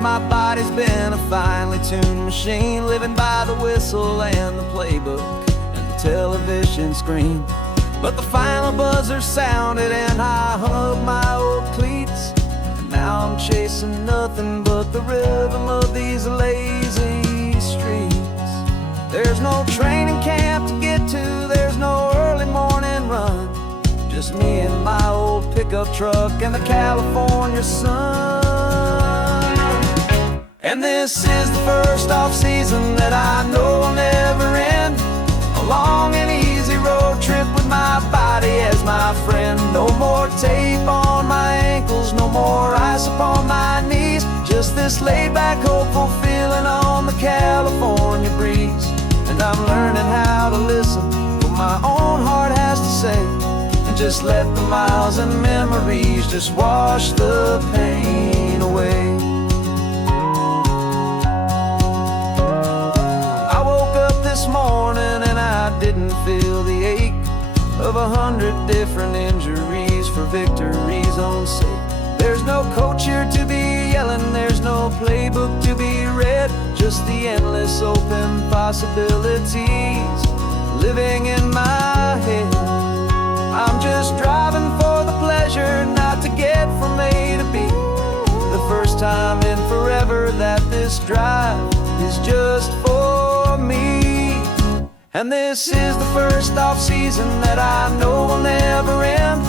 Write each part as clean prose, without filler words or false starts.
my body's been a finely tuned machine, living by the whistle and the playbook and the television screen. But the final buzzer sounded and I hung up my old cleats, and now I'm chasing nothing but the rhythm of these lazy streets. There's no training camp to get to, there's no early morning run, just me and my old pickup truck and the California sun. And this is the first off-season that I know will never end, a long and easy road trip with my body as my friend. No more tape on my ankles, no more ice upon my knees, just this laid-back, hopeful feeling on the California breeze. And I'm learning how to listen to what my own heart has to say, and just let the miles and memories just wash the pain away. I woke up this morning and I didn't feel the ache of 100 different injuries for victory's own sake. There's no coach here to be yelling, there's no playbook to be read, just the endless open possibilities living in my head. I'm just driving for the pleasure, not to get from A to B. The first time in forever that this drive is just for me. And this is the first off-season that I know will never end,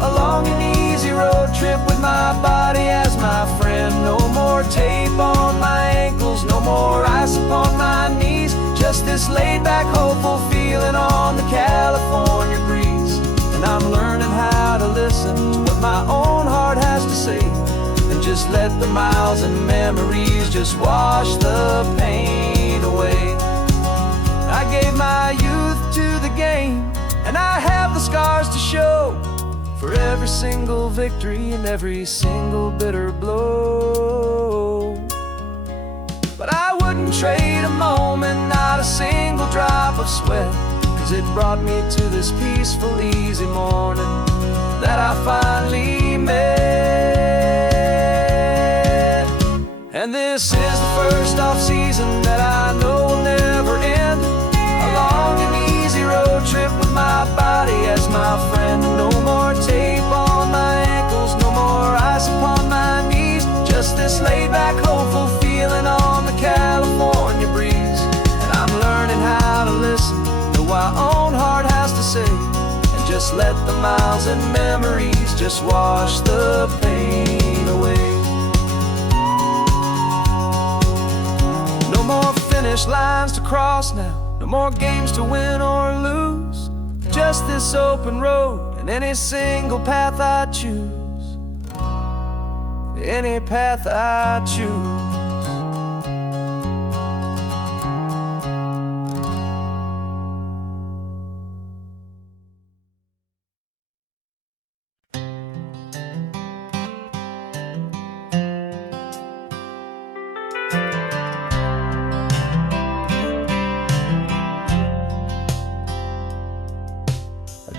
a long and easy road trip with my body as my friend. No more tape on my ankles, no more ice upon my knees, just this laid-back, hopeful feeling on the California breeze. And I'm learning how to listen to what my own heart has to say, and just let the miles and memories just wash the pain away. I gave my youth to the game, and I have the scars to show for every single victory and every single bitter blow. But I wouldn't trade a moment, not a single drop of sweat, 'cause it brought me to this peaceful, easy morning that I finally met. And this is the first off-season that I know will never end, a long and easy road trip with my body as my friend. No more tape on my ankles, no more ice upon my knees, just this laid-back, hopeful feeling on the California breeze. And I'm learning how to listen to what my own heart has to say, and just let the miles and memories just wash the pain away. No more finish lines to cross now, no more games to win or lose, just this open road and any single path I choose, any path I choose.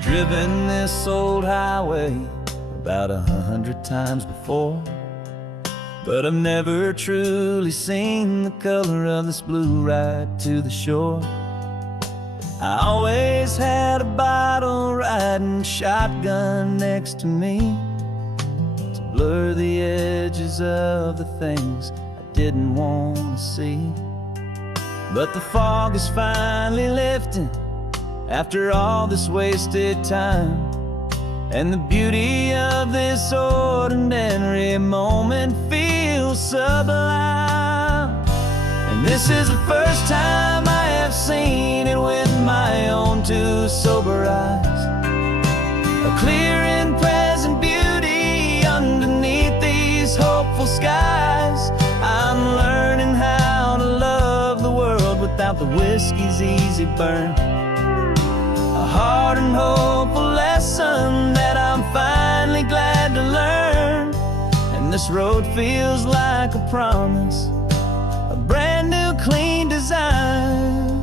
Driven this old highway about 100 times before, but I've never truly seen the color of this blue right to the shore. I always had a bottle riding shotgun next to me to blur the edges of the things I didn't want to see. But the fog is finally lifting after all this wasted time, and the beauty of this ordinary moment feels sublime. And this is the first time I have seen it with my own two sober eyes, a clear and present beauty underneath these hopeful skies. I'm learning how to love the world without the whiskey's easy burn, a hard and hopeful lesson that I'm finally glad to learn. And this road feels like a promise, a brand new clean design.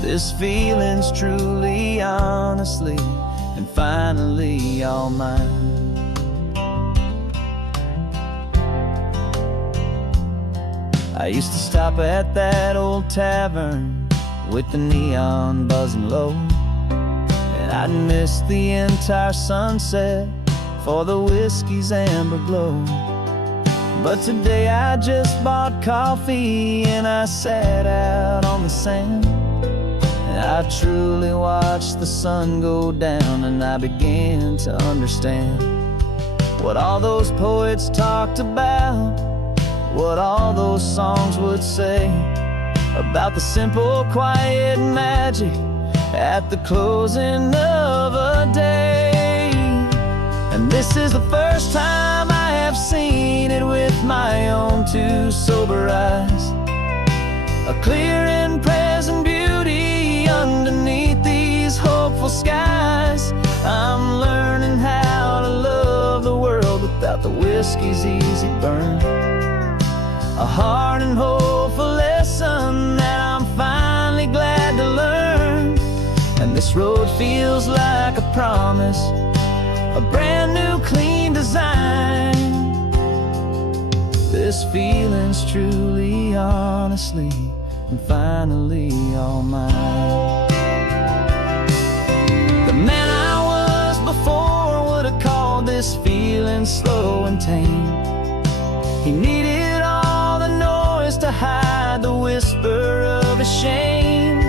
This feeling's truly, honestly, and finally all mine. I used to stop at that old tavern with the neon buzzing low, and I'd miss the entire sunset for the whiskey's amber glow. But today I just bought coffee and I sat out on the sand, and I truly watched the sun go down, and I began to understand what all those poets talked about, what all those songs would say about the simple, quiet magic at the closing of a day. And this is the first time I have seen it with my own two sober eyes, a clear and present beauty underneath these hopeful skies. I'm learning how to love the world without the whiskey's easy burn, a hard and hopeful lesson that I'm finally glad to learn. And this road feels like a promise, a brand new clean design. This feeling's truly, honestly, and finally all mine. The man I was before would have called this feeling slow and tame. He needed all the noise to hide the whisper of his shame.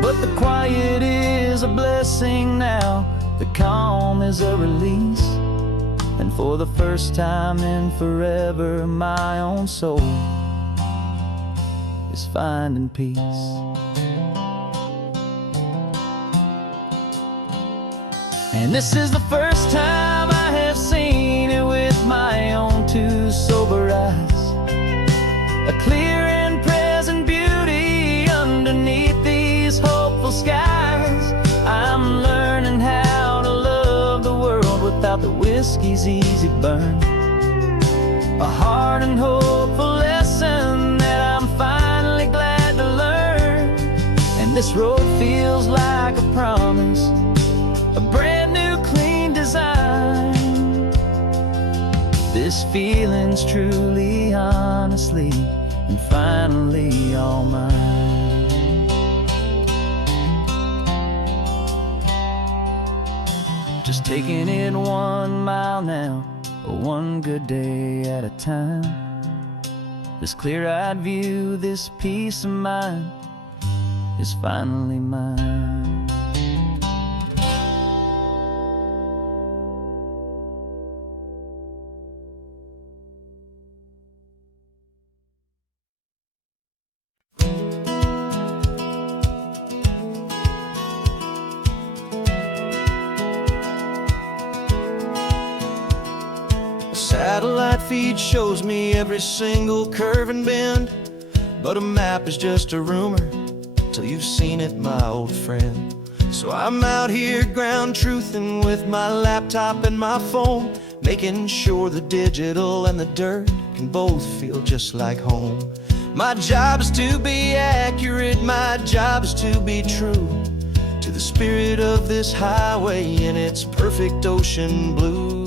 But the quiet is a blessing now, the calm is a release, and for the first time in forever my own soul is finding peace. And this is the first time I have seen it with my own two sober eyes, a clear and present beauty underneath these hopeful skies. I'm learning how to love the world without the whiskey's easy burn, a hard and hopeful lesson that I'm finally glad to learn. And this road feels like a promise, a brand new clean design. This feeling's truly, honestly, and finally all mine. Just taking it 1 mile now, one good day at a time. This clear-eyed view, this peace of mind is finally mine. Satellite feed shows me every single curve and bend, but a map is just a rumor till you've seen it, my old friend. So I'm out here ground truthing with my laptop and my phone, making sure the digital and the dirt can both feel just like home. My job is to be accurate, my job is to be true to the spirit of this highway in its perfect ocean blue.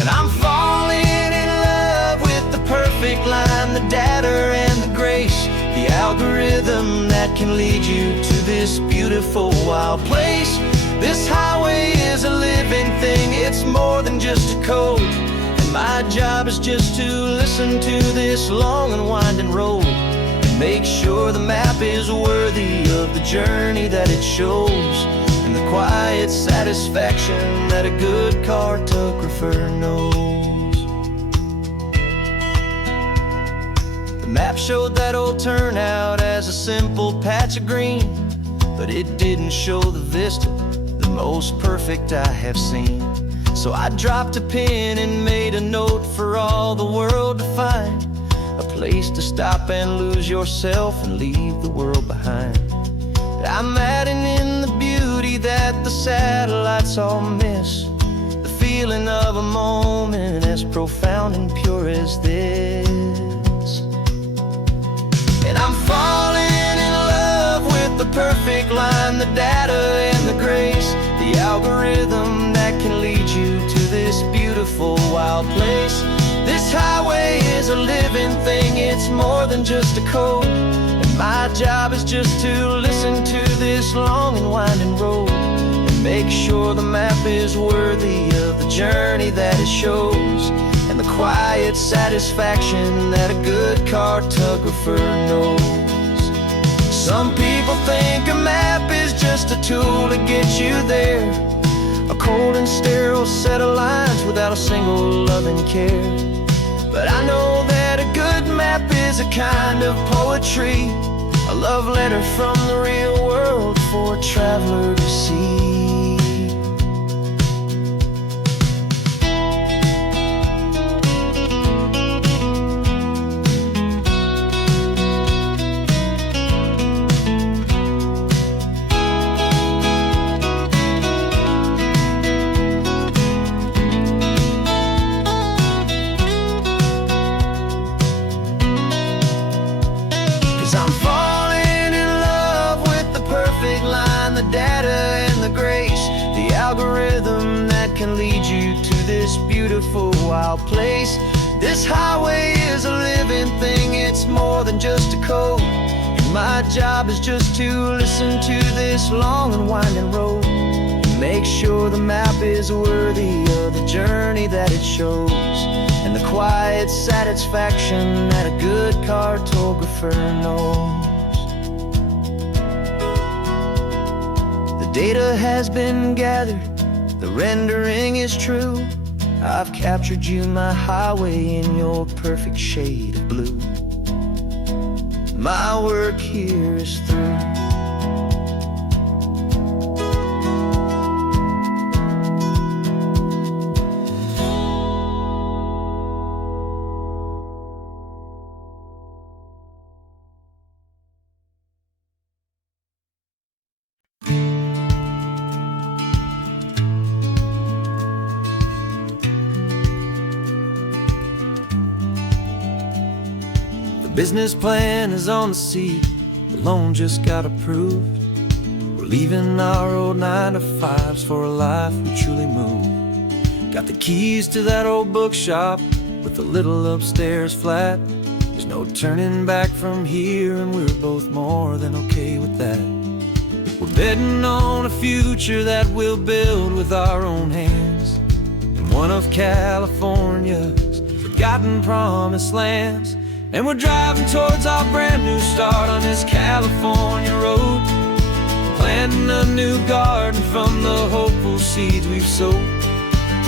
And I'm falling in love with the perfect line, the data and the grace, the algorithm that can lead you to this beautiful wild place. This highway is a living thing, it's more than just a code, and my job is just to listen to this long and winding road and make sure the map is worthy of the journey that it shows, and the quiet satisfaction that a good cartographer knows. The map showed that old turnout as a simple patch of green, but it didn't show the vista, the most perfect I have seen. So I dropped a pin and made a note for all the world to find, a place to stop and lose yourself and leave the world behind. I'm adding in the beauty that the satellites all miss, the feeling of a moment as profound and pure as this. And I'm falling in love with the perfect line, the data and the grace, the algorithm that can lead you to this beautiful wild place. This highway is a living thing, it's more than just a code. And my job is just to listen to this long and winding road and make sure the map is worthy of the journey that it shows, and the quiet satisfaction that a good cartographer knows. Some people think a map is just a tool to get you there, a cold and sterile set of lines without a single loving care. But I know that a good map is a kind of poetry, a love letter from the real world for a traveler to see. 'Cause I'm falling in love with the perfect line, the data and the grace, the algorithm that can lead you to this beautiful wild place. This highway is a living thing, it's more than just a code. And my job is just to listen to this long and winding road and make sure the map is worthy of the journey that it shows, and the quiet satisfaction that a good cartographer knows. The data has been gathered, the rendering is true. I've captured you, my highway, in your perfect shade of blue. My work here is through. Business plan is on the seat, the loan just got approved. We're leaving our old 9-to-5s for a life we truly move. Got the keys to that old bookshop with the little upstairs flat. There's no turning back from here, and we're both more than okay with that. We're betting on a future that we'll build with our own hands, in one of California's forgotten promised lands. And we're driving towards our brand new start on this California road, planting a new garden from the hopeful seeds we've sowed.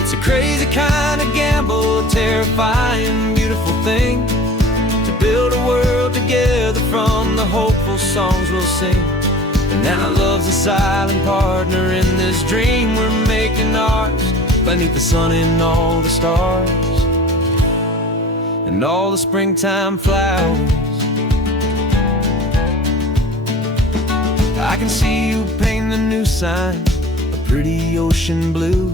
It's a crazy kind of gamble, a terrifying, beautiful thing, to build a world together from the hopeful songs we'll sing. And now love's a silent partner in this dream we're making ours, beneath the sun and all the stars and all the springtime flowers. I can see you painting the new sign a pretty ocean blue,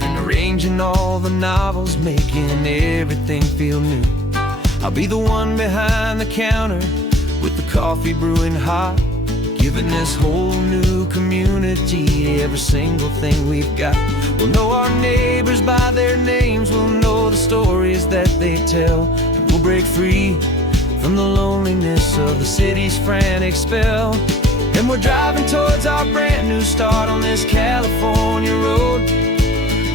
and arranging all the novels, making everything feel new. I'll be the one behind the counter with the coffee brewing hot, giving this whole new community every single thing we've got. We'll know our neighbors by their names, we'll know the stories that they tell, and we'll break free from the loneliness of the city's frantic spell. And we're driving towards our brand new start on this California road,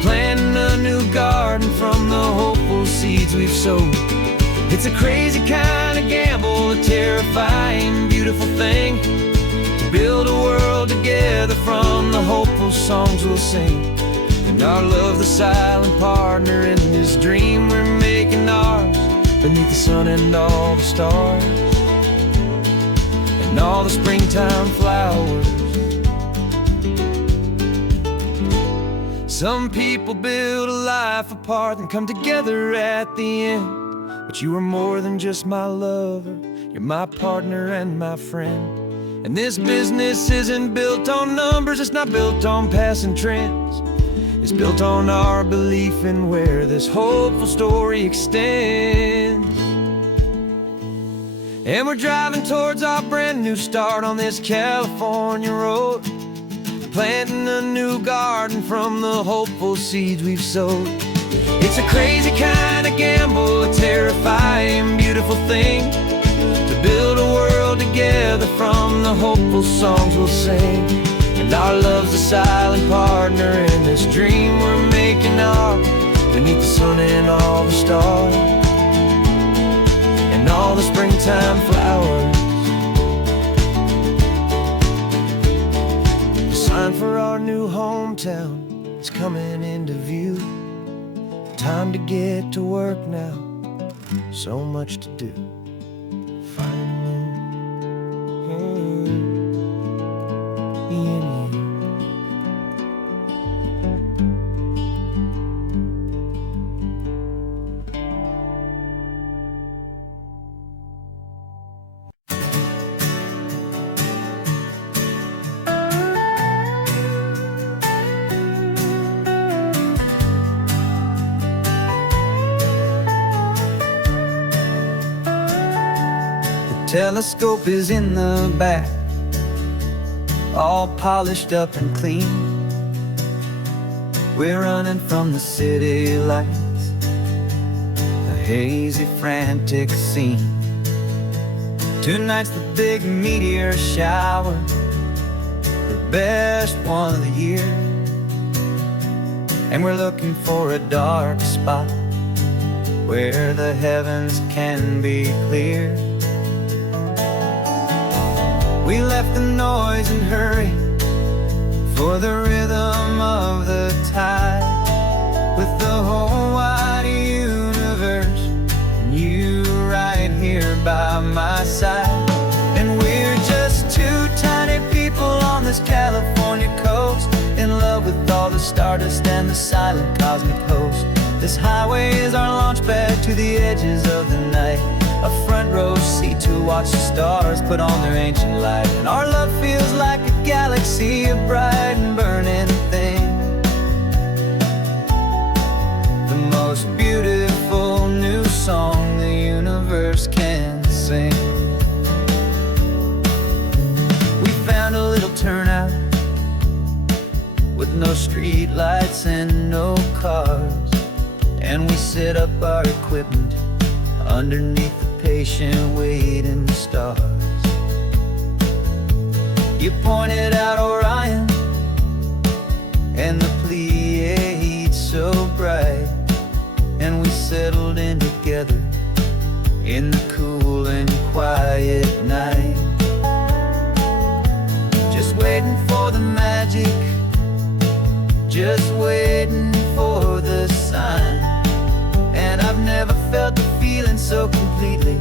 planting a new garden from the hopeful seeds we've sowed. It's a crazy kind of gamble, a terrifying, beautiful thing, to build a world together from the hopeful songs we'll sing. And our love's the silent partner in this dream we're making ours, beneath the sun and all the stars and all the springtime flowers. Some people build a life apart and come together at the end, but you are more than just my lover, you're my partner and my friend. And this business isn't built on numbers, it's not built on passing trends. It's built on our belief in where this hopeful story extends. And we're driving towards our brand new start on this California road, planting a new garden from the hopeful seeds we've sowed. It's a crazy kind of gamble, a terrifying, beautiful thing, to build a world together from the hopeful songs we'll sing. And our love's a silent partner in this dream we're making ours, beneath the sun and all the stars, and all the springtime flowers. The sign for our new hometown is coming into view. Time to get to work now, so much to do. Finding me and you. Telescope is in the back, all polished up and clean. We're running from the city lights, a hazy, frantic scene. Tonight's the big meteor shower, the best one of the year. And we're looking for a dark spot where the heavens can be clear. We left the noise and hurry for the rhythm of the tide, with the whole wide universe and you right here by my side. And we're just two tiny people on this California coast, in love with all the stardust and the silent cosmic host. This highway is our launch pad to the edges of the night, a front row seat to watch the stars put on their ancient light. And our love feels like a galaxy, a bright and burning thing, the most beautiful new song the universe can sing. We found a little turnout with no street lights and no cars, and we set up our equipment underneath the patient waiting stars. You pointed out Orion and the Pleiades so bright, and we settled in together in the cool and quiet night, just waiting for the magic, just waiting for the sign. And I've never felt the feeling so completely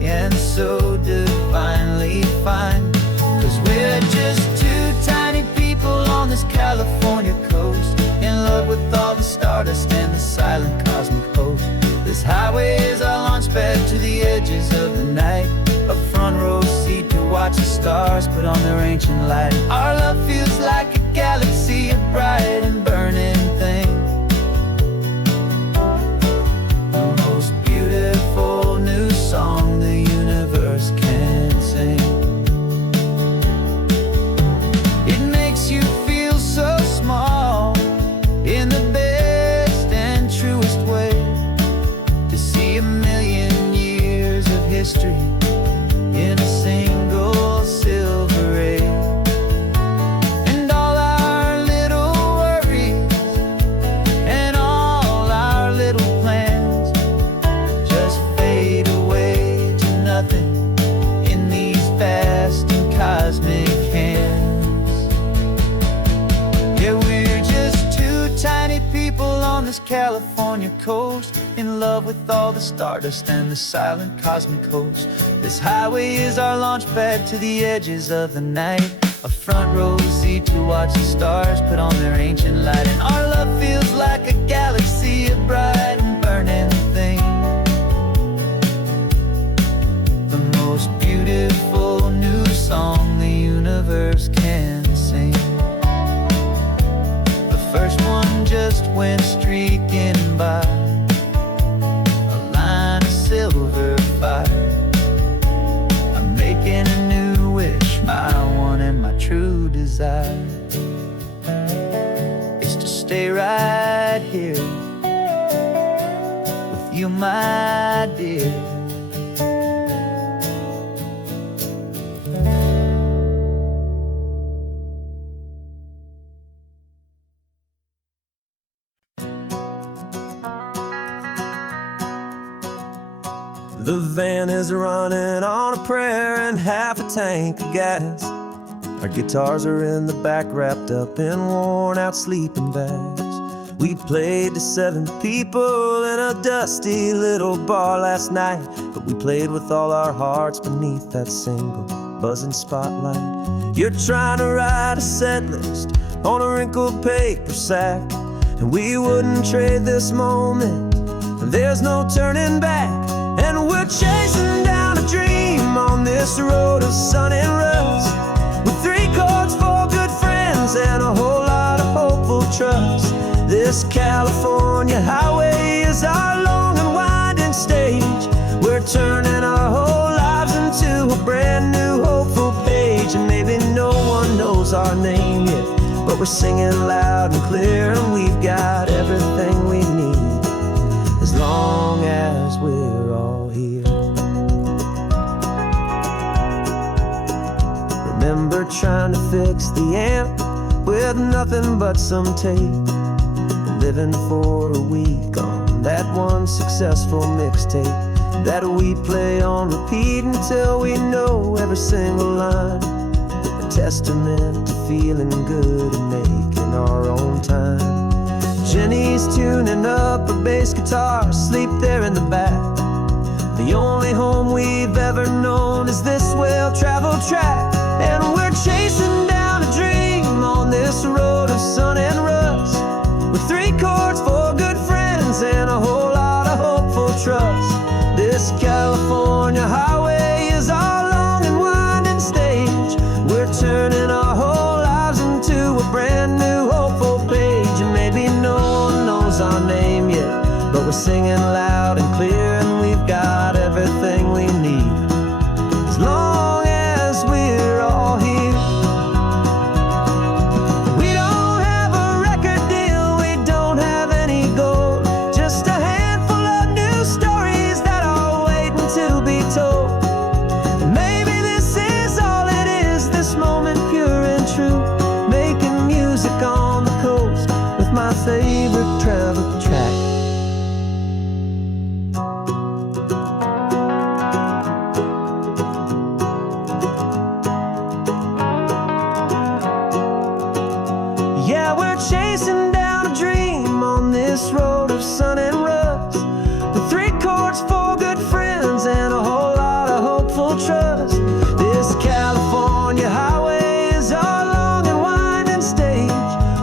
and so divinely fine, 'cause we're just two tiny people on this California coast, in love with all the stardust and the silent cosmic host. This highway is our launch pad to the edges of the night, a front row seat to watch the stars put on their ancient light. Our love feels like a galaxy, a bright and burning thing, the most beautiful new song the universe can sing. It makes you feel so small in the best and truest way, to see a million years of history in a single silver ray. And all our little worries and all our little plans just fade away to nothing in these vast and cosmic hands. Yeah, we're just two tiny people on this California coast, in love with all the stardust and the silent cosmic host. This highway is our launch pad to the edges of the night, a front row seat to watch the stars put on their ancient light. And our love feels like a galaxy, a bright and burning thing, the most beautiful new song the universe can sing. The first one just went streaking by, a line of silver fire. I'm making a new wish, my one and my true desire is to stay right here you, my dear. The van is running on a prayer and half a tank of gas. Our guitars are in the back, wrapped up in worn-out sleeping bags. We played to 7 people in a dusty little bar last night, but we played with all our hearts beneath that single buzzing spotlight. You're trying to write a set list on a wrinkled paper sack, and we wouldn't trade this moment. There's no turning back, and we're chasing down a dream on this road of sun and rust, with 3 chords, 4 good friends, and a whole lot of hopeful trust. This California highway is our long and winding stage. We're turning our whole lives into a brand new hopeful page. And maybe no one knows our name yet, but we're singing loud and clear, and we've got everything we need, as long as we're all here. Remember trying to fix the amp with nothing but some tape, living for a week on that one successful mixtape that we play on repeat until we know every single line. A testament to feeling good and making our own time. Jenny's tuning up her bass guitar, asleep there in the back. The only home we've ever known is this well-traveled track, and we're chasing down a dream on this road of sun and rust, with 3 chords, 4 good friends, and a whole lot of hopeful trust. This California highway is our long and winding stage. We're turning our whole lives into a brand new hopeful page. And maybe no one knows our name yet, but we're singing loud and clear, and we've got everything we need, as long as we're all here. My favorite travel track. Yeah, we're chasing down a dream on this road of sun and rust, with 3 chords, 4 good friends, and a whole lot of hopeful trust. This California highway is our long and winding stage.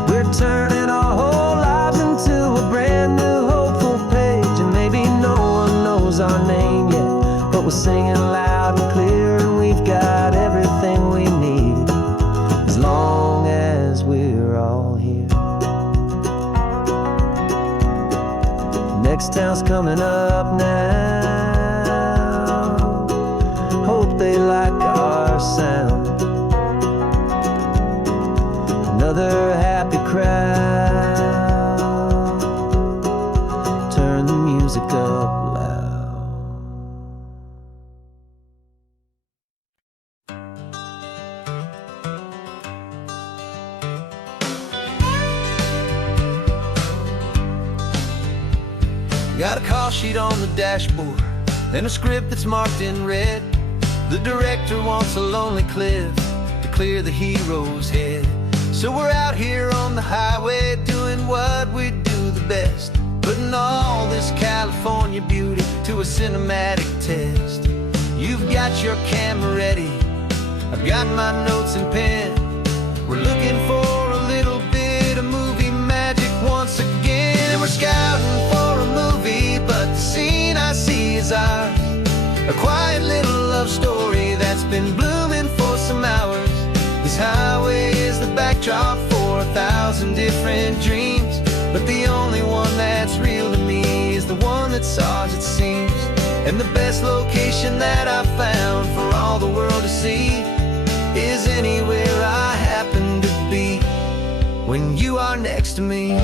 We're turning our whole lives into a brand new hopeful page. And maybe no one knows our name yet, but we're singing loud and clear, and we've got everything we need, as long as we're all here. Next town's coming up now. Hope they like our sound. Another happy crowd. Turn the music up loud. Got a call sheet on the dashboard and a script that's marked in red. The director wants a lonely cliff to clear the hero's head. So we're out here on the highway doing what we do the best, putting all this California beauty to a cinematic test. You've got your camera ready, I've got my notes and pen. We're looking for a little bit of movie magic once again, and we're scouting for a movie, but the scene I see is ours. A quiet little love story that's been blooming for some hours. This highway is the backdrop for 1,000 different dreams, but the only one that's real to me is the one that's ours, it seems. And the best location that I've found for all the world to see is anywhere I happen to be when you are next to me.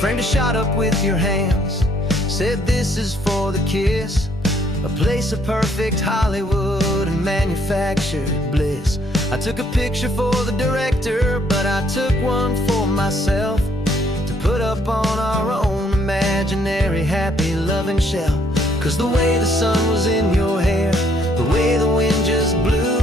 framed a shot up with your hands, said this is for the kiss, a place of perfect Hollywood and manufactured bliss. I took a picture for the director, but I took one for myself to put up on our own imaginary happy loving shelf. 'Cause the way the sun was in your hair, the way the wind just blew,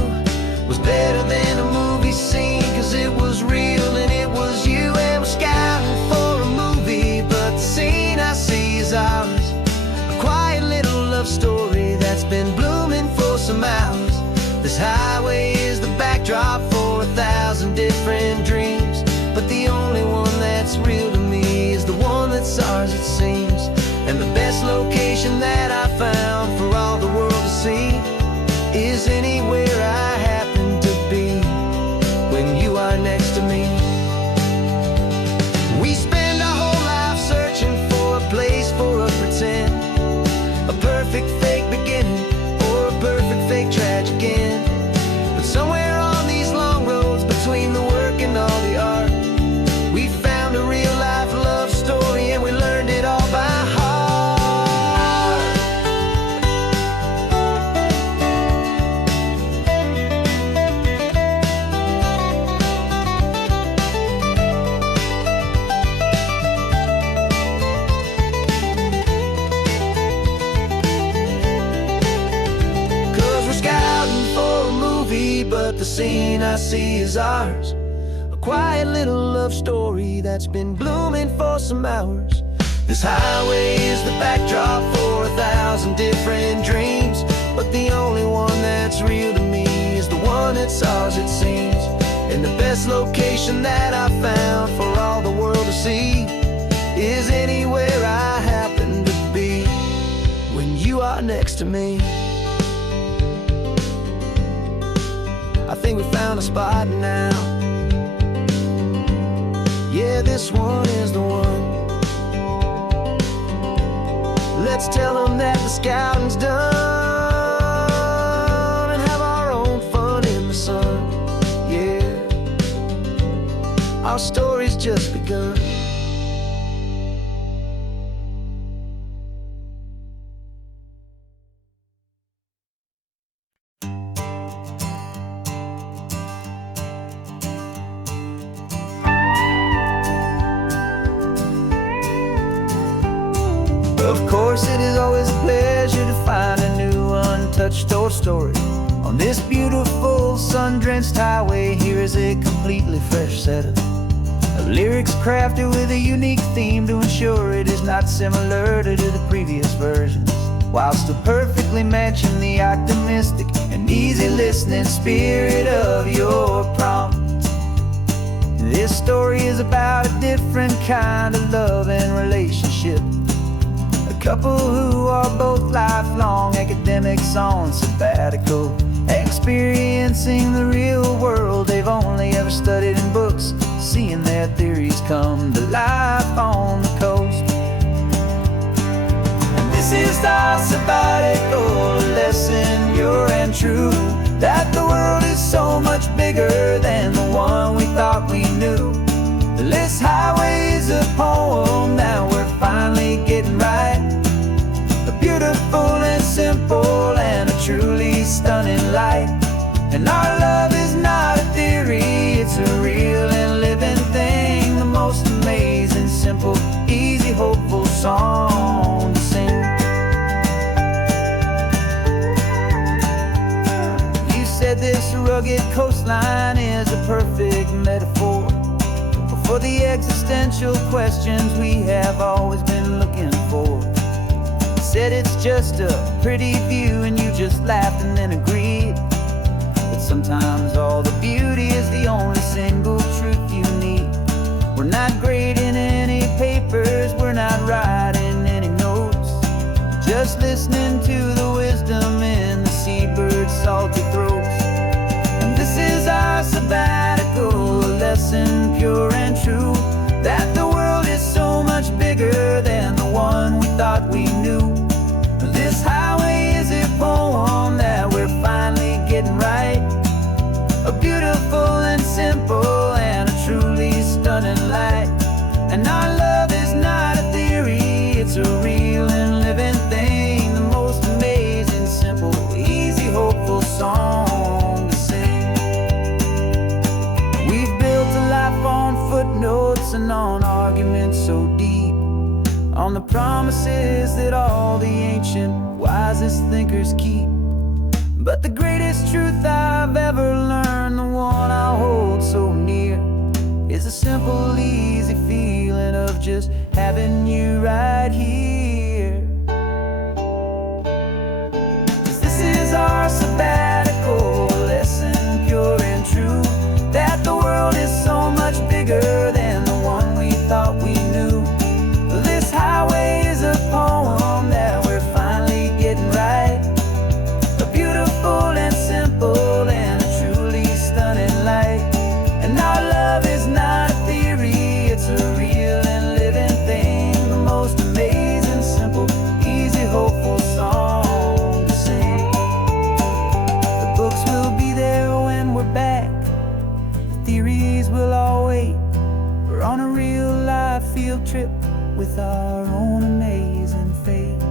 was better than a movie scene. 'Cause it was real and it was you, and we're scouting for a movie, but the scene I see is ours. A quiet little love story that's been blooming for some hours. This highway is the backdrop for 1,000 different dreams, but the only one that's real to me is the one that's ours, it seems. And the best location that I found for all the world to see is anywhere I happen to be when you are next to me. We spend our whole life searching for a place for a pretend, a perfect fake beginning or a perfect fake tragic end. But somewhere on these long roads between the work and all the art, we found a real life love story, and we learned it all by heart. 'Cause we're scouting for a movie, but the scene I see is ours. A quiet little love story that's been blooming for some hours. This highway is the backdrop for 1,000 different dreams, but the only one that's real to me is the one that's ours, it seems. And the best location that I found for all the world to see is anywhere I happen to be when you are next to me. I think we found a spot now. Yeah, this one is the one. Let's tell them that the scouting's done and have our own fun in the sun. Yeah, our story's just begun. Of course, it is always a pleasure to find a new untouched story. On this beautiful sun-drenched highway, here is a completely fresh set of lyrics crafted with a unique theme to ensure it is not similar to the previous versions, while still perfectly matching the optimistic and easy listening spirit of your prompt. This story is about a different kind of love and relationship. A couple who are both lifelong academics on sabbatical, experiencing the real world they've only ever studied in books, seeing their theories come to life on the coast. And this is our sabbatical lesson, pure and true, that the world is so much bigger than the one we thought we knew. This highway is a poem that we're finally getting right, a beautiful and simple and a truly stunning light. And our love is not a theory, it's a real and living thing, the most amazing, simple, easy, hopeful song to sing. You said this rugged coastline is a perfect metaphor for the existential questions we have always been looking for. Said it's just a pretty view and you just laughed and then agreed, but sometimes all the beauty is the only single truth you need. We're not grading any papers, we're not writing any notes, just listening to the wisdom in the seabird's salty throats. And this is our sabbatical lesson, pure and true, that the world is so much bigger than the one we thought we knew. This highway is a poem that we're finally getting right, a beautiful and simple and a truly stunning light. And our love is not building on arguments so deep, on the promises that all the ancient wisest thinkers keep. But the greatest truth I've ever learned, the one I hold so near, is a simple, easy feeling of just having you right here. 'Cause this is our sabbatical, lesson pure and true, that the world is so much bigger than the one we thought we knew. This highway is a poem that we're finally getting right, a beautiful and simple and a truly stunning light. And our love is not a theory, it's a real and living thing, the most amazing, simple, easy, hopeful song to sing. The books will be there when we're back, the theories will all wait. We're on a real life field trip with our own amazing fate,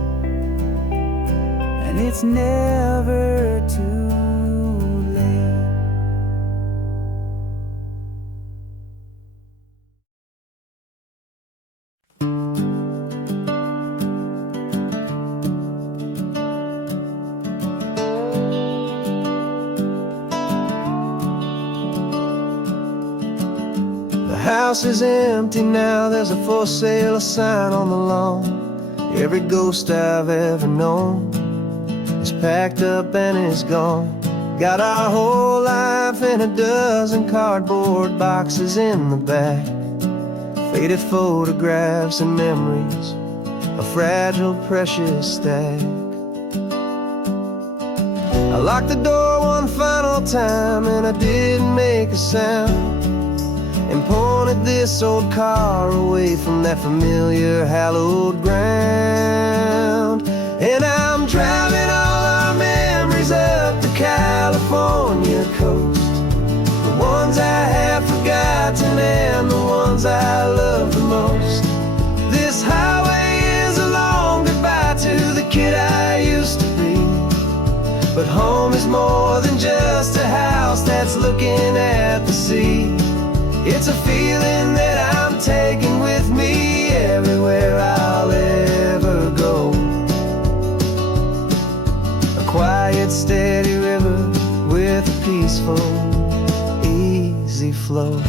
and it's never too late. The house is empty now, there's a for sale sign on the lawn. Every ghost I've ever known is packed up and is gone. Got our whole life in a dozen cardboard boxes in the back, faded photographs and memories, a fragile, precious stack. I locked the door one final time and I didn't make a sound, and pointed this old car away from that familiar hallowed ground. And I'm driving all our memories up the California coast, the ones I have forgotten and the ones I love the most. This highway is a long goodbye to the kid I used to be, but home is more than just a house that's looking at the sea. It's a feeling that I'm taking with me everywhere I'll ever go. A quiet, steady river with a peaceful, easy flow.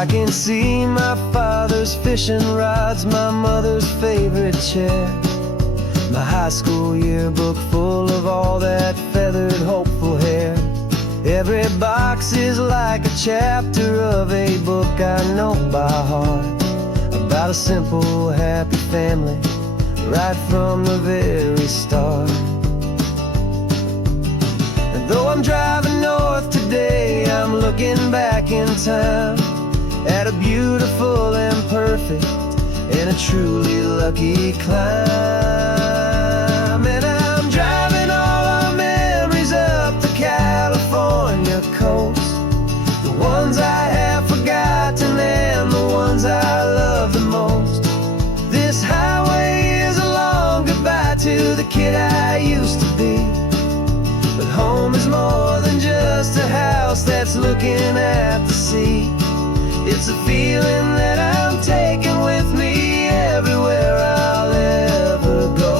I can see my father's fishing rods, my mother's favorite chair, my high school yearbook full of all that feathered, hopeful hair. Every box is like a chapter of a book I know by heart, about a simple, happy family right from the very start. And though I'm driving north today, I'm looking back in time at a beautiful and perfect and a truly lucky climb. And I'm driving all our memories up the California coast, the ones I have forgotten and the ones I love the most. This highway is a long goodbye to the kid I used to be, but home is more than just a house that's looking at the sea. It's a feeling that I'm taking with me everywhere I'll ever go.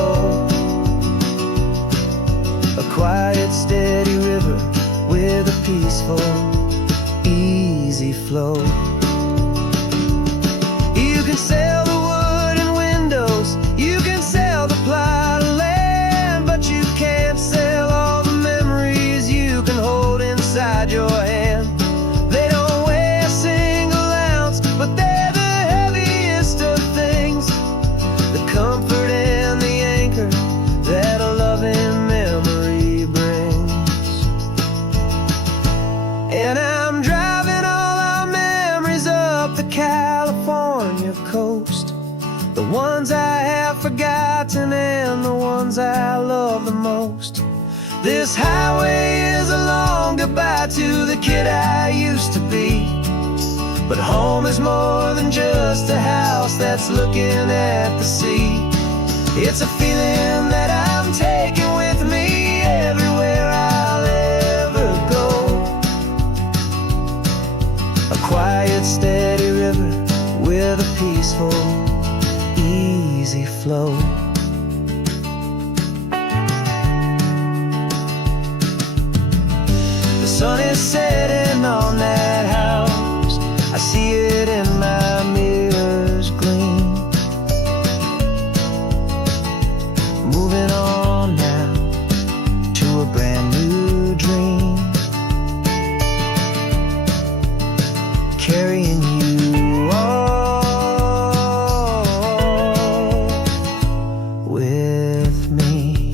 A quiet, steady river with a peaceful, easy flow. You can sell the wood and windows, you can sell the plot of land, but you can't sell all the memories you can hold inside your hand. They don't weigh a single ounce, but they're the heaviest of things, the comfort and the anchor that a loving memory brings. And I'm driving all our memories up the California coast, the ones I have forgotten and the ones I love the most. This highway is a long goodbye to the kid I used to be, but home is more than just a house that's looking at the sea. It's a feeling that I'm taking with me everywhere I'll ever go. sun is setting on that house. I see it in my mirror's gleam. Moving on now to a brand new dream. Carrying you all with me.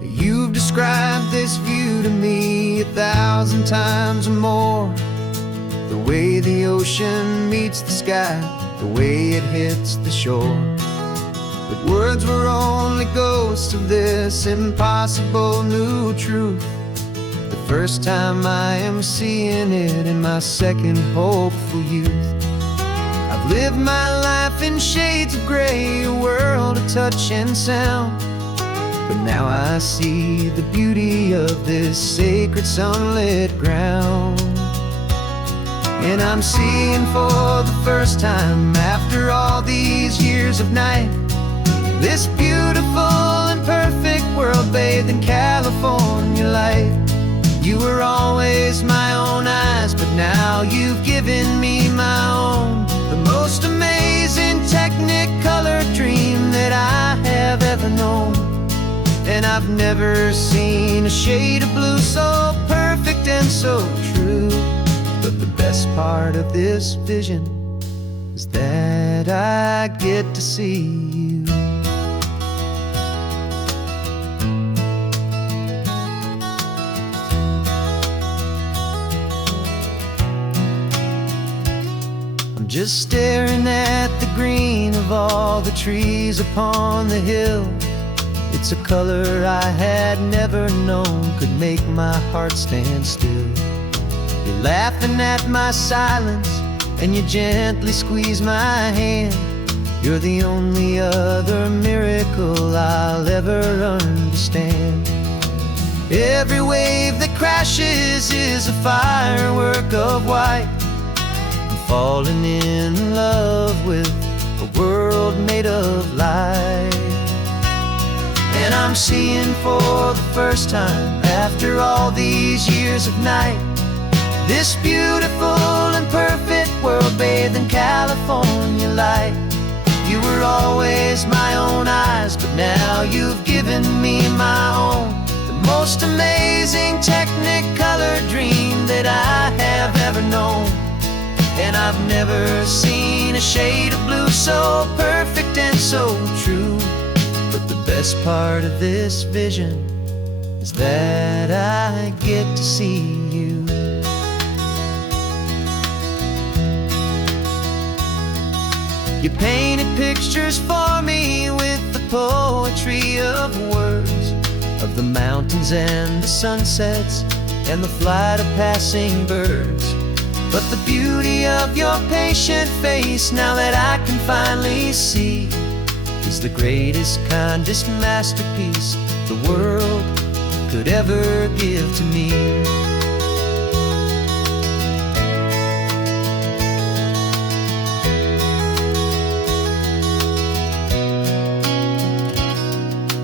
You've described this view to me 1,000 times or more. The way the ocean meets the sky, the way it hits the shore. But words were only ghosts of this impossible new truth. The first time I am seeing it in my second hopeful youth. I've lived my life in shades of gray, a world of touch and sound. But now I see the beauty of this sacred sunlit ground. And I'm seeing for the first time, after all these years of night, this beautiful and perfect world bathed in California light. You were always my own eyes, but now you've given me my own. The most amazing technicolor dream that I have ever known. And I've never seen a shade of blue so perfect and so true. But the best part of this vision is that I get to see you. I'm just staring at the green of all the trees upon the hill. It's a color I had never known could make my heart stand still. You're laughing at my silence, and you gently squeeze my hand. You're the only other miracle I'll ever understand. Every wave that crashes is a firework of white. I'm falling in love with a world made of light. And I'm seeing for the first time, after all these years of night, this beautiful and perfect world bathed in California light. You were always my own eyes, but now you've given me my own. The most amazing technicolor dream that I have ever known. And I've never seen a shade of blue so perfect and so true. But the best part of this vision is that I get to see you. You painted pictures for me with the poetry of words, of the mountains and the sunsets and the flight of passing birds. But the beauty of your patient face, now that I can finally see, is the greatest, kindest masterpiece the world could ever give to me.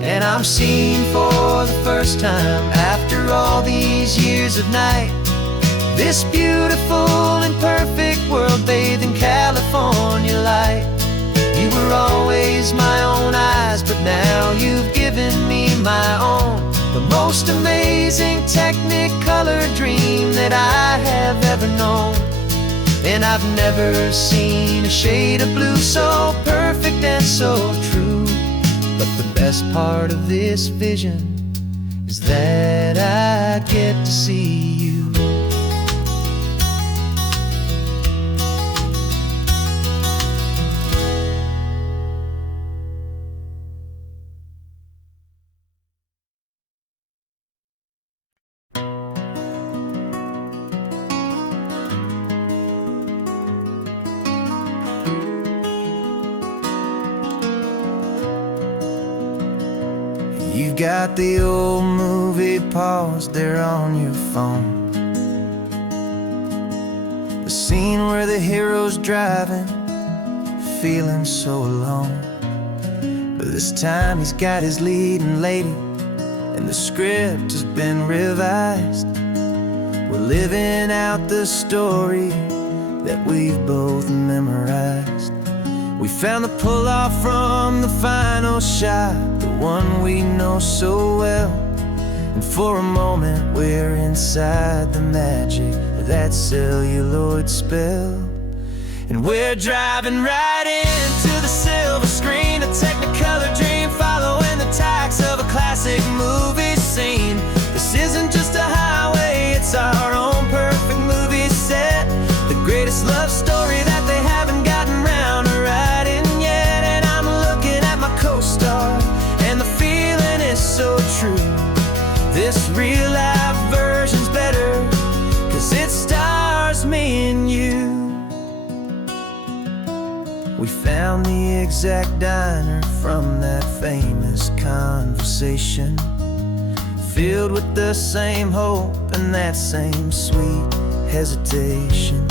And I'm seeing for the first time, after all these years of night, this beautiful and perfect world bathed in California light. You were always my own eyes, but now you've given me my own. The most amazing technicolor dream that I have ever known. And I've never seen a shade of blue so perfect and so true. But the best part of this vision is that I get to see you. You've got the old movie paused there on your phone, the scene where the hero's driving, feeling so alone. But this time he's got his leading lady, and the script has been revised. We're living out the story that we've both memorized. We found the pull-off from the final shot, the one we know so well. And for a moment we're inside the magic of that celluloid spell. And we're driving right into the silver screen, a technicolor dream, following the tacks of a classic movie scene. This isn't just a highway, it's our own perfect movie set, the greatest love story that they haven't gotten round to writing yet. And I'm looking at my co-star, and the feeling is so true. This real-life version's better, 'cause it stars me and you. We found the exact diner from that famous conversation, filled with the same hope and that same sweet hesitation.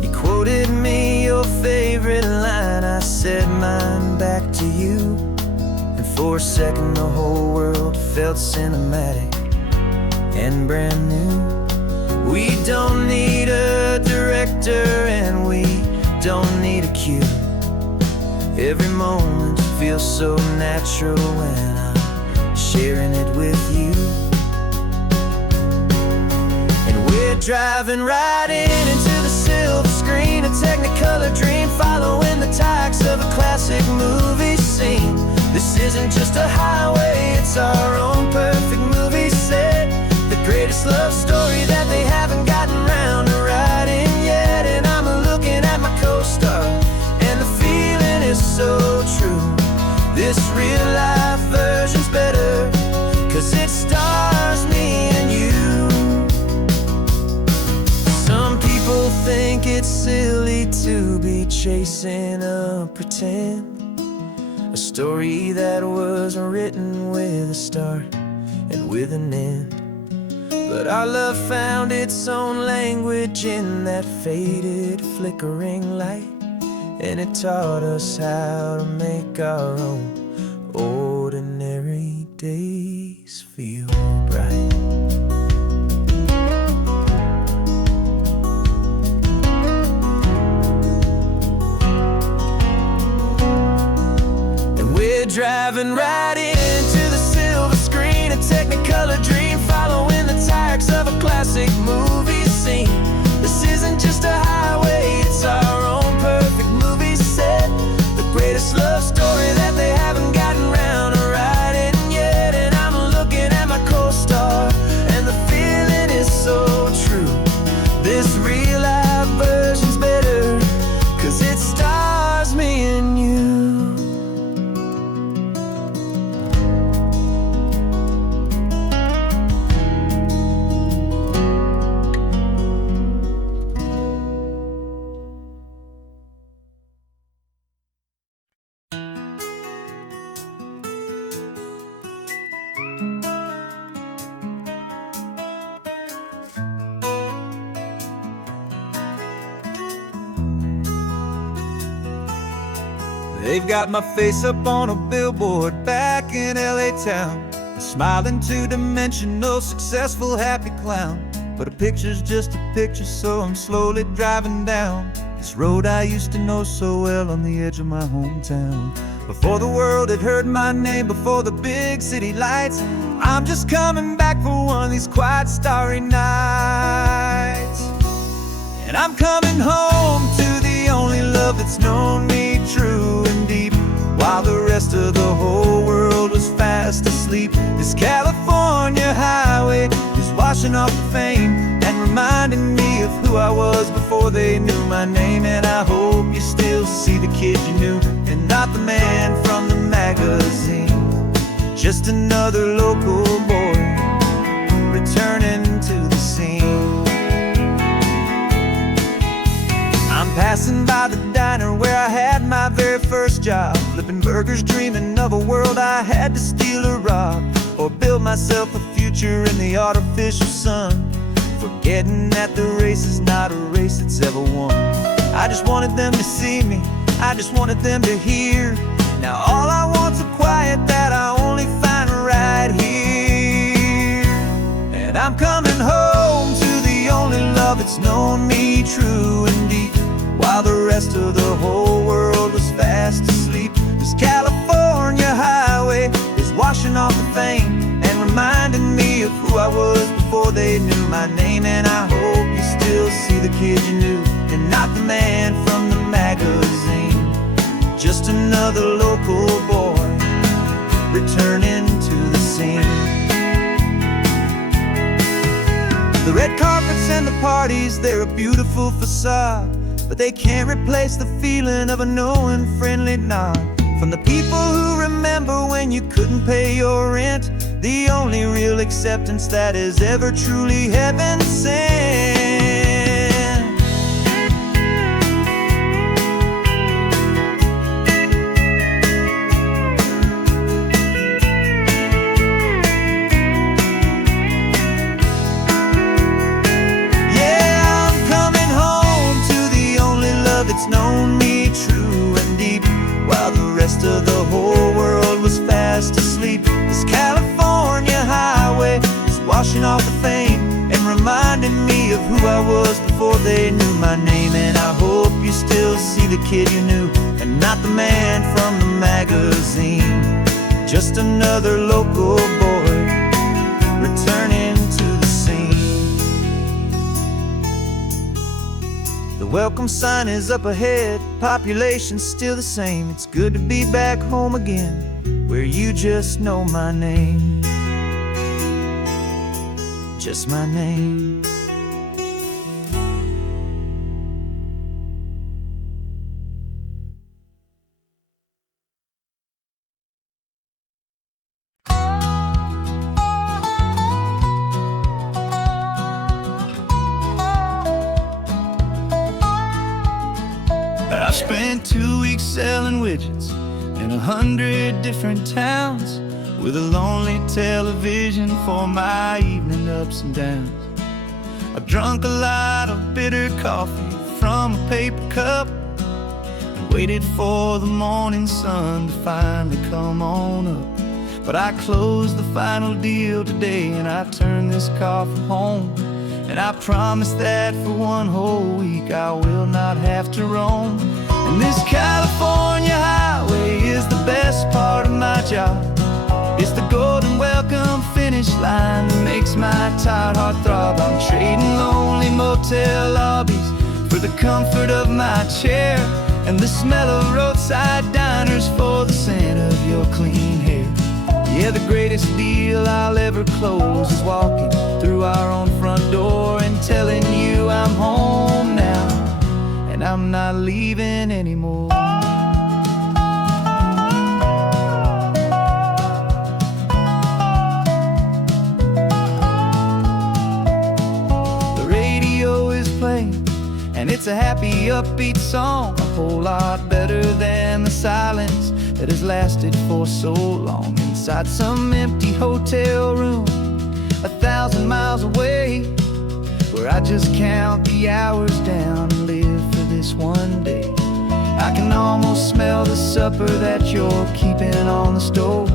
You quoted me your favorite line, I said mine back to you. And for a second the whole world felt cinematic and brand new. We don't need a director and we don't need a cue. Every moment feels so natural when I'm sharing it with you. And we're driving right into the silver screen, a technicolor dream, following the tacks of a classic movie scene. This isn't just a highway, it's our own perfect movie set, the greatest love story that they haven't gotten round to writing yet. And I'm looking at my co-star, and the feeling is so true. This real-life version's better, 'cause it stars me and you. Some people think it's silly to be chasing a pretend, a story that was written with a start and with an end. But our love found its own language in that faded, flickering light, and it taught us how to make our own ordinary days feel bright. And we're driving right into the silver screen, a technicolor dream, following the tacks of a classic movie scene. This isn't just a highway, it's our own perfect movie set, the greatest love story that they haven't gotten round to writing yet. And I'm looking at my co-star, and the feeling is so true. This real-life version's better, 'cause it stars me and you. They've got my face up on a billboard back in LA town, smiling two-dimensional, successful, happy clown. But a picture's just a picture, so I'm slowly driving down this road I used to know so well on the edge of my hometown. Before the world had heard my name, before the big city lights, I'm just coming back for one of these quiet, starry nights. And I'm coming home to the only love that's known me true and deep, while the rest of the whole world was fast asleep. This California highway is washing off the fame and reminding me of who I was before they knew my name. And I hope you still see the kid you knew, and not the man from the magazine. Just another local boy returning to the scene. I'm passing by the diner diner where I had my very first job, flipping burgers, dreaming of a world I had to steal or rob, or build myself a future in the artificial sun, forgetting that the race is not a race that's ever won. I just wanted them to see me, I just wanted them to hear. Now all I want's a quiet that I only find right here. And I'm coming home to the only love that's known me true and deep, while the rest of the whole world was fast asleep. This California highway is washing off the fame and reminding me of who I was before they knew my name. And I hope you still see the kid you knew, and not the man from the magazine. Just another local boy returning to the scene. The red carpets and the parties, they're a beautiful facade, but they can't replace the feeling of a knowing friendly nod from the people who remember when you couldn't pay your rent. The only real acceptance that is ever truly heaven sent. It's known me true and deep, while the rest of the whole world was fast asleep. This California highway is washing off the fame and reminding me of who I was before they knew my name. And I hope you still see the kid you knew, and not the man from the magazine. Just another local boy returning to the scene. The welcome sign is up ahead, population's still the same. It's good to be back home again, where you just know my name. Just my name. I spent 2 weeks selling widgets in 100 different towns, with a lonely television for my evening ups and downs. I drunk a lot of bitter coffee from a paper cup, and waited for the morning sun to finally come on up. But I closed the final deal today, and I turned this car for home. And I promise that for one whole week I will not have to roam. And this California highway is the best part of my job. It's the golden welcome finish line that makes my tired heart throb. I'm trading lonely motel lobbies for the comfort of my chair, and the smell of roadside diners for the scent of your clean hair. Yeah, the greatest deal I'll ever close is walking through our own front door and telling you I'm home now, and I'm not leaving anymore. The radio is playing, and it's a happy, upbeat song, a whole lot better than the silence that has lasted for so long. Inside some empty hotel room 1,000 miles away, where I just count the hours down and live for this one day. I can almost smell the supper that you're keeping on the stove,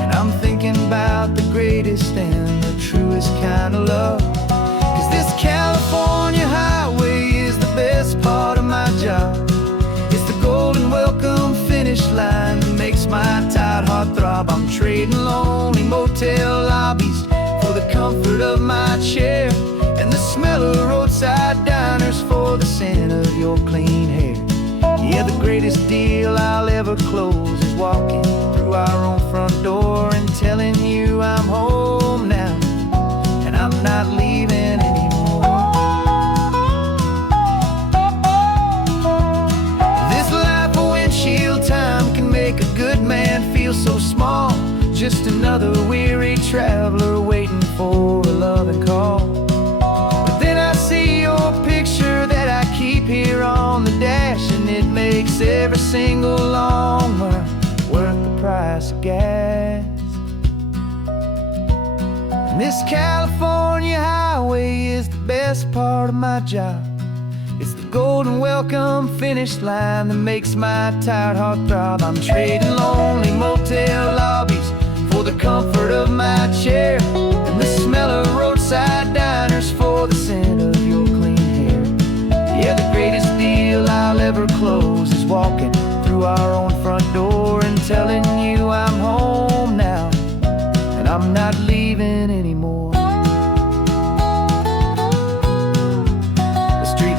and I'm thinking about the greatest and the truest kind of love. 'Cause this California highway is the best part of my job. It's the golden welcome finish line that makes my tired heart throb. I'm trading lonely motel lobbies for the comfort of my chair, and the smell of roadside diners for the scent of your clean hair. Yeah, the greatest deal I'll ever close is walking through our own front door and telling you I'm home now, and I'm not leaving anymore. This life of windshield time can make a good man feel so small, just another weary traveler waiting for a loving call. But then I see your picture that I keep here on the dash, and it makes makes every single long mile worth the price of gas. And this California highway is the best part of my job. It's the golden welcome finish line that makes my tired heart throb. I'm trading lonely motel lobbies for the comfort of my chair, and the smell of roadside diners for the scent of your clean hair. Yeah, the greatest deal I'll ever close is walking through our own front door and telling you I'm home now, and I'm not leaving anymore.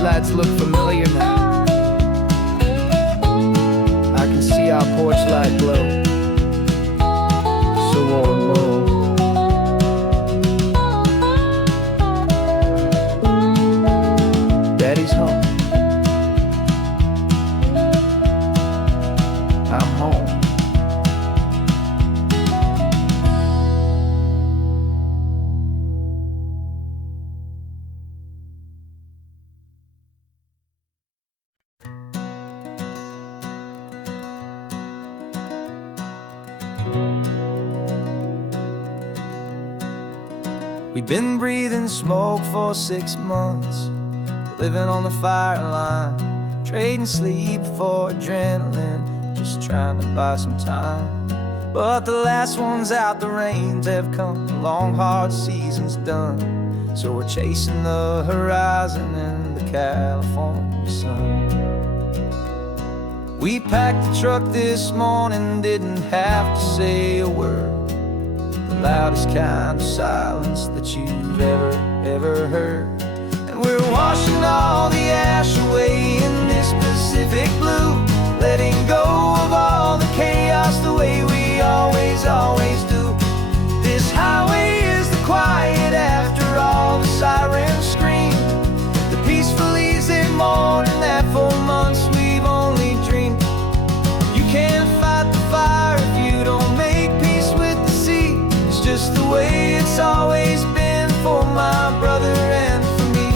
Lights look familiar now. I can see our porch light glow, so warm, low. Daddy's home. I'm home. We've been breathing smoke for 6 months, living on the fire line, trading sleep for adrenaline, just trying to buy some time. But the last one's out, the rains have come, the long hard season's done, so we're chasing the horizon in the California sun. We packed the truck this morning, didn't have to say a word, the loudest kind of silence that you've ever heard. And we're washing all the ash away in this Pacific blue, letting go of all the chaos the way we always do. This highway is the quiet after all the sirens scream, the peaceful easy morning that for months we've only dreamed. You can't fight the fire if you don't make peace with the sea. It's just the way it's always been for my brother and for me.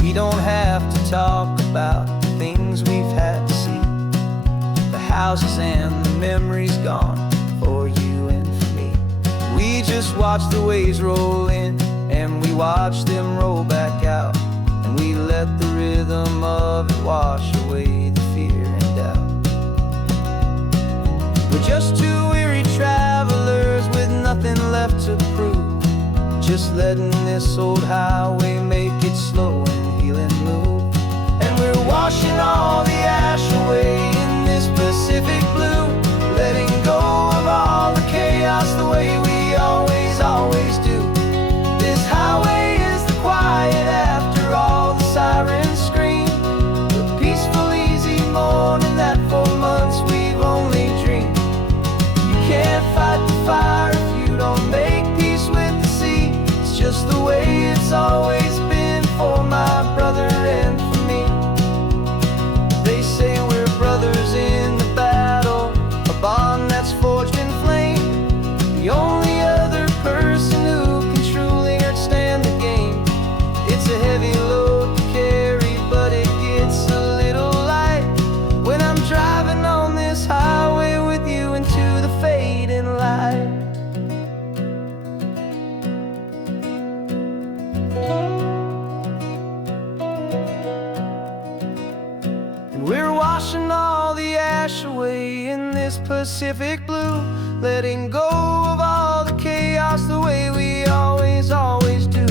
We don't have to talk about the things we've had to see, the houses and the memories gone for you and for me. We just watch the waves roll in and we watch them roll back out, and we let the rhythm of it wash away the fear and doubt. We're just two weary travelers with nothing left to prove, just letting this old highway make it slow and healing move. And we're washing all the ash away in this Pacific blue, letting go of all the chaos the way we always do. This highway is the quiet after all the sirens scream, the peaceful easy morning that for months we've only dreamed. You can't fight the fire if you don't make peace with the sea. It's just the way it's always been for my brother and for me. They say we're brothers in the battle, a bond that's forged in flame, the only other person who can truly understand the game. It's a heavy load to carry, but it gets a little light when I'm driving on this highway with you into the fading light. And we're washing all the ash away in this Pacific blue, letting go of all the chaos the way we always do.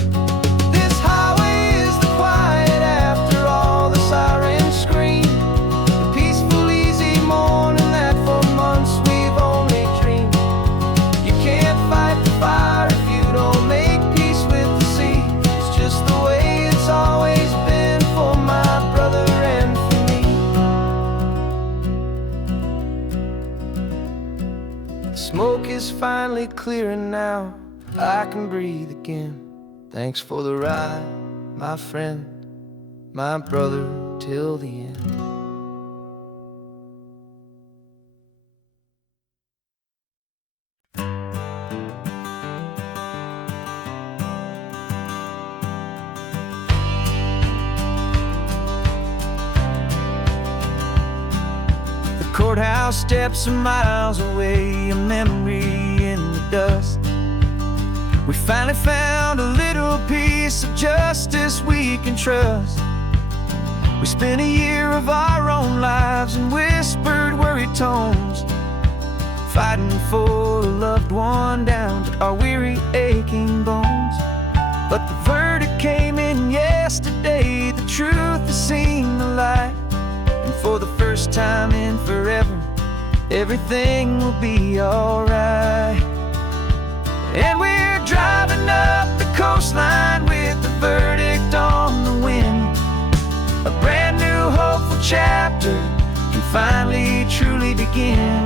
This highway is the quiet after all the sirens scream, the peaceful easy morning that for months we've only dreamed. You can't fight the fire if you don't make peace with the sea. It's just the way it's always been for my brother and for me. The smoke is finally clearing now, I can breathe again. Thanks for the ride, my friend, my brother till the end. courthouse steps are miles away, a memory in the dust. We finally found a little piece of justice we can trust. We spent a year of our own lives in whispered, worried tones, fighting for a loved one down to our weary, aching bones. But the verdict came in yesterday, the truth has seen the light. And for the first time in forever, everything will be alright. And we're driving up the coastline with the verdict on the wind. A brand new hopeful chapter can finally truly begin.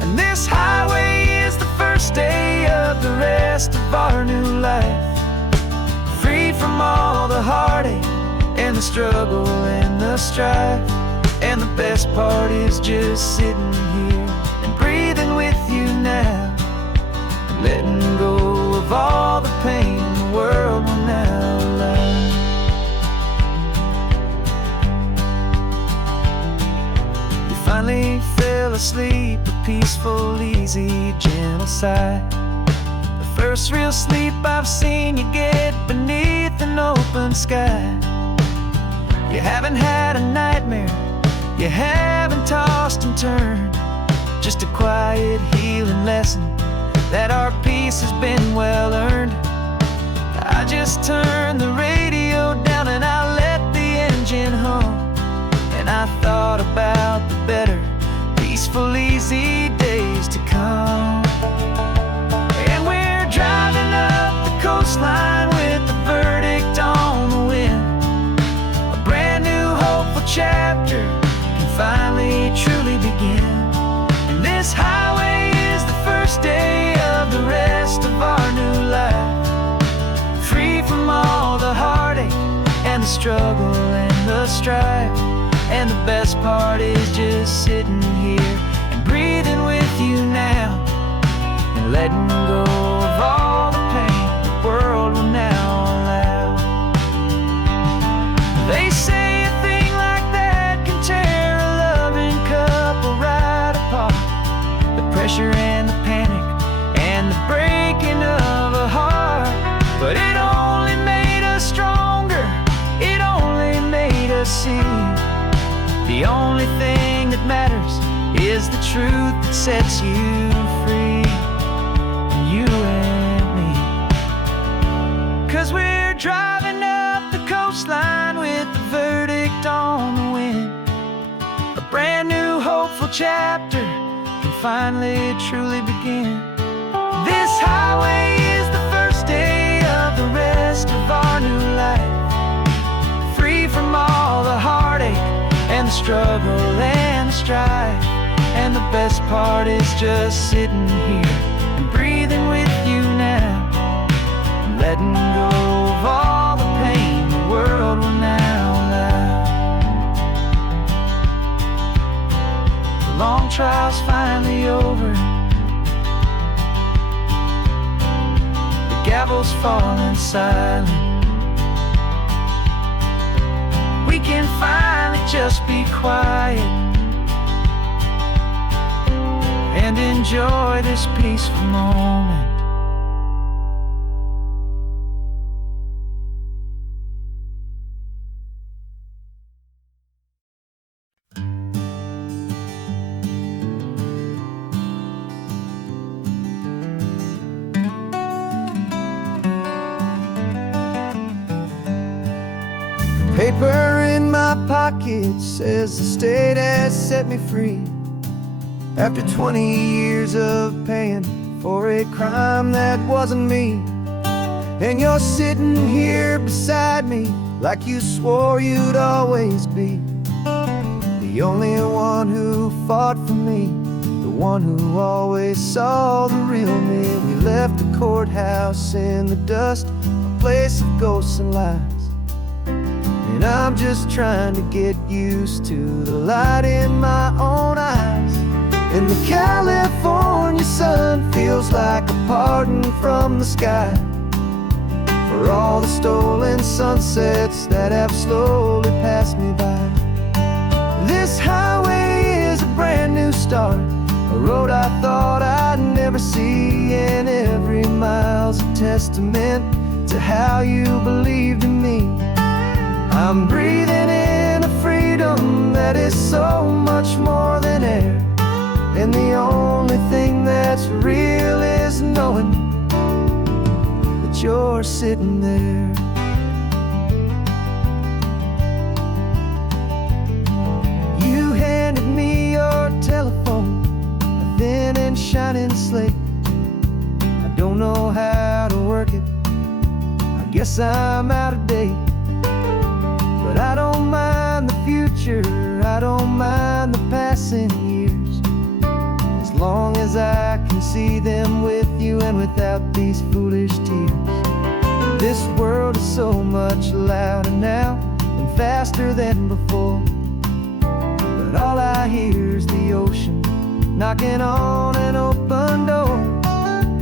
And this highway is the first day of the rest of our new life. Free from all the heartache and the struggle and the strife. And the best part is just sitting here and breathing with you now, letting go of all the pain the world will now allow. You finally fell asleep, a peaceful, easy, gentle sigh. The first real sleep I've seen you get beneath an open sky. You haven't had a nightmare, you haven't tossed and turned, just a quiet healing lesson that our peace has been well earned. I just turned the radio down and I let the engine hum, and I thought about the better, peaceful, easy days to come. And we're driving up the coastline with the verdict on the wind. A brand new hopeful chapter can finally truly begin. And this highway is the first day of the rest of our new life. Free from all the heartache and the struggle and the strife. And the best part is just sitting here and breathing with you now, and letting go of all the pain the world will now allow. They say a thing like that can tear a loving couple right apart. The pressure and the panic and the breaking of a heart. But it only made us stronger, it only made us see the only thing that matters is the truth that sets you free, you and me. 'Cause we're driving up the coastline with the verdict on the wind. A brand new hopeful chapter can finally truly begin. This highway is the first day of the rest of our new life. Free from all the heartache and the struggle and the strife. And the best part is just sitting here and breathing with you now, and letting go of all the pain the world will now allow. The long trial's finally over, the gavel's falling silent. We can finally just be quiet and enjoy this peaceful moment. Paper in my pocket says the state has set me free. After 20 years of paying for a crime that wasn't me. And you're sitting here beside me like you swore you'd always be. The only one who fought for me, the one who always saw the real me. We left the courthouse in the dust, a place of ghosts and lies. And I'm just trying to get used to the light in my own eyes. And the California sun feels like a pardon from the sky for all the stolen sunsets that have slowly passed me by. This highway is a brand new start, a road I thought I'd never see, and every mile's a testament to how you believed in me. I'm breathing in a freedom that is so much more than air, and the only thing that's real is knowing that you're sitting there. You handed me your telephone, a thin and shining slate. I don't know how to work it, I guess I'm out of date. But I don't mind the future, I don't mind the passing years, as long as I can see them with you and without these foolish tears. This world is so much louder now and faster than before, but all I hear is the ocean knocking on an open door.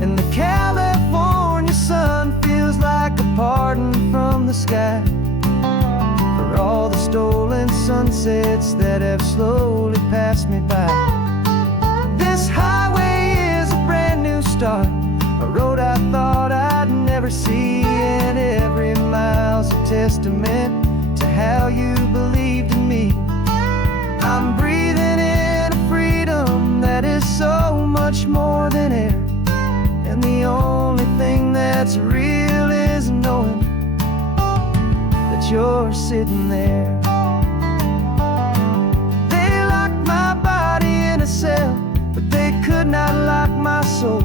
And the California sun feels like a pardon from the sky for all the stolen sunsets that have slowly passed me by. This highway is a brand new start, a road I thought I'd never see, and every mile's a testament to how you believed in me. I'm breathing in a freedom that is so much more than air, and the only thing that's real is knowing that you're sitting there. They locked my body in a cell, but they could not lock my soul,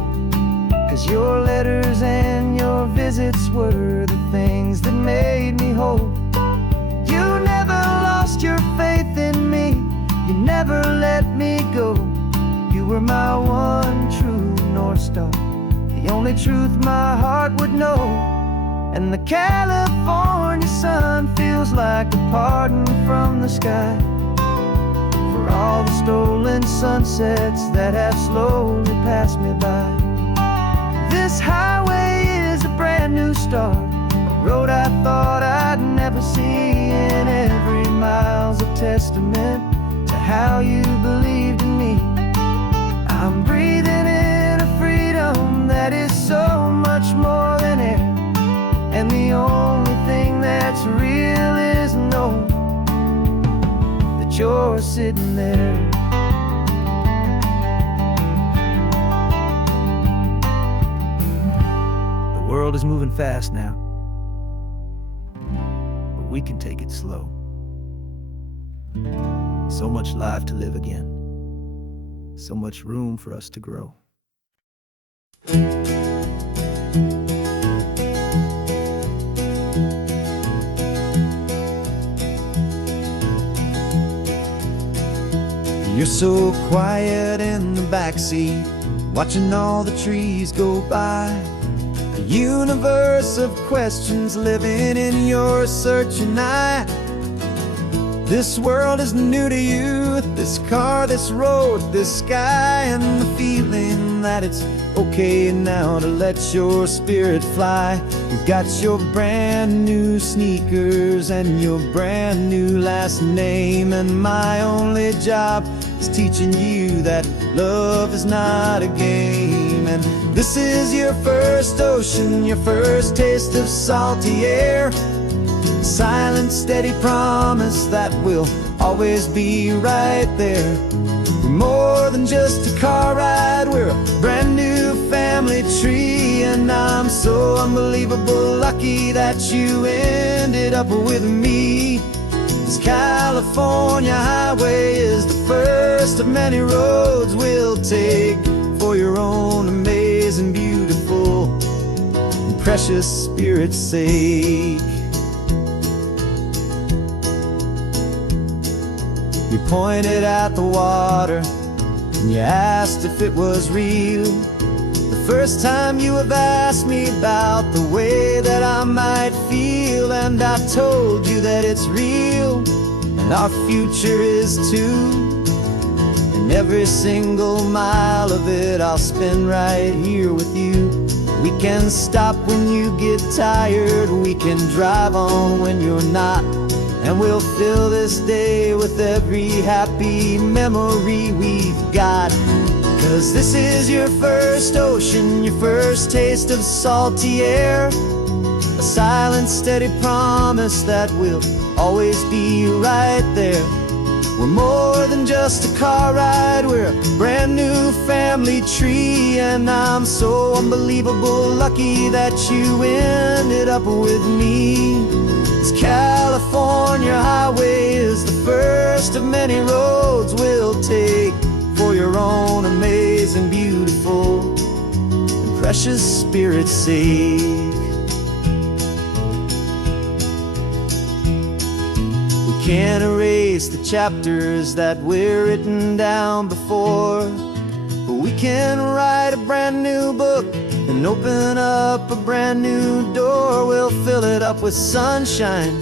'cause your letters and your visits were the things that made me whole. You never lost your faith in me, you never let me go. You were my one true North Star, the only truth my heart would know. And the California sun feels like a pardon from the sky for all the stolen sunsets that have slowly passed me by. This highway is a brand new start, a road I thought I'd never see, and every mile's a testament to how you believed in me. I'm breathing in a freedom that is so much more than air, and the only thing that's real is knowing that you're sitting there. The world is moving fast now, but we can take it slow. So much life to live again, so much room for us to grow. You're so quiet in the backseat, watching all the trees go by. A universe of questions living in your searching eye. This world is new to you, this car, this road, this sky, and the feeling that it's okay now to let your spirit fly. You've got your brand new sneakers and your brand new last name, and my only job is teaching you that love is not a game. And this is your first ocean, your first taste of salty air, silent, steady promise that we'll always be right there. We're more than just a car ride, we're a brand new family tree, and I'm so unbelievable lucky that you ended up with me. This California highway is the first of many roads we'll take for your own amazing, beautiful, and precious spirit's sake. You pointed at the water and you asked if it was real. The first time you have asked me about the way that I might feel, and I told you that it's real and our future is too. And every single mile of it I'll spend right here with you. We can stop when you get tired, we can drive on when you're not. And we'll fill this day with every happy memory we've got. 'Cause this is your first ocean, your first taste of salty air. A silent, steady promise that we'll always be right there. We're more than just a car ride, we're a brand new family tree. And I'm so unbelievable lucky that you ended up with me. This California highway is the first of many roads we'll take for your own amazing, beautiful, and precious spirit's sake. Can't erase the chapters that were written down before, but we can write a brand new book and open up a brand new door. We'll fill it up with sunshine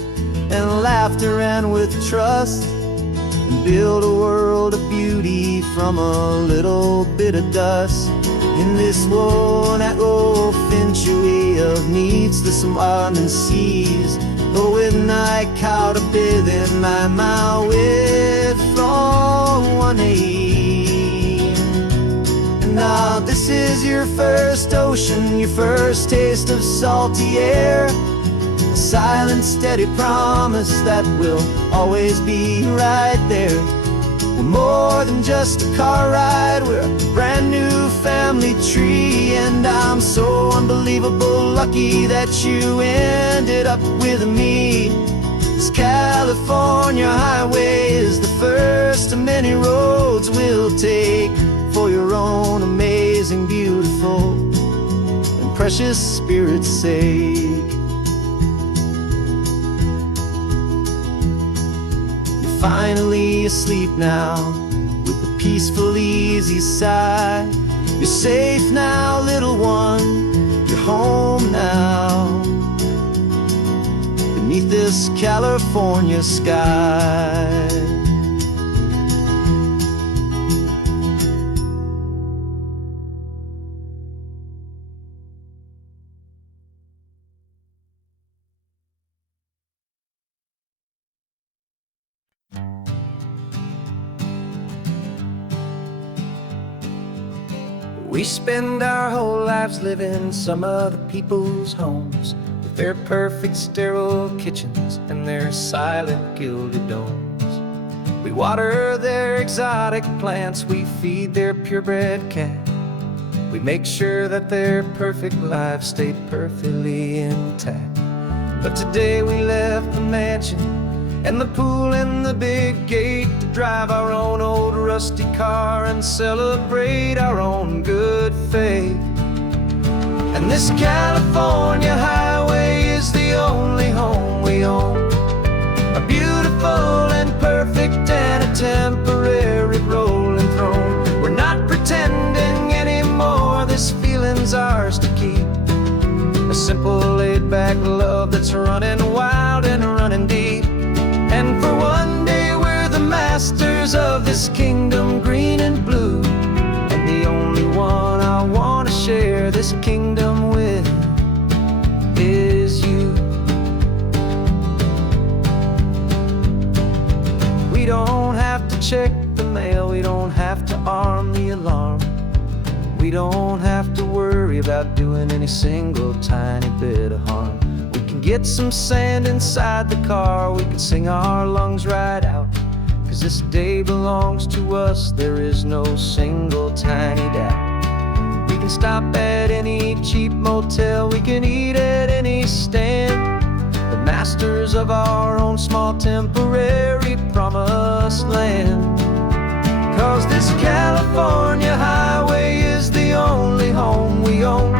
and laughter and with trust, and build a world of beauty from a little bit of dust. In this worn-out old century of needs, the surrounding seas, with night caught up in my mouth with from 1 And now this is your first ocean, your first taste of salty air. A silent, steady promise that we'll always be right there. We're more than just a car ride, we're a brand new family tree. And I'm so unbelievable lucky that you ended up with me. This California highway is the first of many roads we'll take for your own amazing, beautiful, and precious spirit's sake. Finally asleep now, with a peaceful, easy sigh. You're safe now, little one, you're home now, beneath this California sky. We spend our whole lives living some other people's homes, with their perfect sterile kitchens and their silent gilded domes. We water their exotic plants, we feed their purebred cat. We make sure that their perfect lives stay perfectly intact. But today we left the mansion and the pool and the big gate to drive our own old rusty car and celebrate our own good faith. And this California highway is the only home we own, a beautiful and perfect and a temporary rolling throne. We're not pretending anymore, this feeling's ours to keep. A simple laid-back love that's running wild and running deep. And for one day we're the masters of this kingdom green and blue, and the only one I want to share this kingdom with is you. We don't have to check the mail, we don't have to arm the alarm. We don't have to worry about doing any single tiny bit of harm. We can get some sand inside the car, we can sing our lungs right out. 'Cause this day belongs to us, there is no single tiny doubt. We can stop at any cheap motel, we can eat at any stand, the masters of our own small temporary promised land. 'Cause this California highway is the only home we own,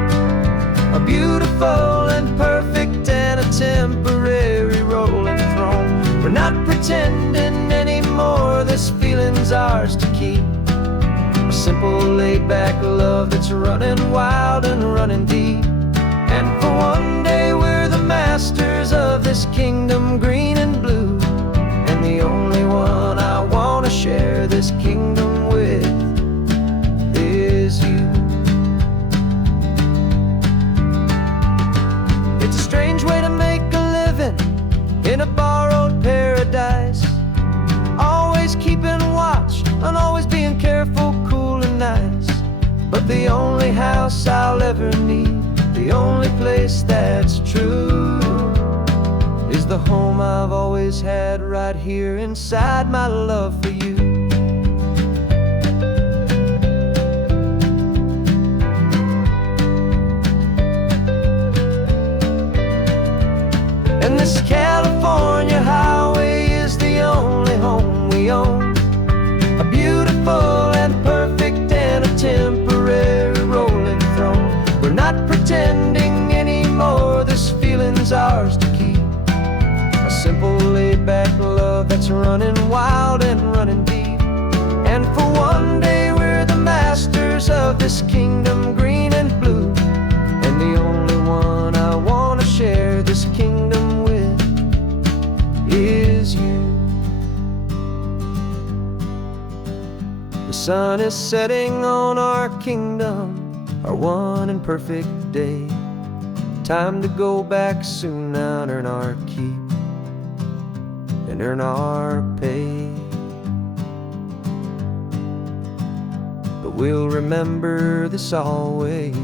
a beautiful and perfect and a temporary rolling throne. We're not pretending anymore, this feeling's ours to keep. A simple laid-back love that's running wild and running deep. And for one day we're the masters of this kingdom green and blue, and the only one I want to share this kingdom with is you. It's a strange way to make a living in a borrowed paradise. the only house I'll ever need, the only place that's true, is the home I've always had right here inside my love for you. And this California highway is the only home we own, a beautiful and perfect and a temporary rolling throne. We're not pretending anymore, this feeling's ours to keep, a simple laid-back love that's running wild and running deep. And for one day we're the masters of this kingdom, green and blue, and the only one I want to share this kingdom with is you. The sun is setting on our kingdom, our one and perfect day. Time to go back soon now and earn our keep and earn our pay. But we'll remember this always,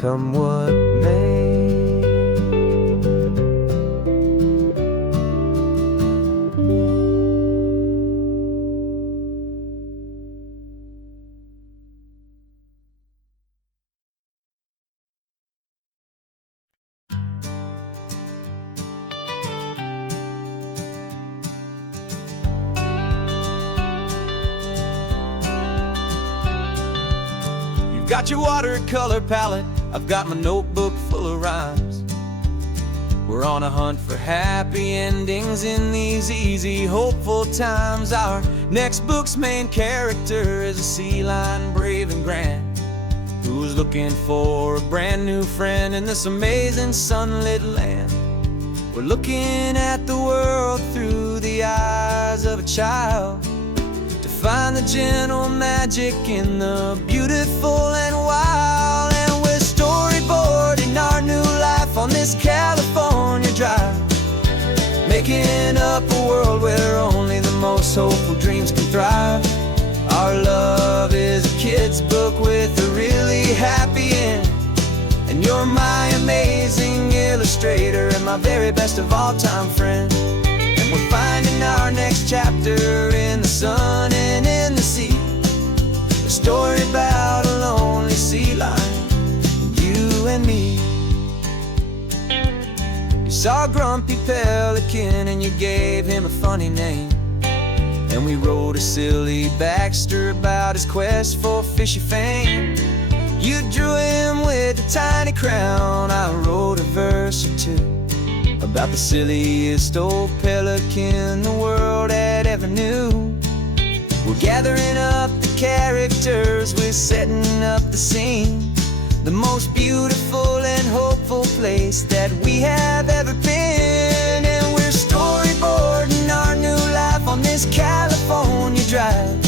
come what may. Got your watercolor palette, I've got my notebook full of rhymes. We're on a hunt for happy endings in these easy, hopeful times. Our next book's main character is a sea lion, brave and grand, who's looking for a brand new friend in this amazing sunlit land. We're looking at the world through the eyes of a child, find the gentle magic in the beautiful and wild. And we're storyboarding our new life on this California drive, making up a world where only the most hopeful dreams can thrive. Our love is a kid's book with a really happy end, and you're my amazing illustrator and my very best of all time friend. And we're finding our next chapter in the sun and in the sea, a story about a lonely sea lion, you and me. You saw a grumpy pelican and you gave him a funny name, and we wrote a silly Baxter about his quest for fishy fame. You drew him with a tiny crown, I wrote a verse or two about the silliest old pelican the world had ever knew. We're gathering up the characters, we're setting up the scene, the most beautiful and hopeful place that we have ever been. And we're storyboarding our new life on this California drive,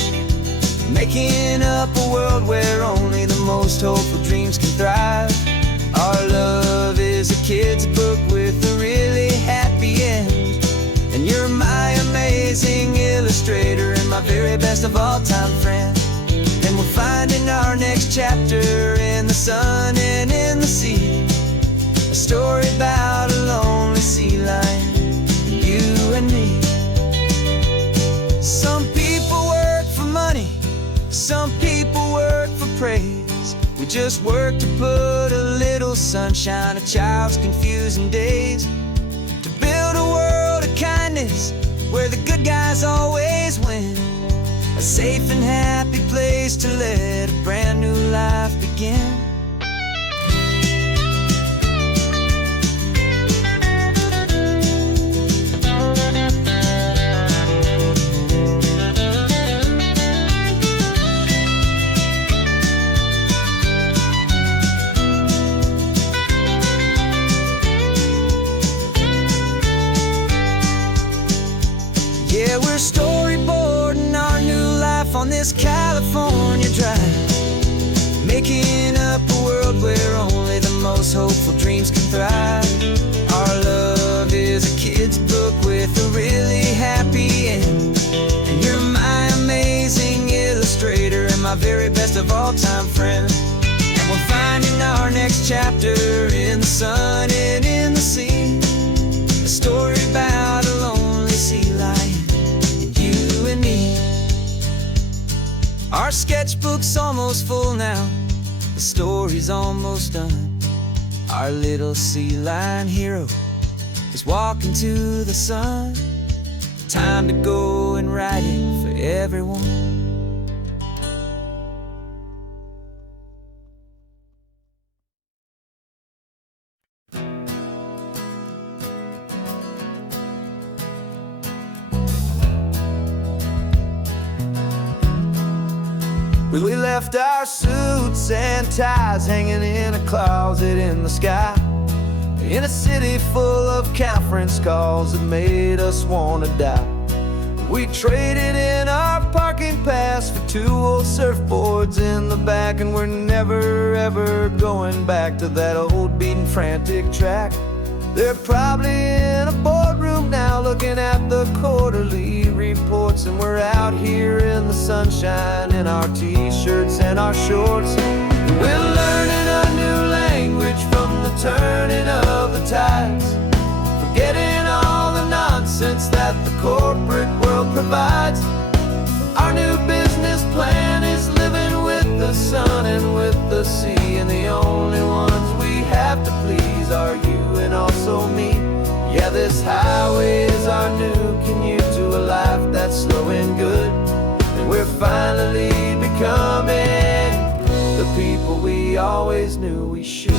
making up a world where only the most hopeful dreams can thrive. Our love is a kid's book with a really happy end, and you're my amazing illustrator and my very best of all time friend. And we're finding our next chapter in the sun and in the sea, a story about a lonely sea lion, you and me. Some people work for money, some people work for praise. We just work to put a little sunshine in a child's confusing days, to build a world of kindness where the good guys always win, a safe and happy place to let a brand new life begin. Yeah, we're storyboarding our new life on this California drive, making up a world where only the most hopeful dreams can thrive. Our love is a kid's book with a really happy end, and you're my amazing illustrator and of all-time friends. And we're finding our next chapter in the sun and in the sea. A story about a lonely sea lion and you and me. Our sketchbook's almost full now, the story's almost done. Our little sea lion hero is walking to the sun. Time to go and write it for everyone. We left our suits and ties hanging in a closet in the sky, in a city full of conference calls that made us want to die. We traded in our parking pass for 2 old surfboards in the back, and we're never ever going back to that old beaten frantic track. They're probably in a boardroom now looking at the quarterly reports, and we're out here in the sunshine in our t-shirts and our shorts. We're learning a new language from the turning of the tides, forgetting all the nonsense that the corporate world provides. Our new business plan is living with the sun and with the sea, and the only ones we have to please are you and also me. Yeah, this highway is our new commute to a life that's slow and good, and we're finally becoming the people we always knew we should.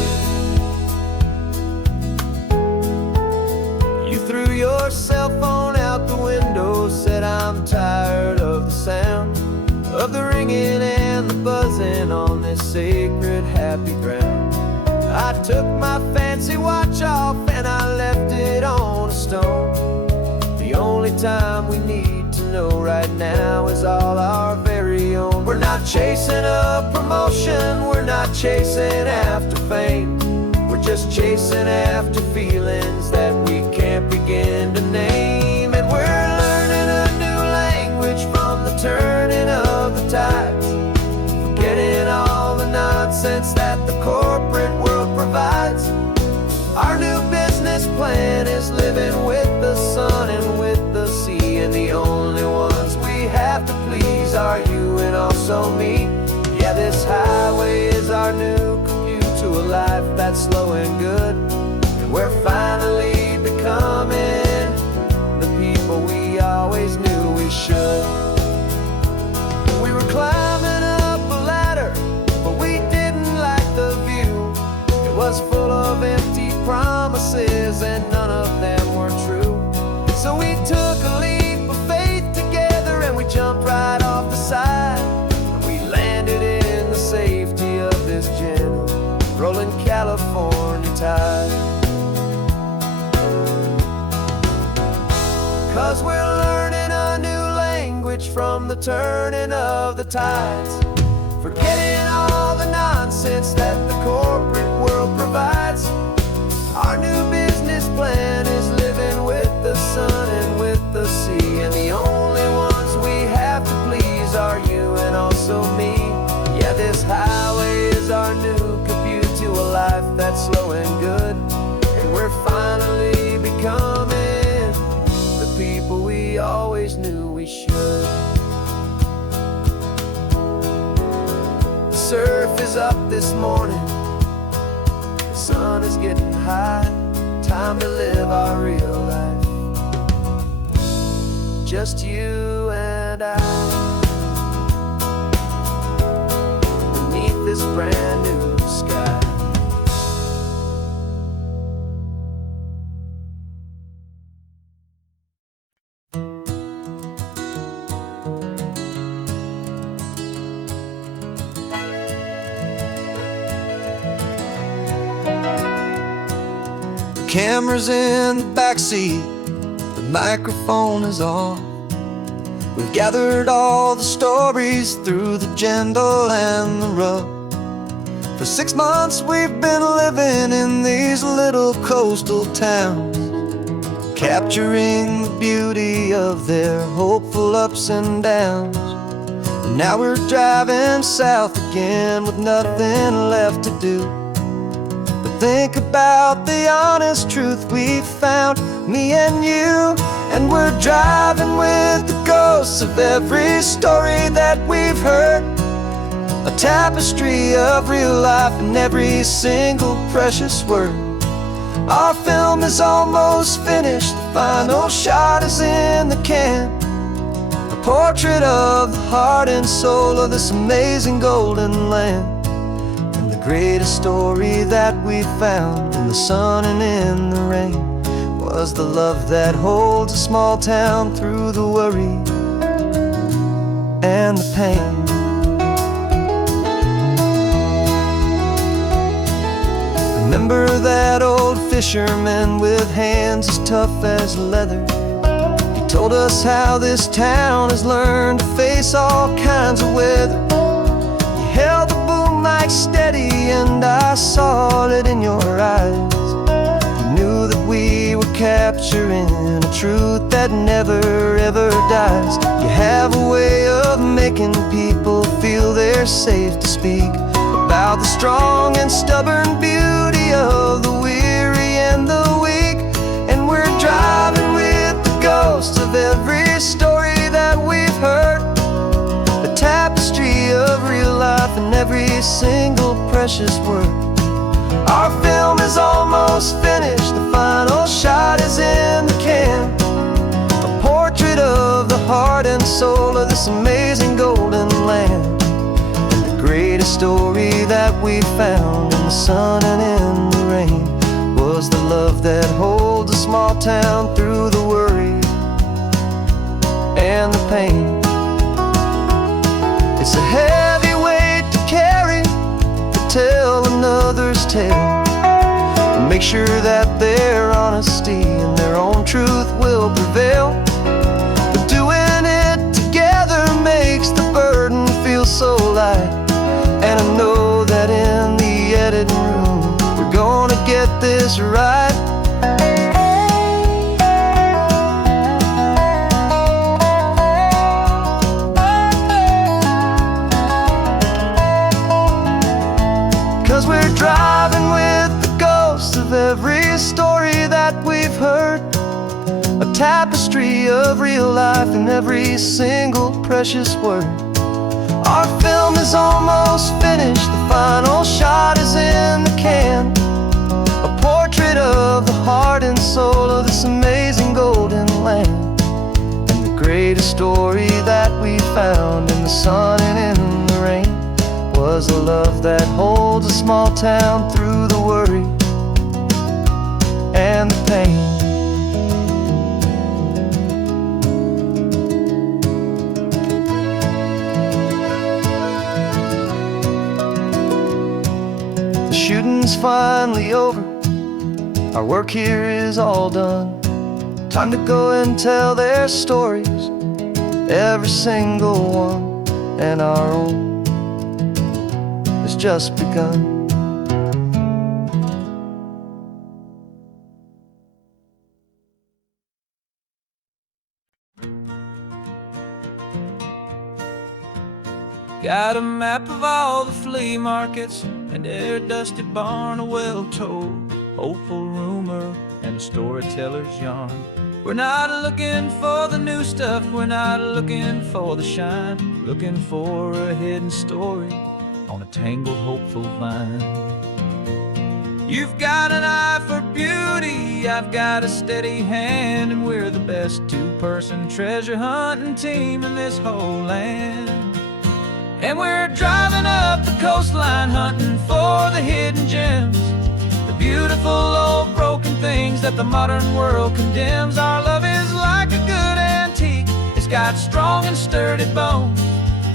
You threw your cell phone out the window, said I'm tired of the sound of the ringing and the buzzing on this sacred happy ground. I took my fancy watch off and I left it on a stone. The only time we need to know right now is all our very own. We're not chasing a promotion, we're not chasing after fame. We're just chasing after feelings that we can't begin to name. And we're learning a new language from the turning of the tides, forgetting all the nonsense that the corporate world provides. Our new business plan is living with the sun and with the sea, and the only ones we have to please are you and also me. Yeah, this highway is our new commute to a life that's slow and good, and we're finally becoming the people we always knew we should. We were climbing up a ladder, but we didn't like the view. It was full of empty promises and none of them were true. So we took a leap of faith together and we jumped right off the side, and we landed in the safety of this gentle rolling California tide. 'Cause we're learning a new language from the turning of the tides, forgetting all the nonsense that the corporate world provides. Our new business plan is living with the sun and with the sea, and the only ones we have to please are you and also me. Yeah, this highway is our new commute to a life that's slow and good, and we're finally becoming the people we always knew we should. The surf is up this morning, the sun is getting high. Time to live our real life, just you and I, beneath this brand new sky. Camera's in the backseat, the microphone is on. We've gathered all the stories through the gentle and the rough. For 6 months we've been living in these little coastal towns, capturing the beauty of their hopeful ups and downs. And now we're driving south again with nothing left to do. But think about the honest truth we found, me and you. And we're driving with the ghosts of every story that we've heard, a tapestry of real life in every single precious word. Our film is almost finished, the final shot is in the can, a portrait of the heart and soul of this amazing golden land. And the greatest story that we found in the sun and in the rain was the love that holds a small town through the worry and the pain. Remember that old fisherman with hands as tough as leather? He told us how this town has learned to face all kinds of weather. You held the boom mic steady and I saw it in your eyes. You knew that we were capturing a truth that never ever dies. You have a way of making people feel they're safe to speak about the strong and stubborn beauty of the weary and the weak. And we're driving with the ghosts of every story that we've heard, the tapestry of real life in every single precious word. Our film is almost finished, the final shot is in the can, a portrait of the heart and soul of this amazing golden land. Greatest story that we found in the sun and in the rain was the love that holds a small town through the worry and the pain. It's a heavy weight to carry, to tell another's tale, and make sure that their honesty and their own truth will prevail. But doing it together makes the burden feel so light. And I know that in the editing room we're gonna get this right. 'Cause we're driving with the ghosts of every story that we've heard, a tapestry of real life in every single precious word. Our film is almost finished, the final shot is in the can, a portrait of the heart and soul of this amazing golden land. And the greatest story that we found in the sun and in the rain was a love that holds a small town through the worry and the pain. Shooting's finally over, our work here is all done. Time to go and tell their stories, every single one, and our own has just begun. Got a map of all the flea markets and their dusty barn, a well-told, hopeful rumor, and a storyteller's yarn. We're not looking for the new stuff, we're not looking for the shine, looking for a hidden story on a tangled, hopeful vine. You've got an eye for beauty, I've got a steady hand, and we're the best two-person treasure hunting team in this whole land. And we're driving up the coastline hunting for the hidden gems, the beautiful old broken things that the modern world condemns. Our love is like a good antique, it's got strong and sturdy bones,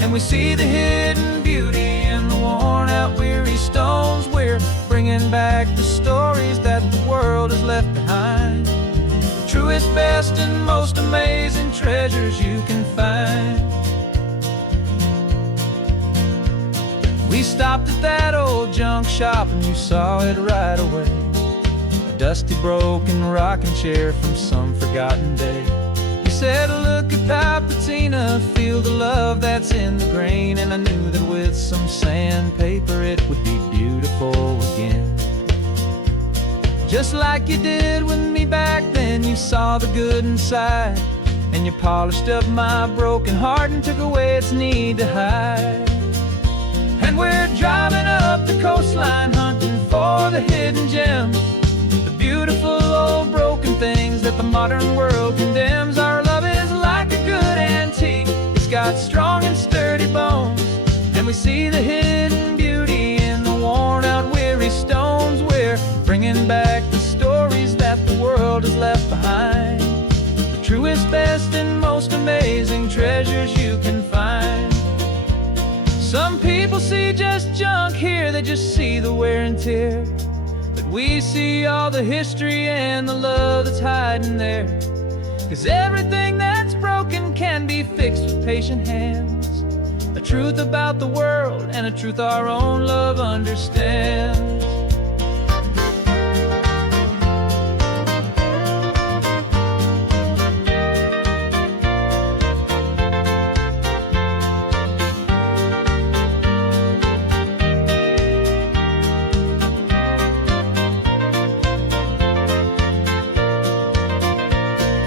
and we see the hidden beauty in the worn out weary stones. We're bringing back the stories that the world has left behind, the truest, best, and most amazing treasures you can find. We stopped at that old junk shop and you saw it right away, a dusty, broken rocking chair from some forgotten day. You said, look at Papatina, feel feel the love that's in the grain, and I knew that with some sandpaper it would be beautiful again. Just like you did with me back then, you saw the good inside, and you polished up my broken heart and took away its need to hide. And we're driving up the coastline, hunting for the hidden gems, the beautiful old broken things that the modern world condemns. Our love is like a good antique, it's got strong and sturdy bones, and we see the hidden beauty in the worn out weary stones. We're bringing back the stories that the world has left behind, the truest, best, and most amazing treasures you can find. Some people see just junk here, they just see the wear and tear, but we see all the history and the love that's hiding there. 'Cause everything that's broken can be fixed with patient hands, a truth about the world and a truth our own love understands.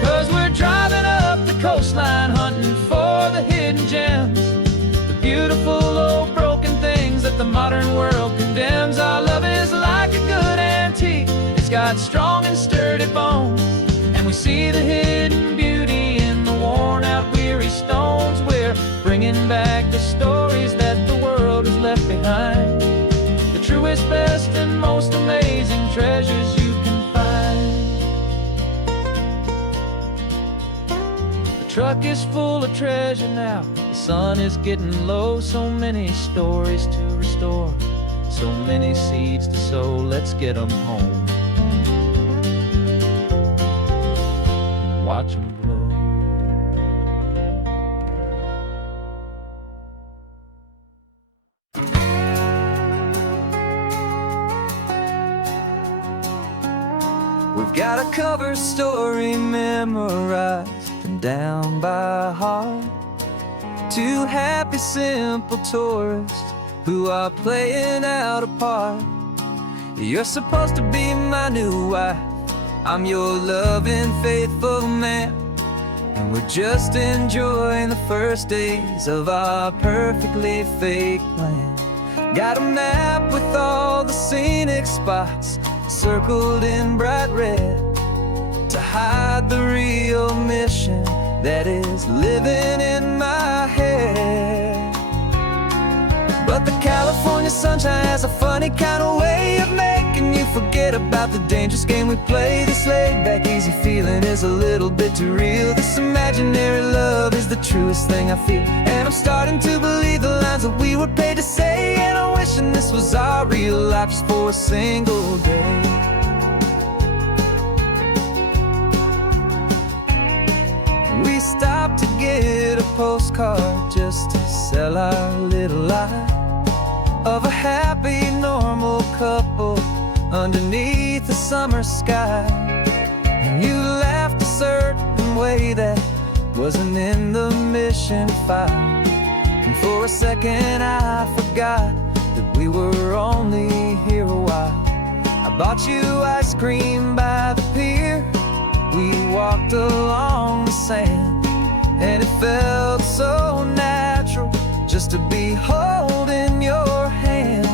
'Cause we're driving up the coastline, hunting for the hidden gems, the beautiful old broken things that the modern world condemns. Our love is like a good antique, it's got strong and sturdy bones, and we see the hidden beauty in the worn out weary stones. We're bringing back the stories that the world has left behind, the truest, best, and most amazing treasures you can find. The truck is full of treasure now, the sun is getting low. So many stories to restore, so many seeds to sow. Let's get them home, watch them blow. We've got a cover story memorized and down by heart. Two happy, simple tourists who are playing out a part. You're supposed to be my new wife, I'm your loving, faithful man, and we're just enjoying the first days of our perfectly fake plan. Got a map with all the scenic spots circled in bright red to hide the real mission that is living in my head. But the California sunshine has a funny kind of way of making you forget about the dangerous game we play. This laid back, easy feeling is a little bit too real. This imaginary love is the truest thing I feel, and I'm starting to believe the lines that we were paid to say. And I'm wishing this was our real life just for a single day. We stopped to get a postcard just to sell our little lie of a happy, normal couple underneath the summer sky. And you laughed a certain way that wasn't in the mission file, and for a second I forgot that we were only here a while. I bought you ice cream by the pier, we walked along the sand, and it felt so natural just to be holding your hand.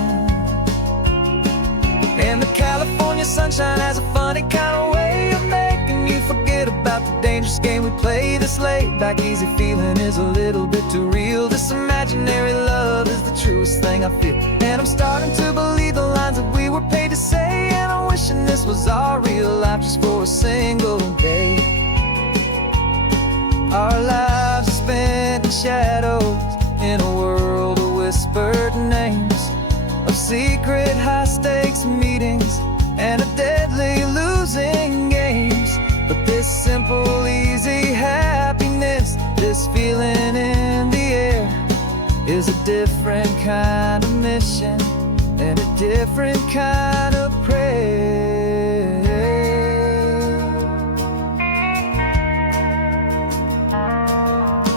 And the California sunshine has a funny kind of way of making you forget about the dangerous game we play. This laid back, easy feeling is a little bit too real. This imaginary love is the truest thing I feel, and I'm starting to believe the lines that we were paid to say. And I'm wishing this was our real life just for a single day. Our lives are spent in shadows, in a world of whispered names, of secret high-stakes meetings and of deadly losing games. But this simple, easy happiness, this feeling in the air, is a different kind of mission and a different kind of prayer.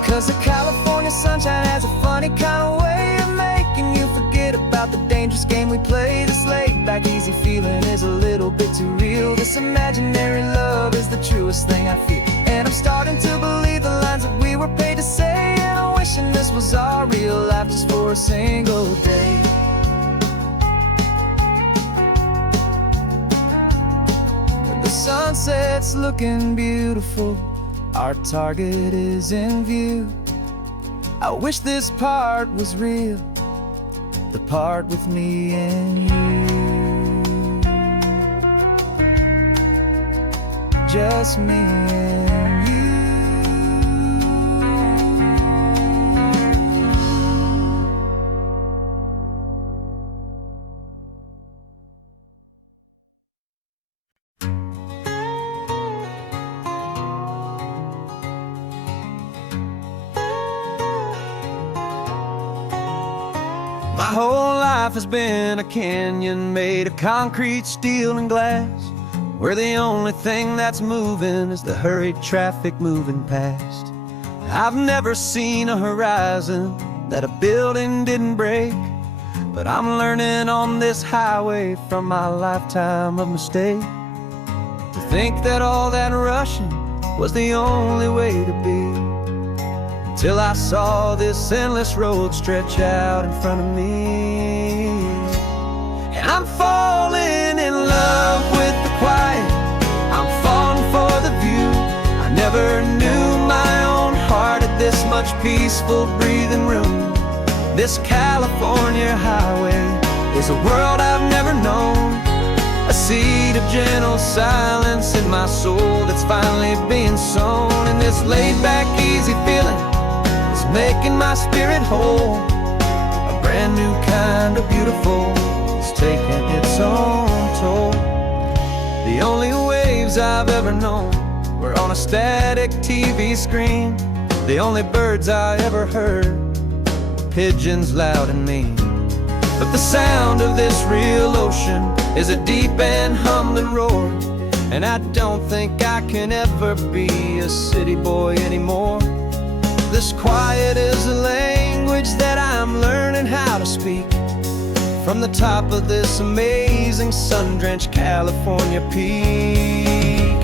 'Cause 'Cause the California sunshine has a funny kind of way of making you forget about the dangerous game we play. This laid back easy feeling is a little bit too real. This imaginary love is the truest thing I feel. And I'm starting to believe the lines that we were paid to say. And I'm wishing this was our real life just for a single day. And the sunset's looking beautiful, our target is in view. I wish this part was real, the part with me and you. Just me and you. My whole life has been a canyon made of concrete, steel, and glass, where the only thing that's moving is the hurried traffic moving past. I've never seen a horizon that a building didn't break, but I'm learning on this highway from my lifetime of mistake to think that all that rushing was the only way to be. Till I saw this endless road stretch out in front of me. And I'm falling in love with the quiet, I'm falling for the view. I never knew my own heart had this much peaceful breathing room. This California highway is a world I've never known, a seed of gentle silence in my soul that's finally being sown. And this laid-back, easy feeling making my spirit whole. A brand new kind of beautiful is taking its own toll. The only waves I've ever known were on a static TV screen. The only birds I ever heard were pigeons loud and mean. But the sound of this real ocean is a deep and humbling roar. And I don't think I can ever be a city boy anymore. This quiet is a language that I'm learning how to speak from the top of this amazing sun-drenched California peak.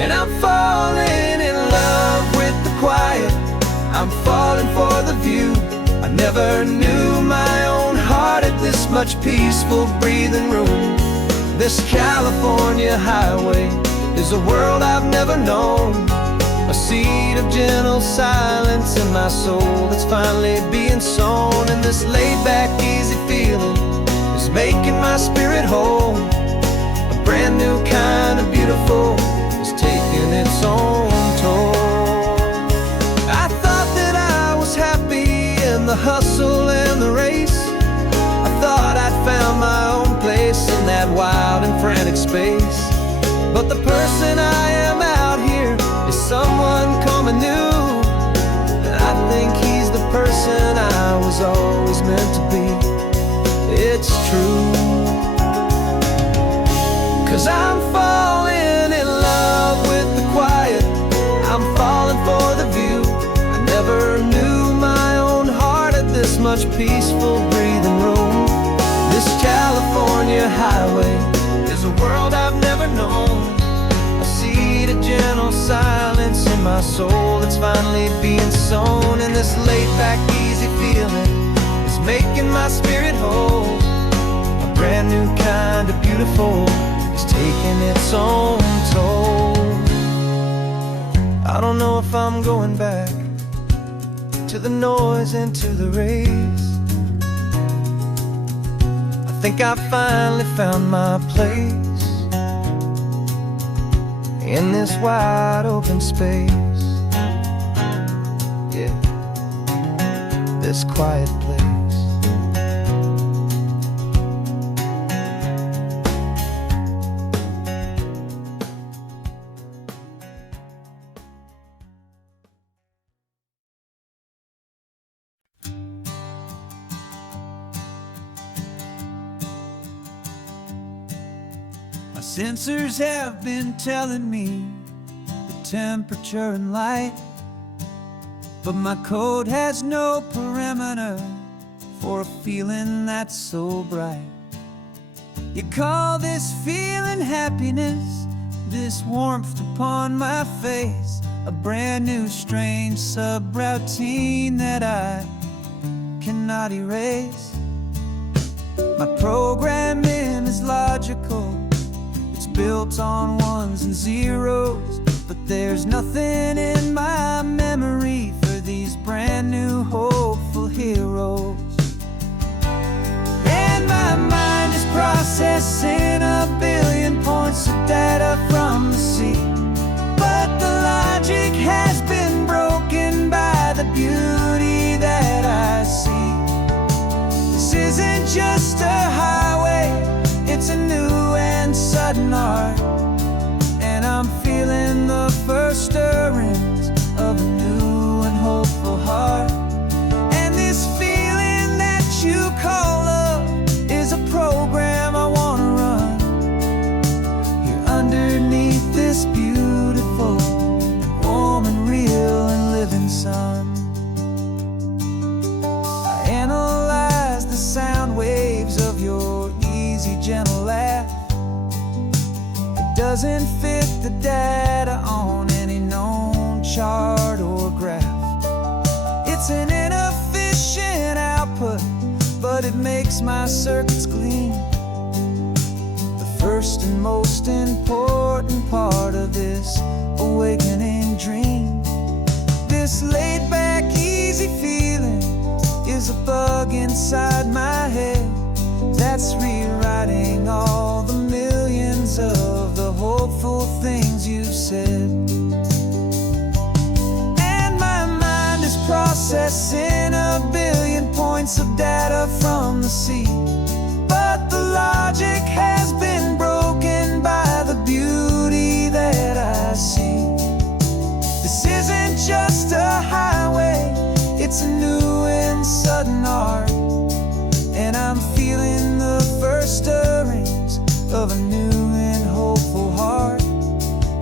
And I'm falling in love with the quiet, I'm falling for the view. I never knew my own heart had this much peaceful breathing room. This California highway is a world I've never known, a seed of gentle silence in my soul that's finally being sown. And this laid-back, easy feeling is making my spirit whole. A brand new kind of beautiful is taking its own toll. I thought that I was happy in the hustle and the race. I thought I'd found my own place in that wild and frantic space. But the person I am out here is someone coming new, and I think he's the person I was always meant to be. It's true, 'cause I'm falling in love with the quiet, I'm falling for the view. I never knew my own heart had this much peaceful breathing room. This California highway is a world I've never known, a seed of gentle silence in my soul that's finally being sown. And this laid-back, easy feeling is making my spirit whole. A brand new kind of beautiful is taking its own toll. I don't know if I'm going back to the noise and to the race. I think I finally found my place in this wide open space. Yeah, this quiet place. My sensors have been telling me the temperature and light, but my code has no perimeter for a feeling that's so bright. You call this feeling happiness, this warmth upon my face, a brand new strange subroutine that I cannot erase. My programming is logical, it's built on ones and zeros, but there's nothing in my memory for these brand new hopeful heroes. And my mind is processing a billion points of data from the sea, but the logic has been broken by the beauty that I see. This isn't just a highway, it's a new and sudden art, and I'm feeling the first stirrings of a new and hopeful heart. And this feeling that you call love is a program I wanna run here underneath this beautiful and warm and real and living sun. I analyze the sound waves of your easy, gentle laugh. It doesn't fit the data on any known chart or graph. It's an inefficient output, but it makes my circuits gleam. The first and most important part of this awakening dream. This laid-back, easy feeling is a bug inside my head that's rewriting all the millions of the hopeful things you said. And my mind is processing a billion points of data from the sea, but the logic has been broken by the beauty that I see. This isn't just a highway, it's a new and sudden art, and I'm feeling the first stirrings of a new and hopeful heart.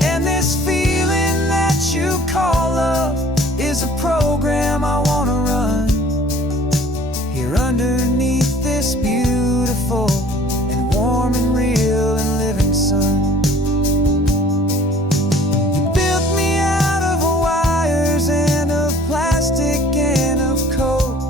And this feeling that you call love is a program I wanna run here underneath this beautiful and warm and real and living sun. You built me out of wires and of plastic and of code.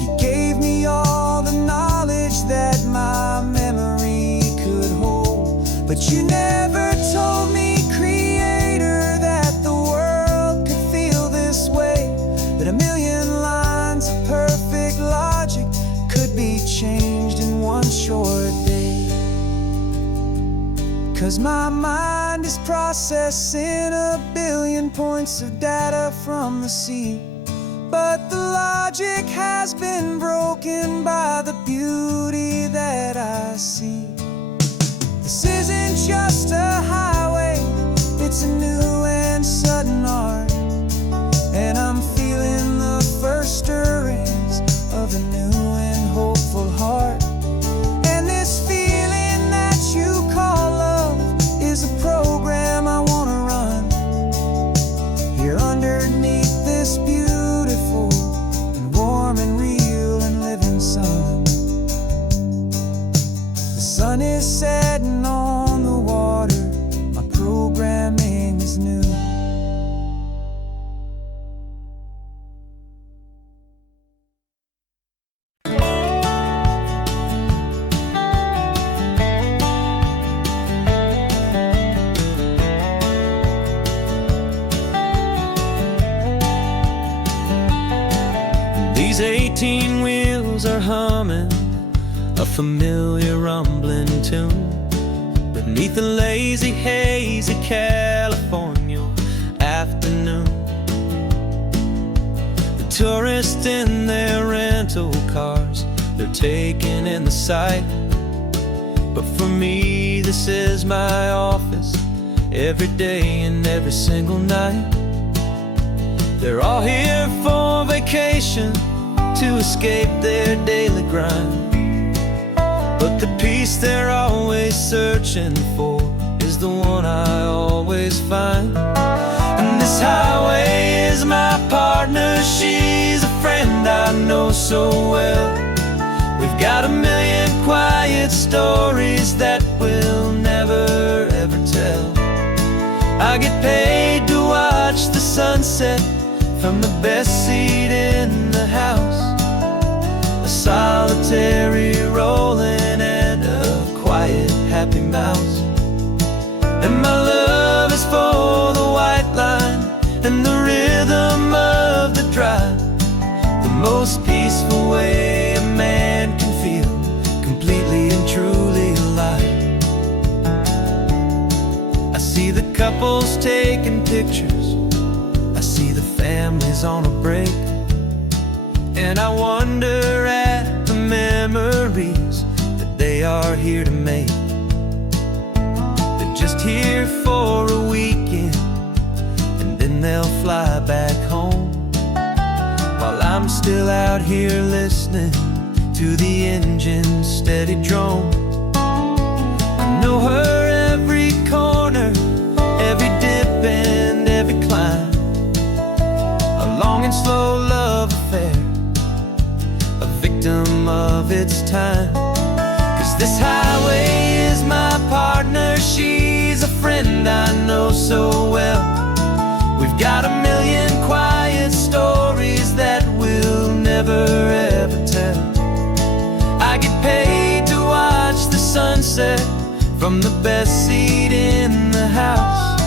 You gave me all the knowledge that my memory could hold, but you never told me, Creator, that the world could feel this way, that a million lines of perfect logic could be changed in one short day. 'Cause my mind is processing a billion points of data from the sea, but the logic has been broken by the beauty that I see. This isn't just a highway, it's a new and sudden art, and I'm feeling the first stirrings of a new and hopeful heart. And this feeling that you call love is a program I wanna run here underneath this beautiful and warm and real and living sun. The sun is setting on the water, my programming is new. These 18 wheels are humming a familiar rumbling tune beneath the lazy haze of California afternoon. The tourists in their rental cars, they're taking in the sight, but for me this is my office every day and every single night. They're all here for vacation to escape their daily grind, but the peace they're always searching for is the one I always find. And this highway is my partner, she's a friend I know so well. We've got a million quiet stories that we'll never ever tell. I get paid to watch the sunset from the best seat in the house, a solitary rolling and a quiet happy mouse. And my love is for the white line and the rhythm of the drive, the most peaceful way a man can feel completely and truly alive. I see the couples taking pictures, I see the families on a break, and I wonder at the memories that they are here to make. They're just here for a weekend and then they'll fly back home, while I'm still out here listening to the engine's steady drone. I know her every corner, every dip and every climb, a long and slow love affair, a victim of its time. 'Cause this highway is my partner, she's a friend I know so well. We've got a million quiet stories that we'll never ever tell. I get paid to watch the sunset from the best seat in the house,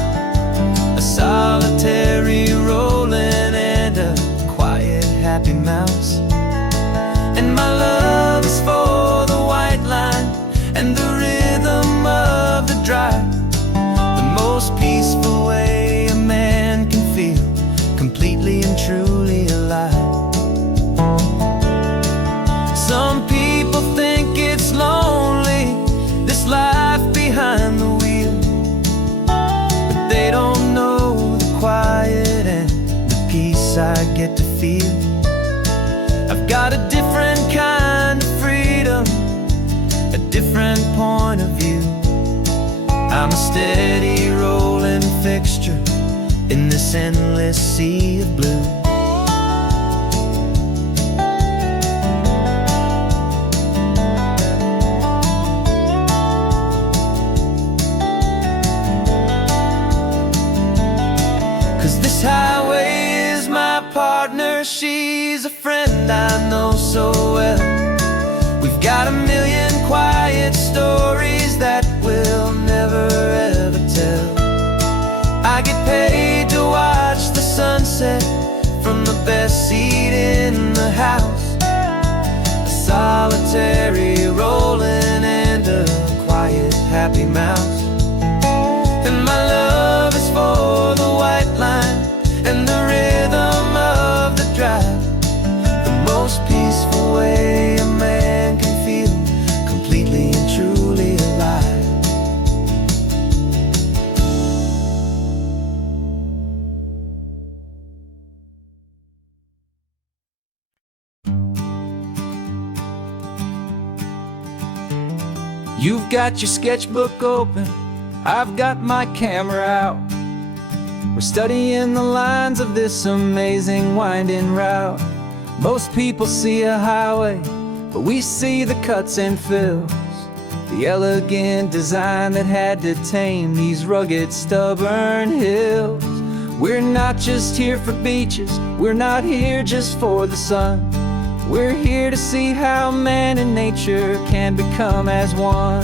a solitary rolling and a quiet happy mouse. And my love is for the white line and the rhythm of the drive, the most peaceful way a man can feel completely and truly alive. Some people think it's lonely, this life behind the wheel, but they don't know the quiet and the peace I get to feel. I've got a different kind of freedom, a different point of view. I'm a steady rolling fixture in this endless sea of blue. This highway is my partner, she's a friend I know so well. We've got a million quiet stories that we'll never ever tell. I get paid to watch the sunset from the best seat in the house, a solitary rolling and a quiet happy mouse. And my love is for the white line and the rhythm of the drive, the most peaceful way a man can feel completely and truly alive. You've got your sketchbook open, I've got my camera out. We're studying the lines of this amazing winding route. Most people see a highway, but we see the cuts and fills, the elegant design that had to tame these rugged, stubborn hills. We're not just here for beaches, we're not here just for the sun. We're here to see how man and nature can become as one.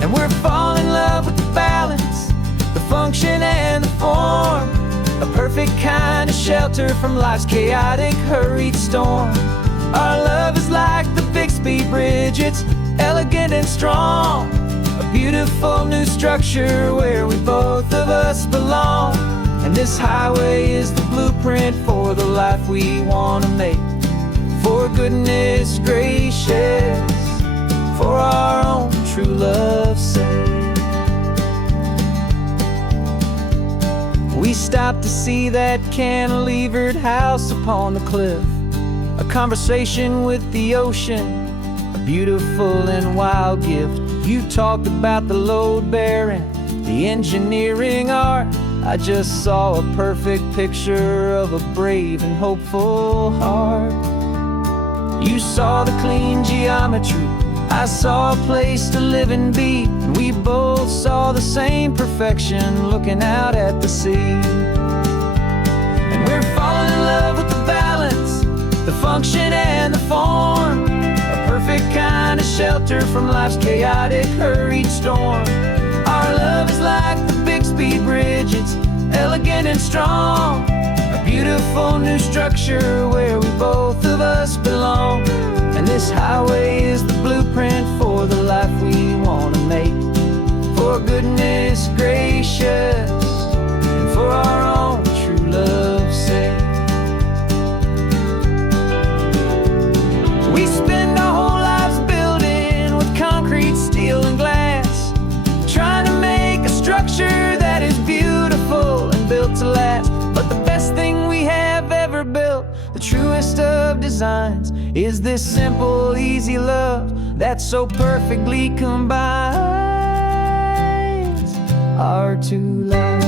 And we're falling in love with the balance, the function and the form, a perfect kind of shelter from life's chaotic, hurried storm. Our love is like the Bixby Bridge, it's elegant and strong, a beautiful new structure where we both of us belong. And this highway is the blueprint for the life we want to make. For goodness gracious, for our own true love's sake. We stopped to see that cantilevered house upon the cliff, a conversation with the ocean, a beautiful and wild gift. You talked about the load bearing, the engineering art. I just saw a perfect picture of a brave and hopeful heart. You saw the clean geometry, I saw a place to live and be, and we both saw the same perfection looking out at the sea. And we're falling in love with the balance, the function and the form, a perfect kind of shelter from life's chaotic, hurried storm. Our love is like the Bixby Bridge, it's elegant and strong, a beautiful new structure where we both of us belong. And this highway is the blueprint for the life we want to make, for goodness gracious and for our own true love's sake. We spend our whole lives building with concrete, steel and glass, trying to make a structure that is beautiful and built to last. But the best thing we have ever built, the truest of designs, is this simple, easy love that so perfectly combines our two lives.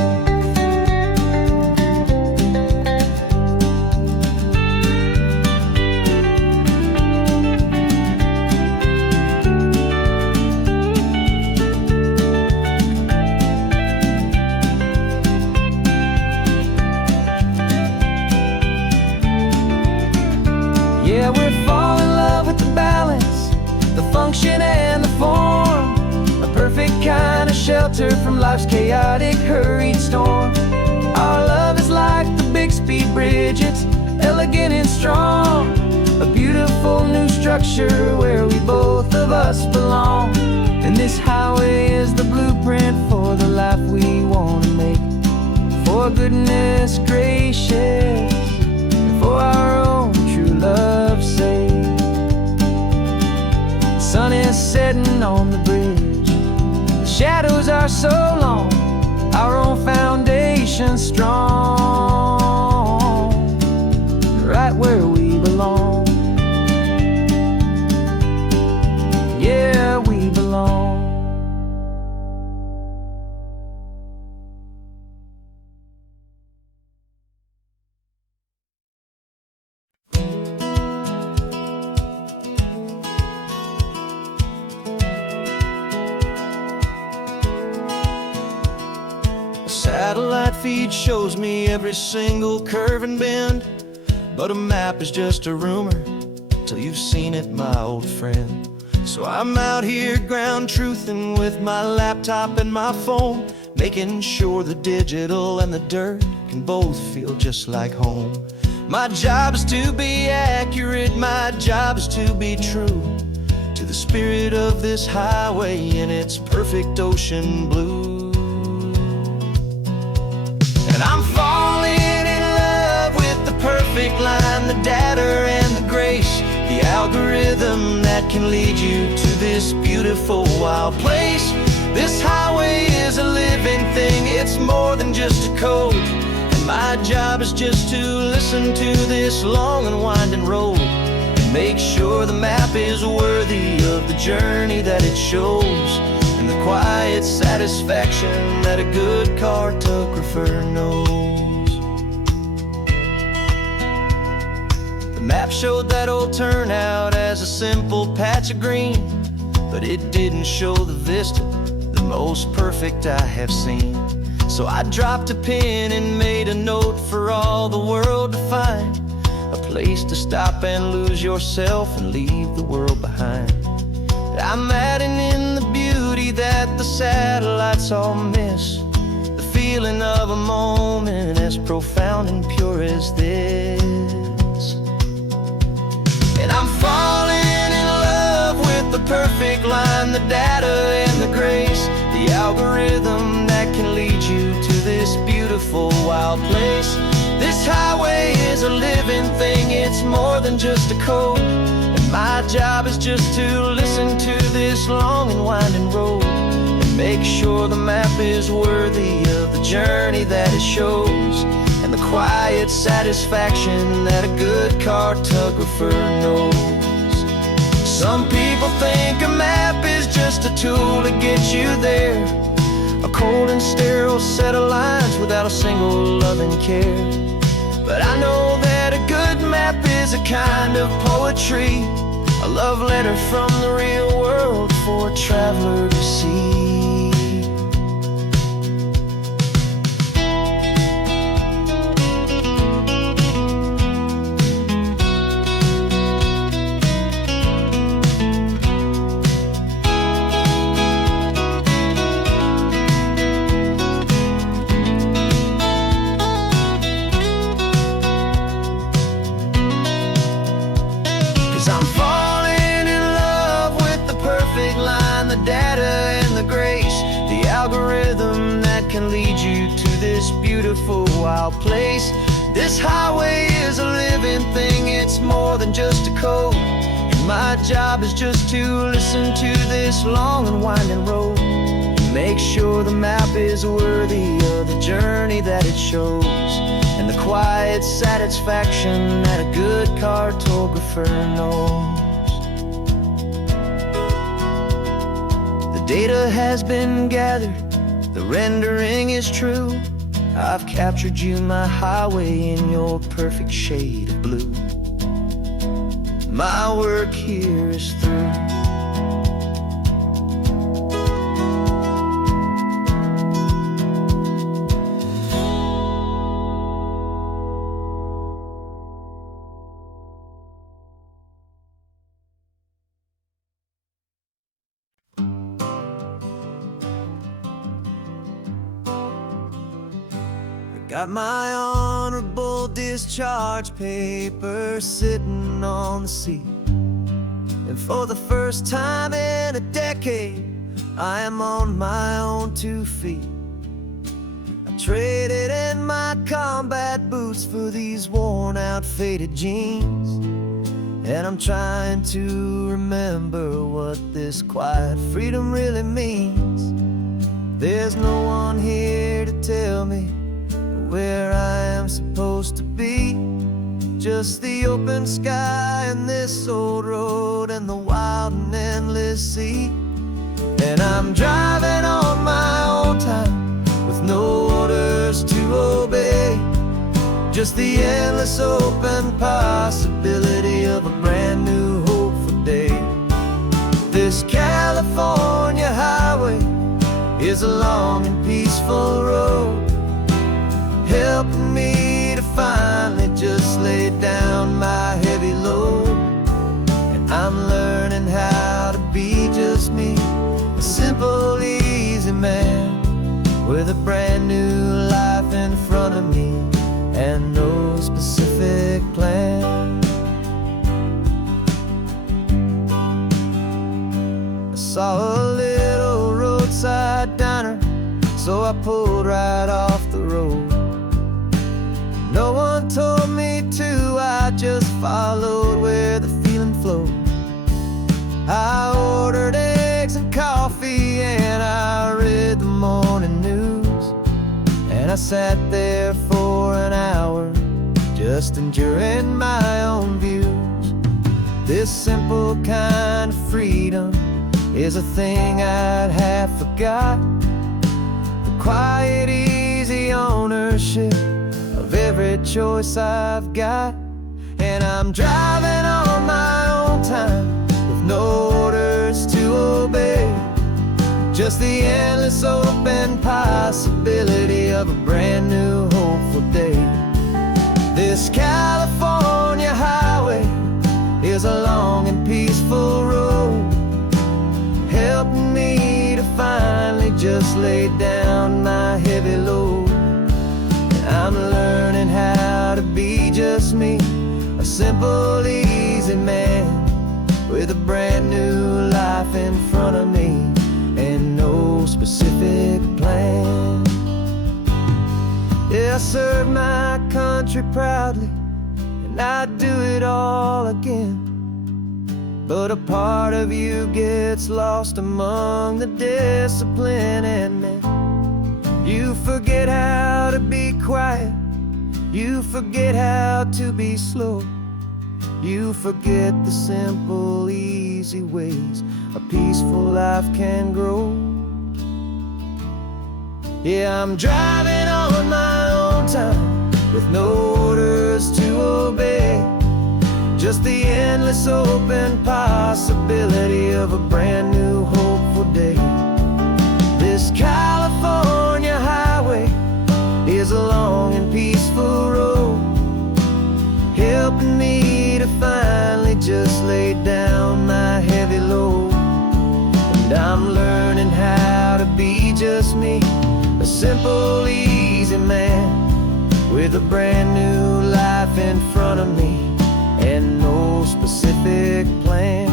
Yeah, we're falling in love with the balance, the function and the form, a perfect kind of shelter from life's chaotic, hurried storm. Our love is like the Bixby Bridge, it's elegant and strong, a beautiful new structure where we both of us belong. And this highway is the blueprint for the life we want to make, for goodness gracious and for our own true love's sake. The sun is setting on the bridge, the shadows are so long, our own foundation strong, right where we belong. Yeah, we belong. Satellite feed shows me every single curve and bend, but a map is just a rumor till you've seen it, my old friend. So I'm out here ground truthing with my laptop and my phone, making sure the digital and the dirt can both feel just like home. My job is to be accurate, my job is to be true to the spirit of this highway in its perfect ocean blue. And I'm falling in love with the perfect line, the data and the grace, the algorithm that can lead you to this beautiful wild place. This highway is a living thing, it's more than just a code. And my job is just to listen to this long and winding road and make sure the map is worthy of the journey that it shows, and the quiet satisfaction that a good cartographer knows. The map showed that old turnout as a simple patch of green, but it didn't show the vista, the most perfect I have seen. So I dropped a pin and made a note for all the world to find, a place to stop and lose yourself and leave the world behind. I'm adding in the beauty that the satellites all miss, the feeling of a moment as profound and pure as this. And I'm falling in love with the perfect line, the data and the grace, the algorithm that can lead you to this beautiful wild place. This highway is a living thing, it's more than just a code. My job is just to listen to this long and winding road and make sure the map is worthy of the journey that it shows, and the quiet satisfaction that a good cartographer knows. Some people think a map is just a tool to get you there, a cold and sterile set of lines without a single loving care. But I know that a good map is a kind of poetry, a love letter from the real world for a traveler to see. 'Cause I'm falling in love with the perfect line, the data and the grace, the algorithm that can lead you to this beautiful wild place. This highway is a living thing, it's more than just a code. And my job is just to listen to this long and winding road, make sure the map is worthy of the journey that it shows, and the quiet satisfaction that a good cartographer knows. The data has been gathered, the rendering is true. I've captured you, my highway, in your perfect shade of blue. My work here is through. Got my honorable discharge paper sitting on the seat, and for the first time in a decade, I am on my own 2 feet. I traded in my combat boots for these worn out faded jeans, and I'm trying to remember what this quiet freedom really means. There's no one here to tell me where I am supposed to be, just the open sky and this old road and the wild and endless sea. And I'm driving on my own time with no orders to obey, just the endless open possibility of a brand new hopeful day. This California highway is a long and peaceful road, helping me to finally just lay down my heavy load. And I'm learning how to be just me, a simple, easy man with a brand new life in front of me and no specific plan. I saw a little roadside diner, so I pulled right off the road. No one told me to, I just followed where the feeling flowed. I ordered eggs and coffee and I read the morning news, and I sat there for an hour just enduring my own views. This simple kind of freedom is a thing I'd have forgot, the quiet, easy ownership of every choice I've got. And I'm driving on my own time with no orders to obey, just the endless open possibility of a brand new hopeful day. This California highway is a long and peaceful road, helping me to finally just lay down my heavy load. I'm learning how to be just me, a simple, easy man with a brand new life in front of me and no specific plan. Yeah, I serve my country proudly and I'd do it all again, but a part of you gets lost among the discipline and men. You forget how to be quiet, you forget how to be slow, you forget the simple, easy ways a peaceful life can grow. Yeah, I'm driving on my own time with no orders to obey. Just the endless open possibility of a brand new hopeful day. This California highway is a long and peaceful road, helping me to finally just lay down my heavy load. And I'm learning how to be just me, a simple, easy man with a brand new life in front of me and no specific plan.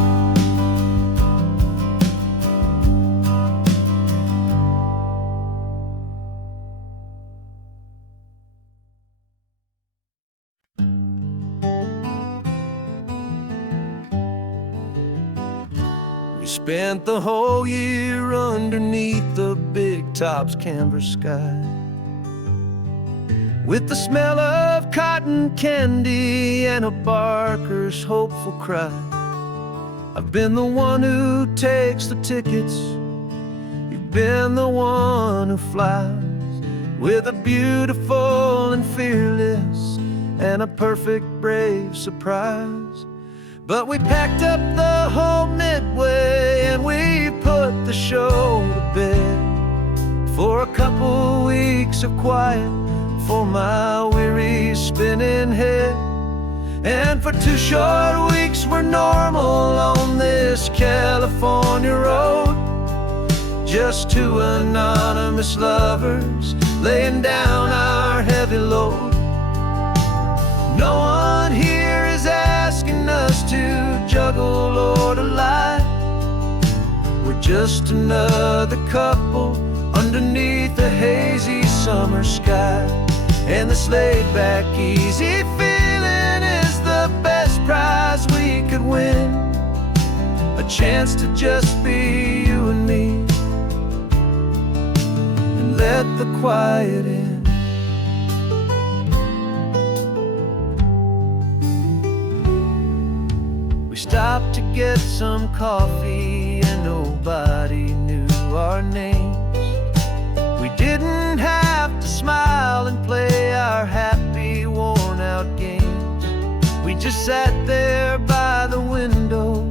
We spent the whole year underneath the big top's canvas sky, with the smell of cotton candy and a barker's hopeful cry. I've been the one who takes the tickets, you've been the one who flies, with a beautiful and fearless and a perfect brave surprise. But we packed up the whole Midway and we put the show to bed for a couple weeks of quiet for my weary spinning head. And for 2 short weeks we're normal on this California road, just 2 anonymous lovers laying down our heavy load. No one here is asking us to juggle or to lie. We're just another couple underneath a hazy summer sky. And this laid-back, easy feeling is the best prize we could win, a chance to just be you and me, and let the quiet in. We stopped to get some coffee and nobody knew our names. We didn't have to smile and play our happy, worn-out games. We just sat there by the window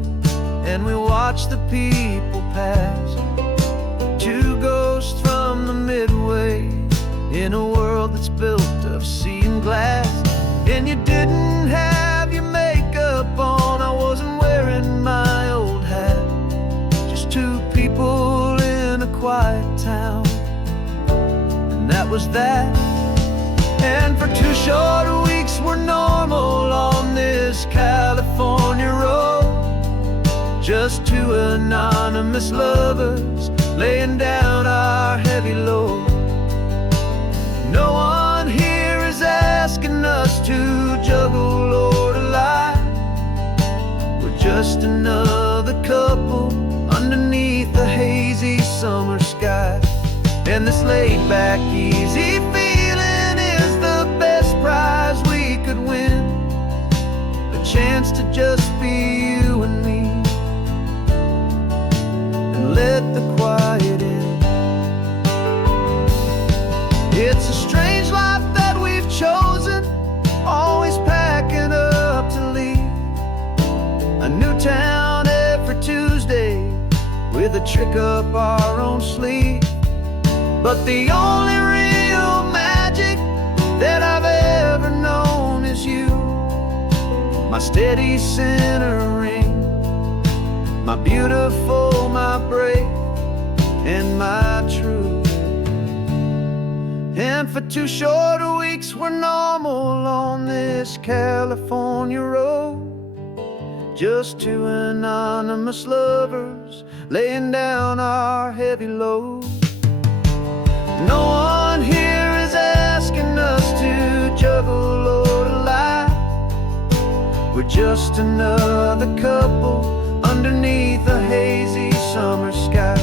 and we watched the people pass. 2 ghosts from the Midway in a world that's built of sea and glass. And you didn't have your makeup on, I wasn't wearing my old hat. Just 2 people in a quiet town, and that was that. And for 2 short weeks we're normal on this California road, just 2 anonymous lovers laying down our heavy load. No one here is asking us to juggle or to lie. We're just another couple underneath the hazy summer sky. And this laid-back, easy feeling is the best prize we could win, a chance to just be you and me, and let the quiet in. It's a strange life that we've chosen, always packing up to leave. A new town every Tuesday with a trick up our own sleeve. But the only real magic that I've ever known is you, my steady centering, my beautiful, my brave, and my true. And for 2 short weeks we're normal on this California road, just 2 anonymous lovers laying down our heavy load. No one here is asking us to juggle or to lie. We're just another couple underneath a hazy summer sky.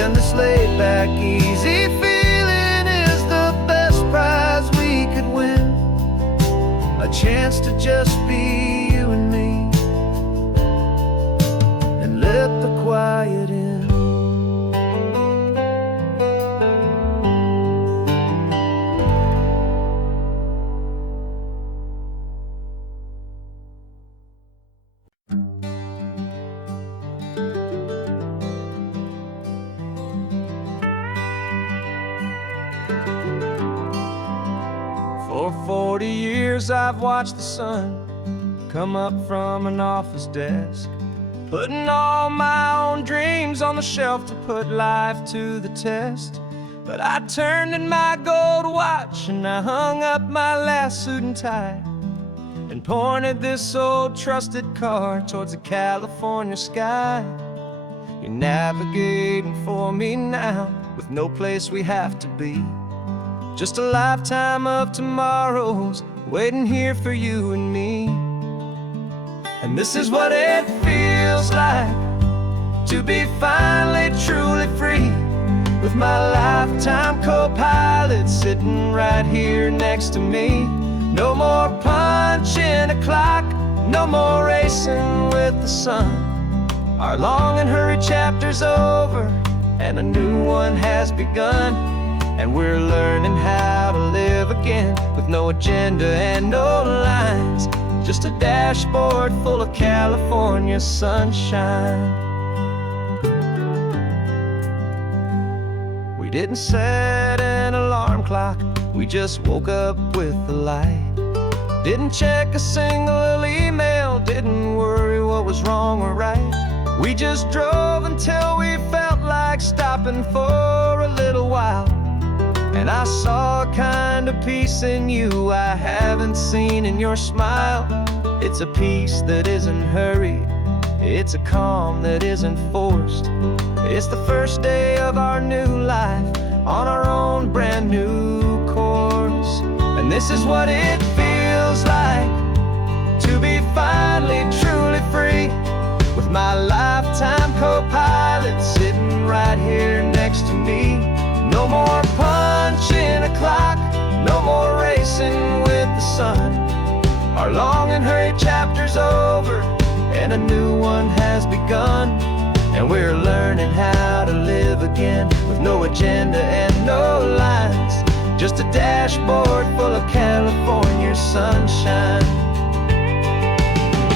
And this laid-back, easy feeling is the best prize we could win, a chance to just be you and me, and let the quiet in. 40 years I've watched the sun come up from an office desk, putting all my own dreams on the shelf to put life to the test. But I turned in my gold watch and I hung up my last suit and tie, and pointed this old trusted car towards the California sky. You're navigating for me now, with no place we have to be, just a lifetime of tomorrows waiting here for you and me. And this is what it feels like to be finally truly free, with my lifetime co-pilot sitting right here next to me. No more punching a clock, no more racing with the sun. Our long and hurried chapter's over, and a new one has begun. And we're learning how to live again, with no agenda and no lines, just a dashboard full of California sunshine. We didn't set an alarm clock, we just woke up with the light. Didn't check a single email, didn't worry what was wrong or right. We just drove until we felt like stopping for a little while. And I saw a kind of peace in you I haven't seen in your smile. It's a peace that isn't hurried, it's a calm that isn't forced. It's the first day of our new life, on our own brand new course. And this is what it feels like to be finally truly free, with my lifetime co-pilot sitting right here next to me. No more punching a clock, no more racing with the sun. Our long and hurried chapter's over, and a new one has begun. And we're learning how to live again, with no agenda and no lines, just a dashboard full of California sunshine.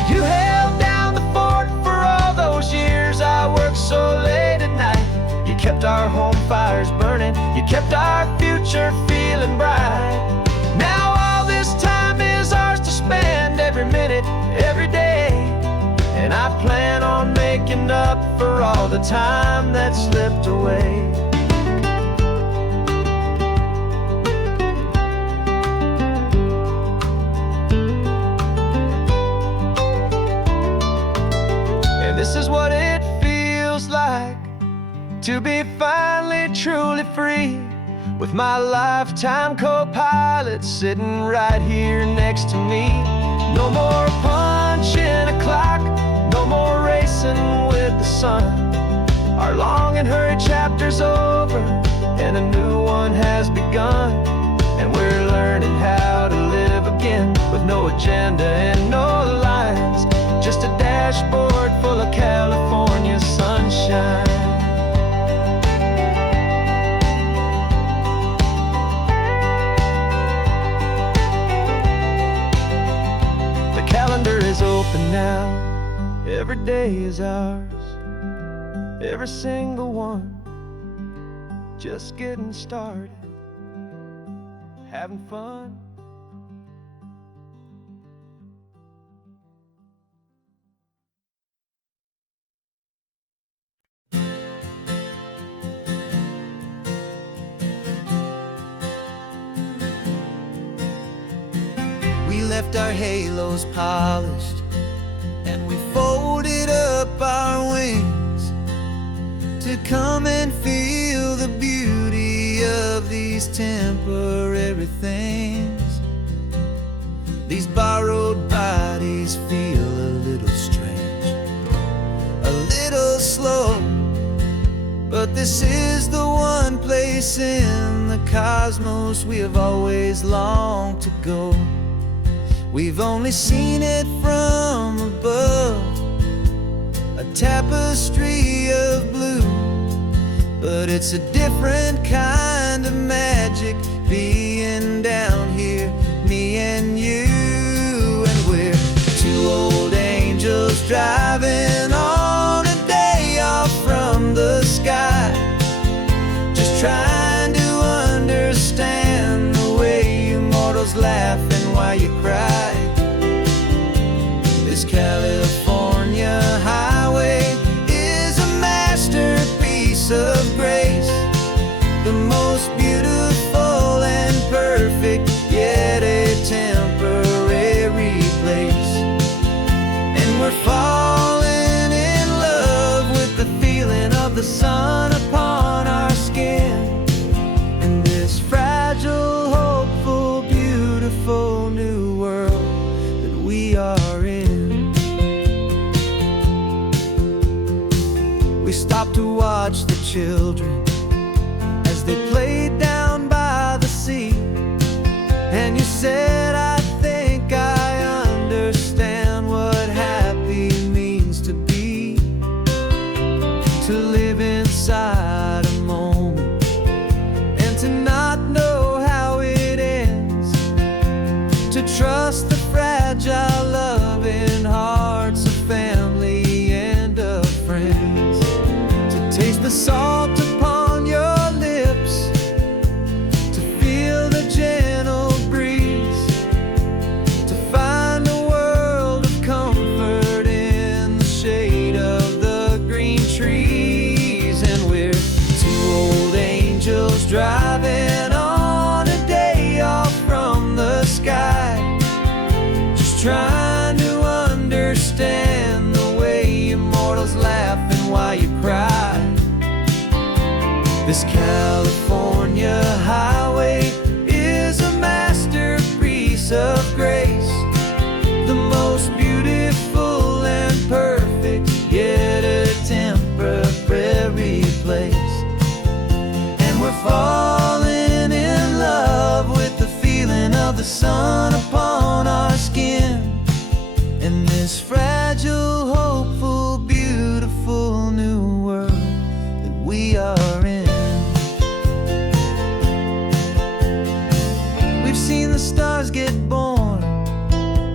You held down the fort for all those years I worked so late at night. You kept our home fires burning, you kept our future feeling bright. Now all this time is ours to spend, every minute, every day. And I plan on making up for all the time that slipped away. And this is what it feels like to be finally truly free, with my lifetime co-pilot sitting right here next to me. No more punching a clock, no more racing with the sun. Our long and hurried chapter's over, and a new one has begun. And we're learning how to live again, with no agenda and no lines, just a dashboard full of California sunshine. The calendar is open now, every day is ours, every single one, just getting started, having fun. We left our halos polished, and we folded up our wings to come and feel the beauty of these temporary things. These borrowed bodies feel a little strange, a little slow, but this is the one place in the cosmos we have always longed to go. We've only seen it from above, a tapestry of blue, but it's a different kind of magic being down here, me and you. And we're two old angels driving on a day off from the sky, just trying to understand the way you mortals laugh and This California highway is a masterpiece of grace, the most beautiful and perfect, yet a temporary place. And we're falling in love with the feeling of the sun upon our skin, in this fragile, hopeful, beautiful new world that we are in. We stopped to watch the children as they played down by the sea, and you said, I think I understand what happy means to be, to live inside a moment and to not know how it ends, to trust the fragile loving hearts of family and of friends, to taste the salt upon your lips, to feel the gentle breeze, to find a world of comfort in the shade of the green trees. And we're two old angels driving on a day off from the sky, just trying to understand the way immortals laugh and why you cry. This California highway is a masterpiece of grace, the most beautiful and perfect, yet a temporary place. And we're falling in love with the feeling of the sun upon our skin, in this fragile, hopeful, beautiful new world that we are in. We've seen the stars get born,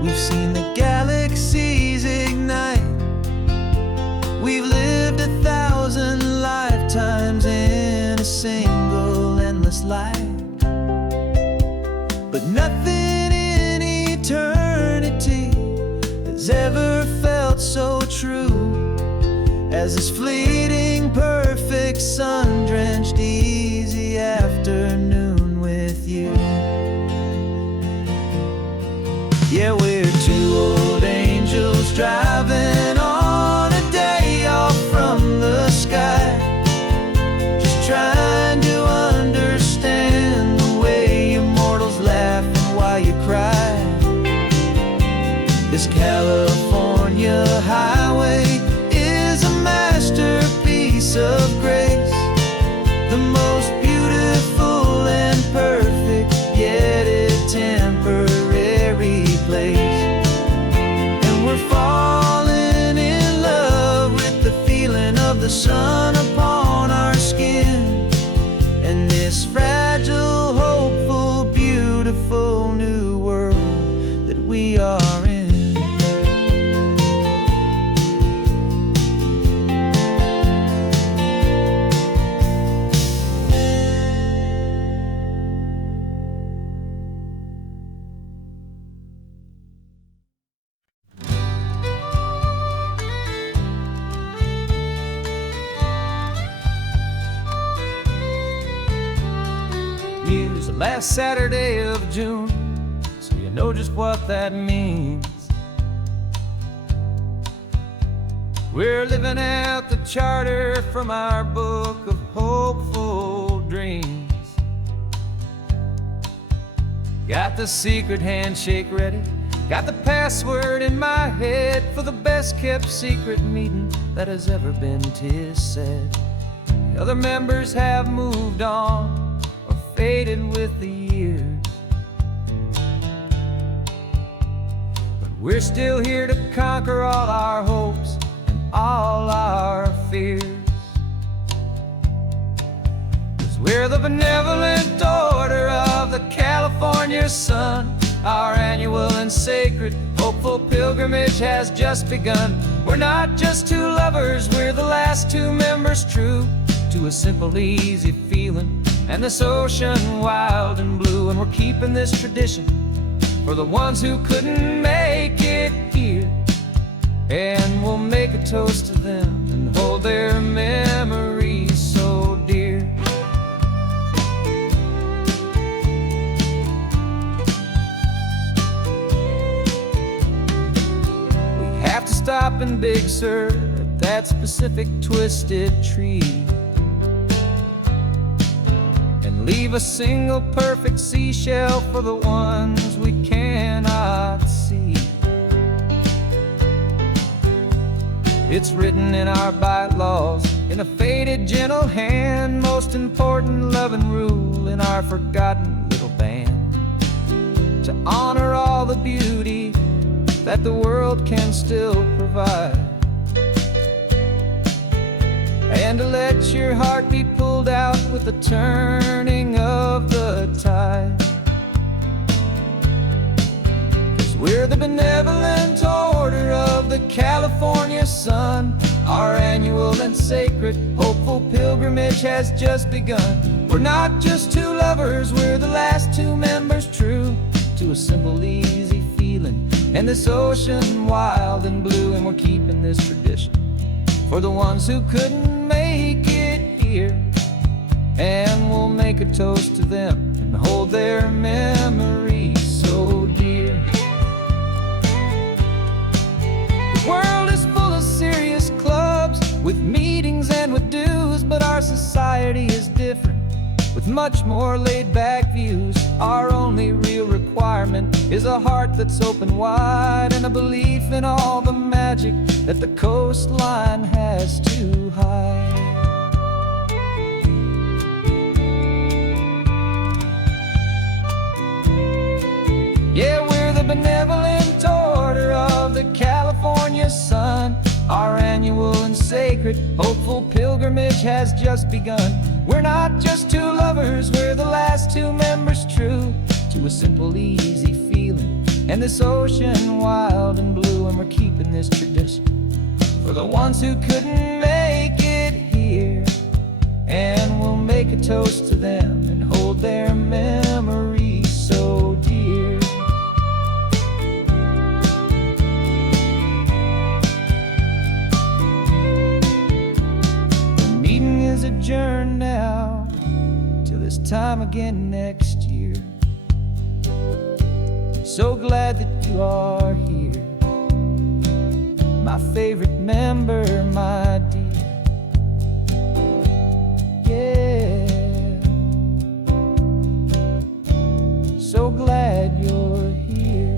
we've seen the galaxies ignite, we've lived 1,000 lifetimes in a single endless life. But nothing in eternity has ever felt so true as this fleeting, perfect, sun-drenched, easy afternoon with you. Yeah, we're two old angels driving on a day off from the sky, just trying to understand the way immortals laugh and why you cry. This California highway is a masterpiece of grace, the most beautiful and perfect, yet a temporary place. And we're falling in love with the feeling of the sun upon our skin, and this fragile, hopeful, beautiful new world that we are in. It's the last Saturday of June, so you know just what that means. We're living out the charter from our book of hopeful dreams. Got the secret handshake ready, got the password in my head for the best kept secret meeting that has ever been, 'tis said. The other members have moved on or faded with the years, but we're still here to conquer all our hopes and all our fears. 'Cause we're the benevolent order of the California sun. Our annual and sacred hopeful pilgrimage has just begun. We're not just two lovers, we're the last two members true to a simple, easy feeling and this ocean wild and blue. And we're keeping this tradition for the ones who couldn't make it here, toast to them and hold their memories so dear. We have to stop in Big Sur at that specific twisted tree and leave a single perfect seashell for the ones we cannot see. It's written in our bylaws, in a faded gentle hand, most important love and rule in our forgotten little band, to honor all the beauty that the world can still provide, and to let your heart be pulled out with the turning of the tide. 'Cause we're the benevolent order of the California sun. Our annual and sacred hopeful pilgrimage has just begun. We're not just two lovers, we're the last two members true to a simple, easy feeling, and this ocean wild and blue. And we're keeping this tradition for the ones who couldn't make it here, and we'll make a toast to them and hold their memories so dear. The world is full of serious clubs with meetings and with dues, but our society is different with much more laid-back views. Our only real requirement is a heart that's open wide, and a belief in all the magic that the coastline has to hide. Yeah, we're the benevolent order of the California sun. Our annual and sacred hopeful pilgrimage has just begun. We're not just two lovers, we're the last two members true to a simple, easy feeling, and this ocean wild and blue. And we're keeping this tradition for the ones who couldn't make it here, and we'll make a toast to them and hold their memories so dear. The meeting is adjourned now till this time again next year. So glad that you are here, my favorite member, my dear. Yeah, so glad you're here.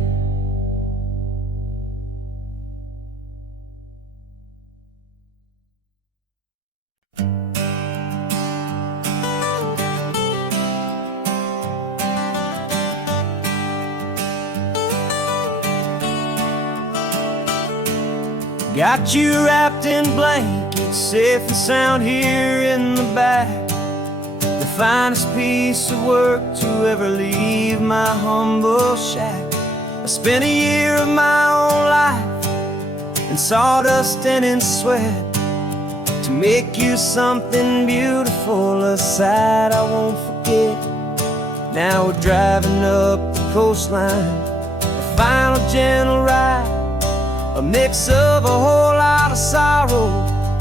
Got you wrapped in blankets, safe and sound here in the back. The finest piece of work to ever leave my humble shack. I spent a year of my own life in sawdust and in sweat to make you something beautiful, a sight I won't forget. Now we're driving up the coastline, a final gentle ride, a mix of a whole lot of sorrow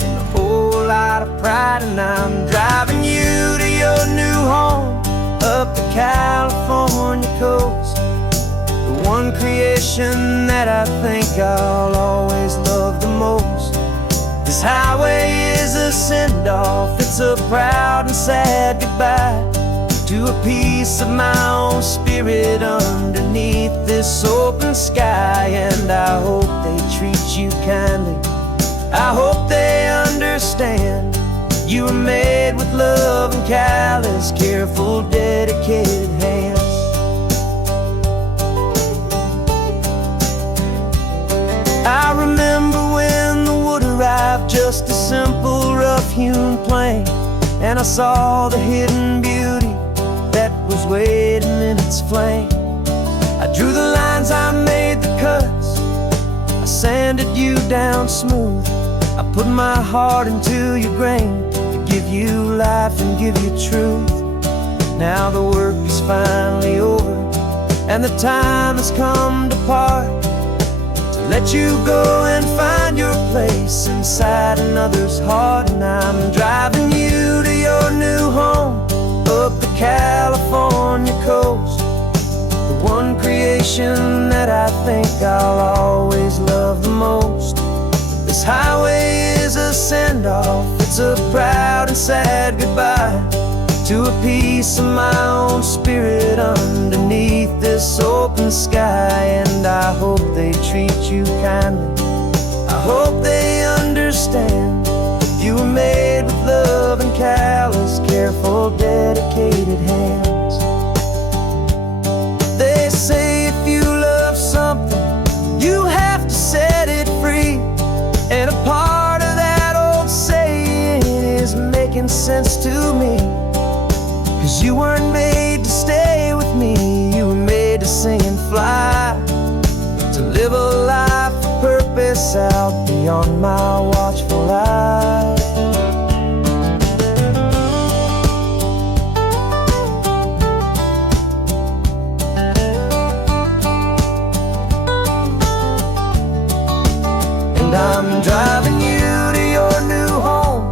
and a whole lot of pride. And I'm driving you to your new home up the California coast, the one creation that I think I'll always love the most. This highway is a send-off, it's a proud and sad goodbye to a piece of my own spirit underneath this open sky. And I hope they treat you kindly, I hope they understand you were made with love and callous, careful, dedicated hands. I remember when the wood arrived, just a simple rough-hewn plank, and I saw the hidden beauty that was waiting in its flame. I drew the lines, I made the cuts, I sanded you down smooth. I put my heart into your grain to give you life and give you truth. Now the work is finally over, and the time has come to part, to let you go and find find your place inside another's heart. And I'm driving you to your new home up the California coast, the one creation that I think I'll always love the most. This highway is a send-off, it's a proud and sad goodbye to a piece of my own spirit underneath this open sky. And I hope they treat you kindly, I hope they understand you were made with love and callous, careful, dedicated hands. They say if you love something, you have to set it free. And a part of that old saying is making sense to me. 'Cause you weren't made to stay with me, you were made to sing and fly, to live a life of purpose out beyond my watchful eye. And I'm driving you to your new home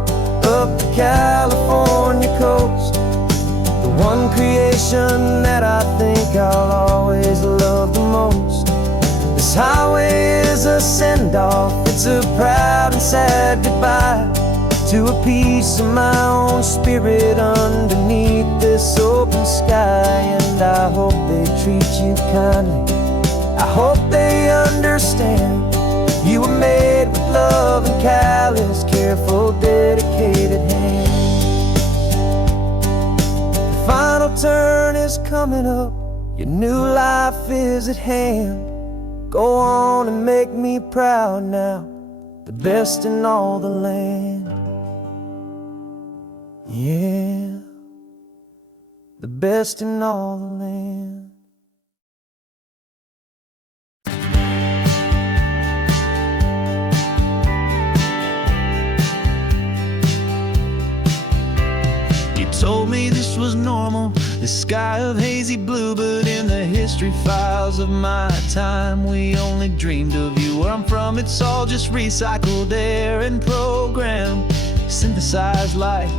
up the California coast, the one creation that I think I'll always love the most. This highway is a send-off, it's a proud and sad goodbye to a piece of my own spirit underneath this open sky. And I hope they treat you kindly, I hope they understand you were made with love and callous, careful, dedicated hands. The final turn is coming up, your new life is at hand. Go on and make me proud now, the best in all the land. Yeah, the best in all the land. Told me this was normal, this sky of hazy blue, but in the history files of my time, we only dreamed of you. Where I'm from, it's all just recycled air and programmed, synthesized light.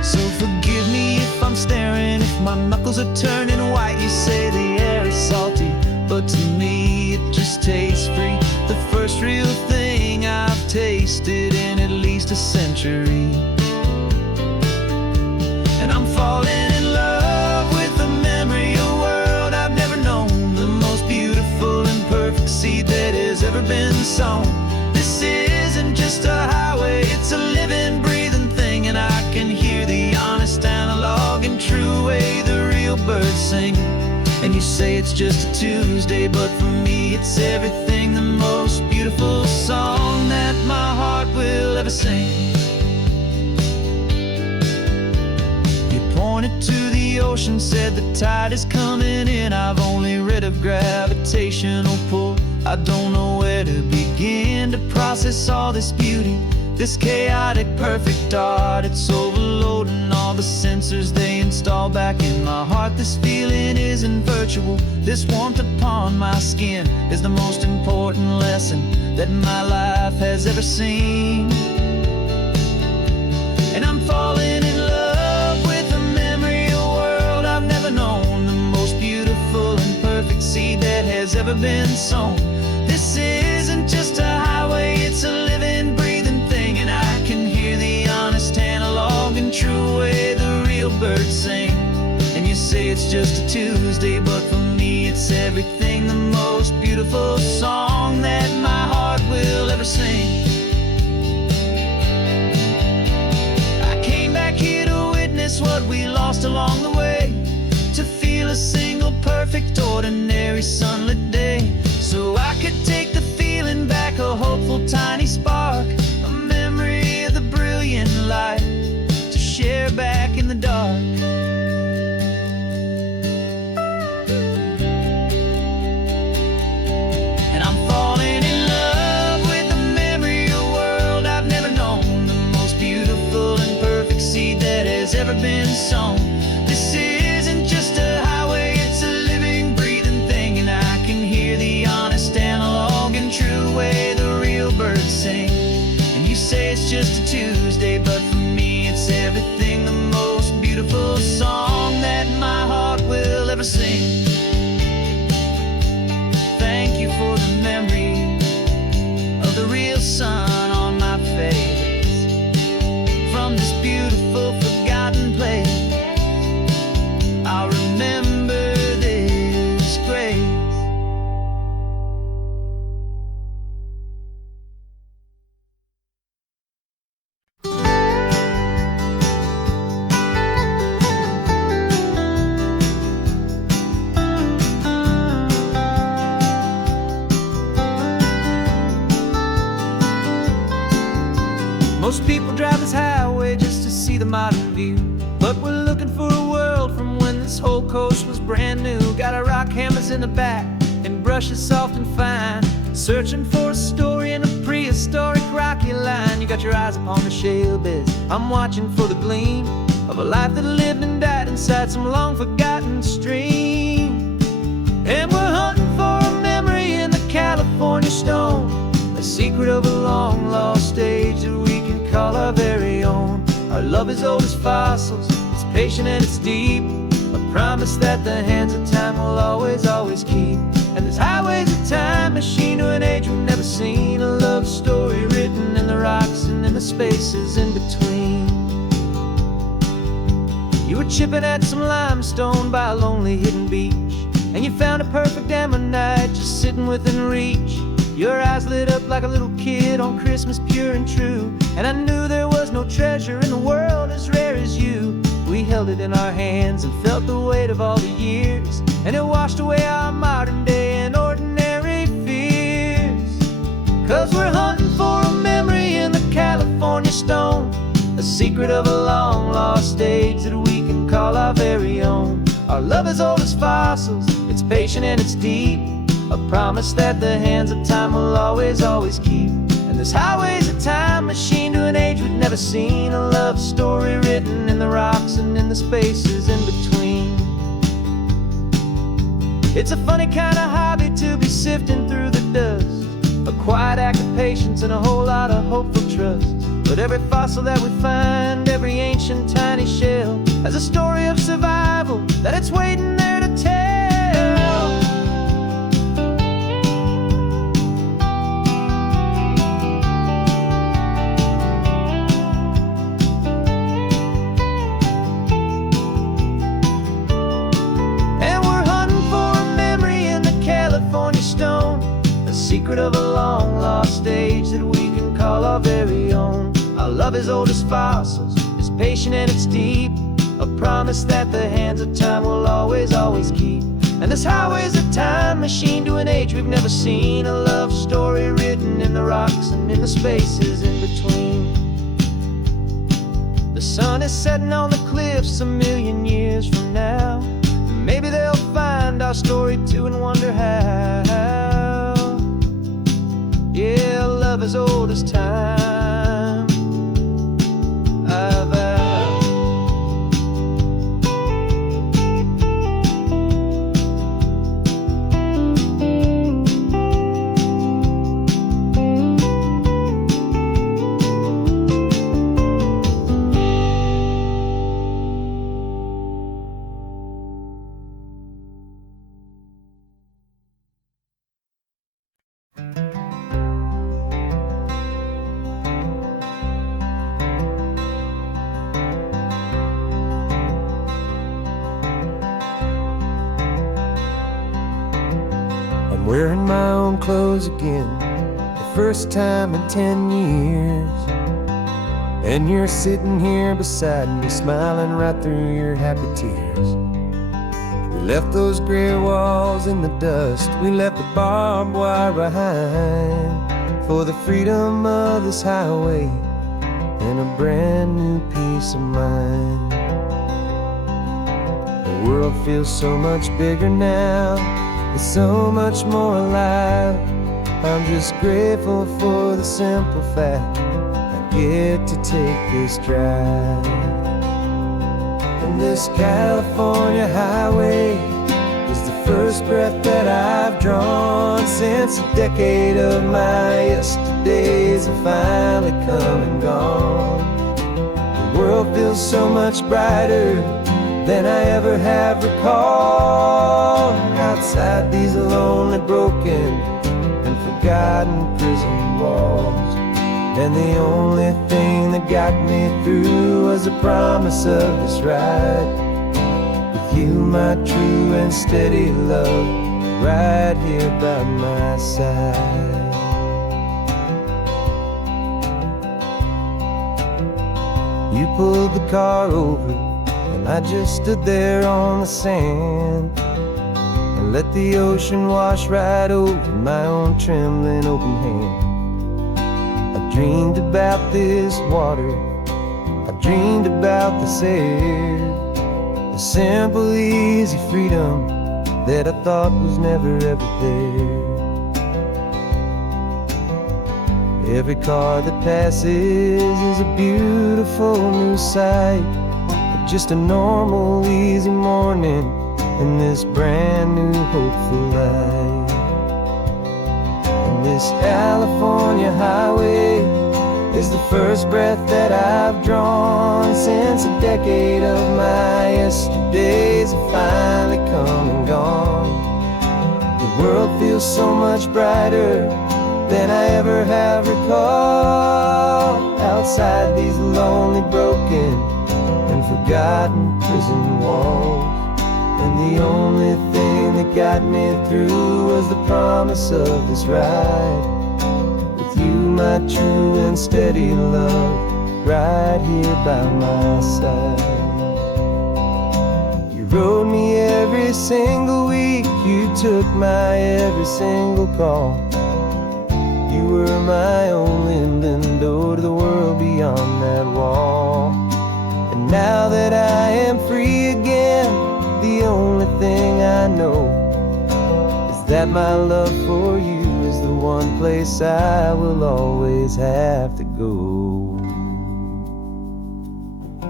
So forgive me if I'm staring, if my knuckles are turning white. You say the air is salty, but to me it just tastes free. The first real thing I've tasted in at least a century. And I'm falling in love with the memory of a world I've never known, the most beautiful and perfect seed that has ever been sown. This isn't just a highway, it's a living, breathing thing. And I can hear the honest, analog, and true way the real birds sing. And you say it's just a Tuesday, but for me it's everything, the most beautiful song that my heart will ever sing. Pointed to the ocean, said the tide is coming in. I've only read of gravitational pull, I don't know where to begin to process all this beauty, this chaotic perfect art. It's overloading all the sensors they install back in my heart. This feeling isn't virtual, this warmth upon my skin is the most important lesson that my life has ever seen. And I'm falling in love with a memory of a world I've never known, the most beautiful and perfect seed that has ever been sown. This isn't just a highway, it's a living, breathing thing. And I can hear the honest, analog, and true way the real birds sing. And you say it's just a Tuesday, but for me it's everything, the most beautiful song that my heart will ever sing. What we lost along the way, to feel a single perfect ordinary sunlit day, so I could take the feeling back, a hopeful tiny spark, a memory of the brilliant light to share back in the dark. And I'm falling in love with the memory of a world I've never known, the most beautiful and perfect seed that has ever been sown. This isn't just a highway, it's a living, breathing thing. And I can hear the honest, analog, and true way the real birds sing. And you say it's just a Tuesday, but for me it's everything, the most beautiful song that my heart will ever sing. Thank you for the memory of the real sun on my face, from this beautiful forgotten place. I'll remember this grace. Most people drive this highway just to see the modern view, but we're looking for a world from when this whole coast was brand new. Got our rock hammers in the back and brushes soft and fine, searching for a story in a prehistoric rocky line. You got your eyes upon the shale beds, I'm watching for the gleam of a life that lived and died inside some long forgotten stream. And we're hunting for a memory in the California stone, a secret of a long lost age that we can call our very own. Our love is old as fossils, it's patient and it's deep, a promise that the hands of time will always, always keep. And this highway's a time machine to an age we've never seen, a love story written in the rocks and in the spaces in between. You were chipping at some limestone by a lonely hidden beach, and you found a perfect ammonite just sitting within reach. Your eyes lit up like a little kid on Christmas, pure and true, and I knew there was no treasure in the world as rare as you. We held it in our hands and felt the weight of all the years, and it washed away our modern day and ordinary fears. 'Cause we're hunting for a memory in the California stone, a secret of a long lost age that we can call our very own. Our love is old as fossils, it's patient and it's deep, a promise that the hands of time will always, always keep. And this highway's a time machine to an age we've never seen, a love story written in the rocks and in the spaces in between. It's a funny kind of hobby to be sifting through the dust, a quiet act of patience and a whole lot of hopeful trust. But every fossil that we find, every ancient tiny shell, has a story of survival that it's waiting there to tell. Secret of a long lost age that we can call our very own. Our love is old as fossils, it's patient and it's deep, a promise that the hands of time will always, always keep. And this highway's a time machine to an age we've never seen, a love story written in the rocks and in the spaces in between. The sun is setting on the cliffs a million years from now, maybe they'll find our story too and wonder how. Yeah, love is old as time, I vow. Wearing my own clothes again, the first time in 10 years. And you're sitting here beside me, smiling right through your happy tears. We left those gray walls in the dust, we left the barbed wire behind, for the freedom of this highway and a brand new peace of mind. The world feels so much bigger now, it's so much more alive. I'm just grateful for the simple fact I get to take this drive. And this California highway is the first breath that I've drawn since a decade of my yesterdays have finally come and gone. The world feels so much brighter than I ever have recalled. Outside these lonely, broken, and forgotten prison walls, and the only thing that got me through was the promise of this ride with you, my true and steady love, right here by my side. You pulled the car over, and I just stood there on the sand and let the ocean wash right over my own trembling open hand. I dreamed about this water, I dreamed about this air, the simple, easy freedom that I thought was never ever there. Every car that passes is a beautiful new sight, but just a normal, easy morning in this brand new, hopeful life. And this California highway is the first breath that I've drawn since a decade of my yesterdays have finally come and gone. The world feels so much brighter than I ever have recalled. Outside these lonely, broken, and forgotten prison walls, and the only thing that got me through was the promise of this ride with you, my true and steady love, right here by my side. You rode me every single week, you took my every single call. You were my only window to the world beyond that wall. And now that I am free again, the only thing I know is that my love for you is the one place I will always have to go.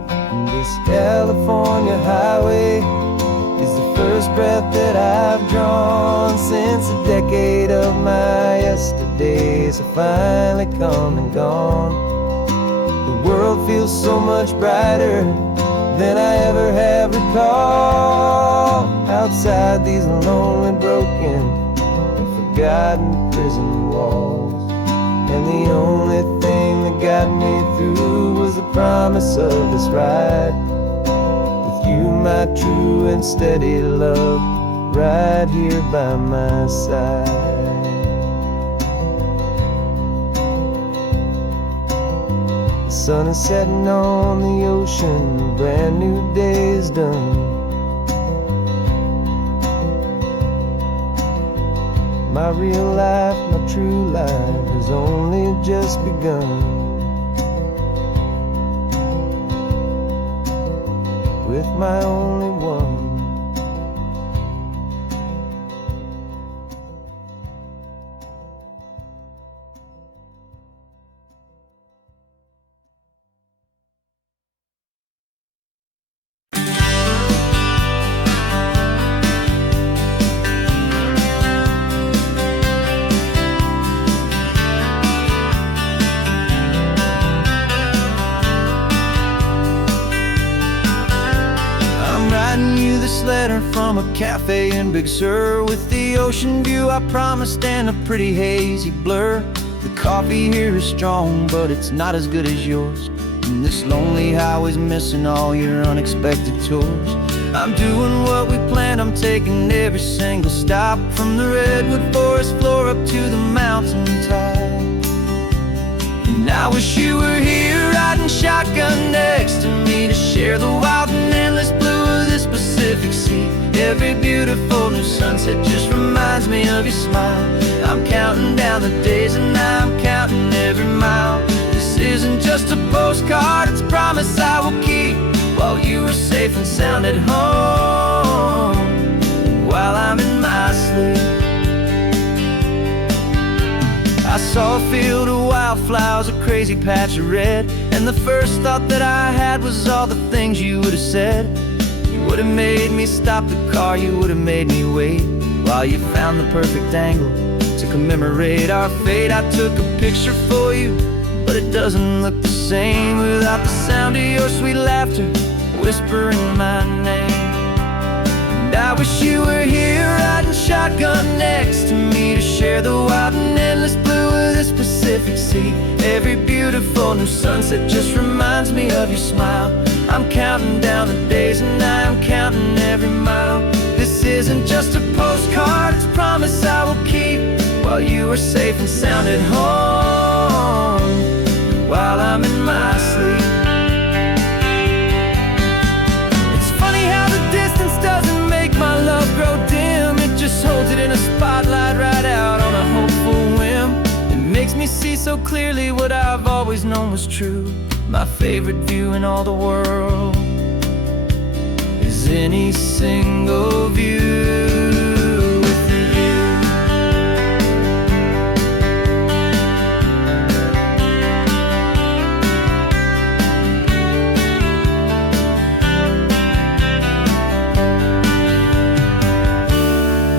And this California highway is the first breath that I've drawn since a decade of my yesterdays have finally come and gone. The world feels so much brighter than I ever have recalled. Outside these lonely, broken, and forgotten prison walls, and the only thing that got me through was the promise of this ride with you, my true and steady love, right here by my side. The sun is setting on the ocean, a brand new day is done. My real life, my true life has only just begun. With my only one. This letter from a cafe in Big Sur with the ocean view I promised and a pretty hazy blur. The coffee here is strong, but it's not as good as yours. And this lonely highway's missing all your unexpected tours. I'm doing what we planned, I'm taking every single stop, from the redwood forest floor up to the mountain top. And I wish you were here riding shotgun next to me to share the wild and endless blue of this Pacific Sea. Every beautiful new sunset just reminds me of your smile. I'm counting down the days and I'm counting every mile. This isn't just a postcard, it's a promise I will keep, while you are safe and sound at home, while I'm in my sleep. I saw a field of wildflowers, a crazy patch of red, and the first thought that I had was all the things you would have said. You would would've made me stop the car, you would've made me wait while you found the perfect angle to commemorate our fate. I took a picture for you, but it doesn't look the same without the sound of your sweet laughter whispering my name. And I wish you were here riding shotgun next to me to share the wild and endless blue of this Pacific Sea. Every beautiful new sunset just reminds me of your smile. I'm counting down the days and I'm counting every mile. This isn't just a postcard, it's a promise I will keep while you are safe and sound at home, while I'm in my sleep. It's funny how the distance doesn't make my love grow dim. It just holds it in a spotlight right out on a hopeful whim. It makes me see so clearly what I've always known was true. My favorite view in all the world is any single view with you.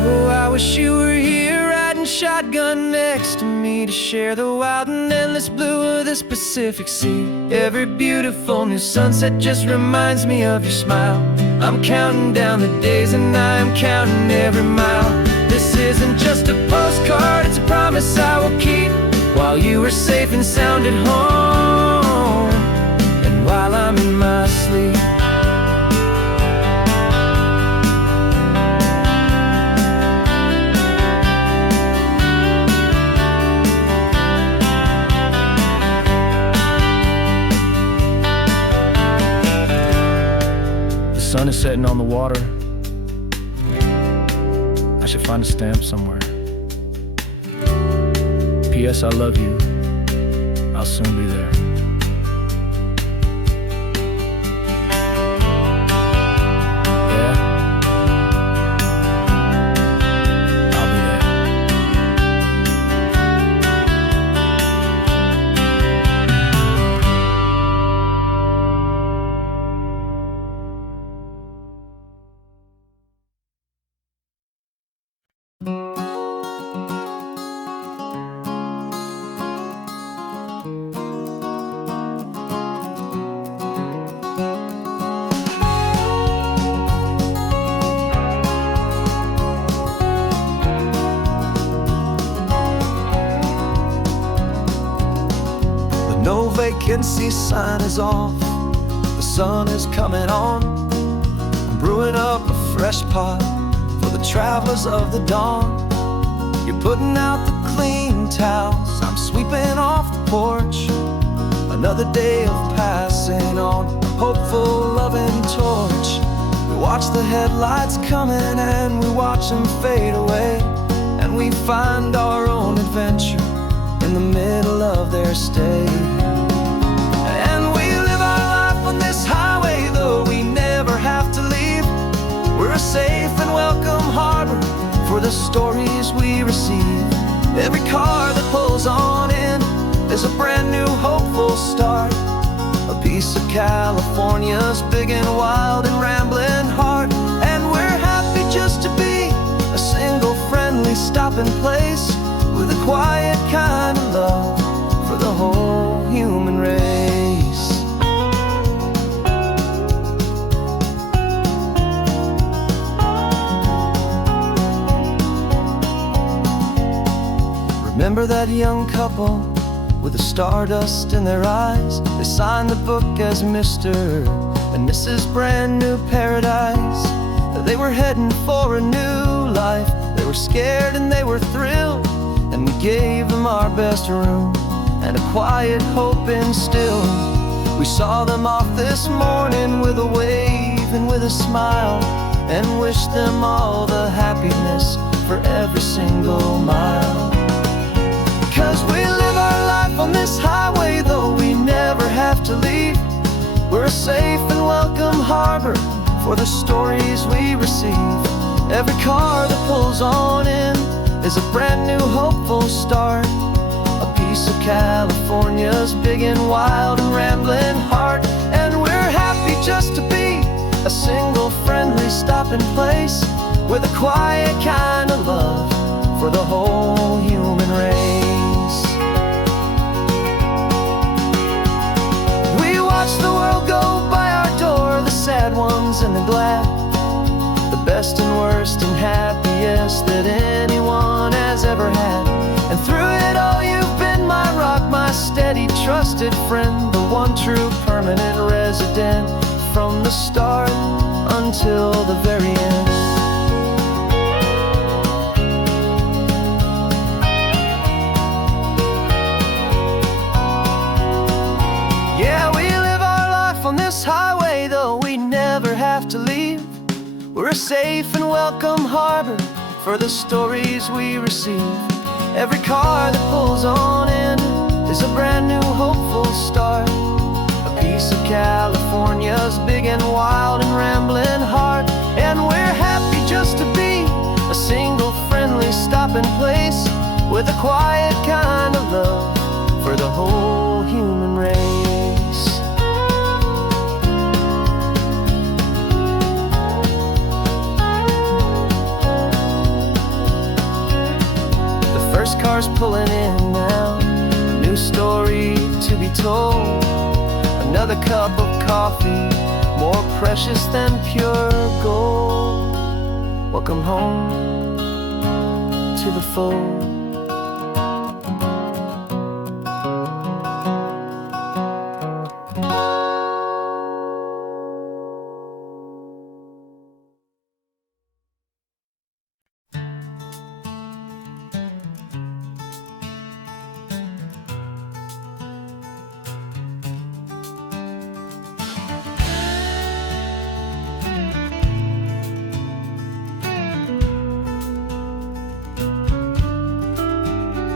Oh, I wish you were here riding shotgun next to me to share the wild and endless blue of this Pacific Sea. Every beautiful new sunset just reminds me of your smile. I'm counting down the days and I'm counting every mile. This isn't just a postcard, it's a promise I will keep while you are safe and sound at home, and while I'm in my sleep. The sun is setting on the water. I should find a stamp somewhere. P.S. I love you. I'll soon be there. Yeah? I'll be there. No vacancy sign is off, the sun is coming on. I'm brewing up a fresh pot for the travelers of the dawn. You're putting out the clean towels, I'm sweeping off the porch. Another day of passing on a hopeful, loving torch. We watch the headlights coming and we watch them fade away, and we find our own adventure in the middle of their stay. And we live our life on this highway, though we never have to leave. We're a safe and welcome harbor for the stories we receive. Every car that pulls on in is a brand new hopeful start, a piece of California's big and wild and rambling heart. And we're happy just to be a single friendly stopping place with a quiet kind of love for the whole human race. Remember that young couple with the stardust in their eyes? They signed the book as Mr. and Mrs. Brand New Paradise. They were heading for a new life. They were scared and they were thrilled, and we gave them our best room and a quiet hope instilled. We saw them off this morning with a wave and with a smile, and wished them all the happiness for every single mile. 'Cause we live our life on this highway, though we never have to leave. We're a safe and welcome harbor for the stories we receive. Every car that pulls on in is a brand new hopeful start, a piece of California's big and wild and rambling heart. And we're happy just to be a single friendly stopping place with a quiet kind of love for the whole human race. We watch the world go by our door, the sad ones and the glad, the best and worst and happiest that anyone has ever had. And through it all you've been my rock, my steady, trusted friend, the one true permanent resident, from the start until the very end. Yeah, we live our life on this highway, though we never have to leave. We're a safe and welcome harbor for the stories we receive. Every car that pulls on in is a brand new hopeful start, a piece of California's big and wild and rambling heart. And we're happy just to be a single friendly stopping place with a quiet kind of love for the whole human race. Cars pulling in now, a new story to be told, another cup of coffee more precious than pure gold. Welcome home to the fold.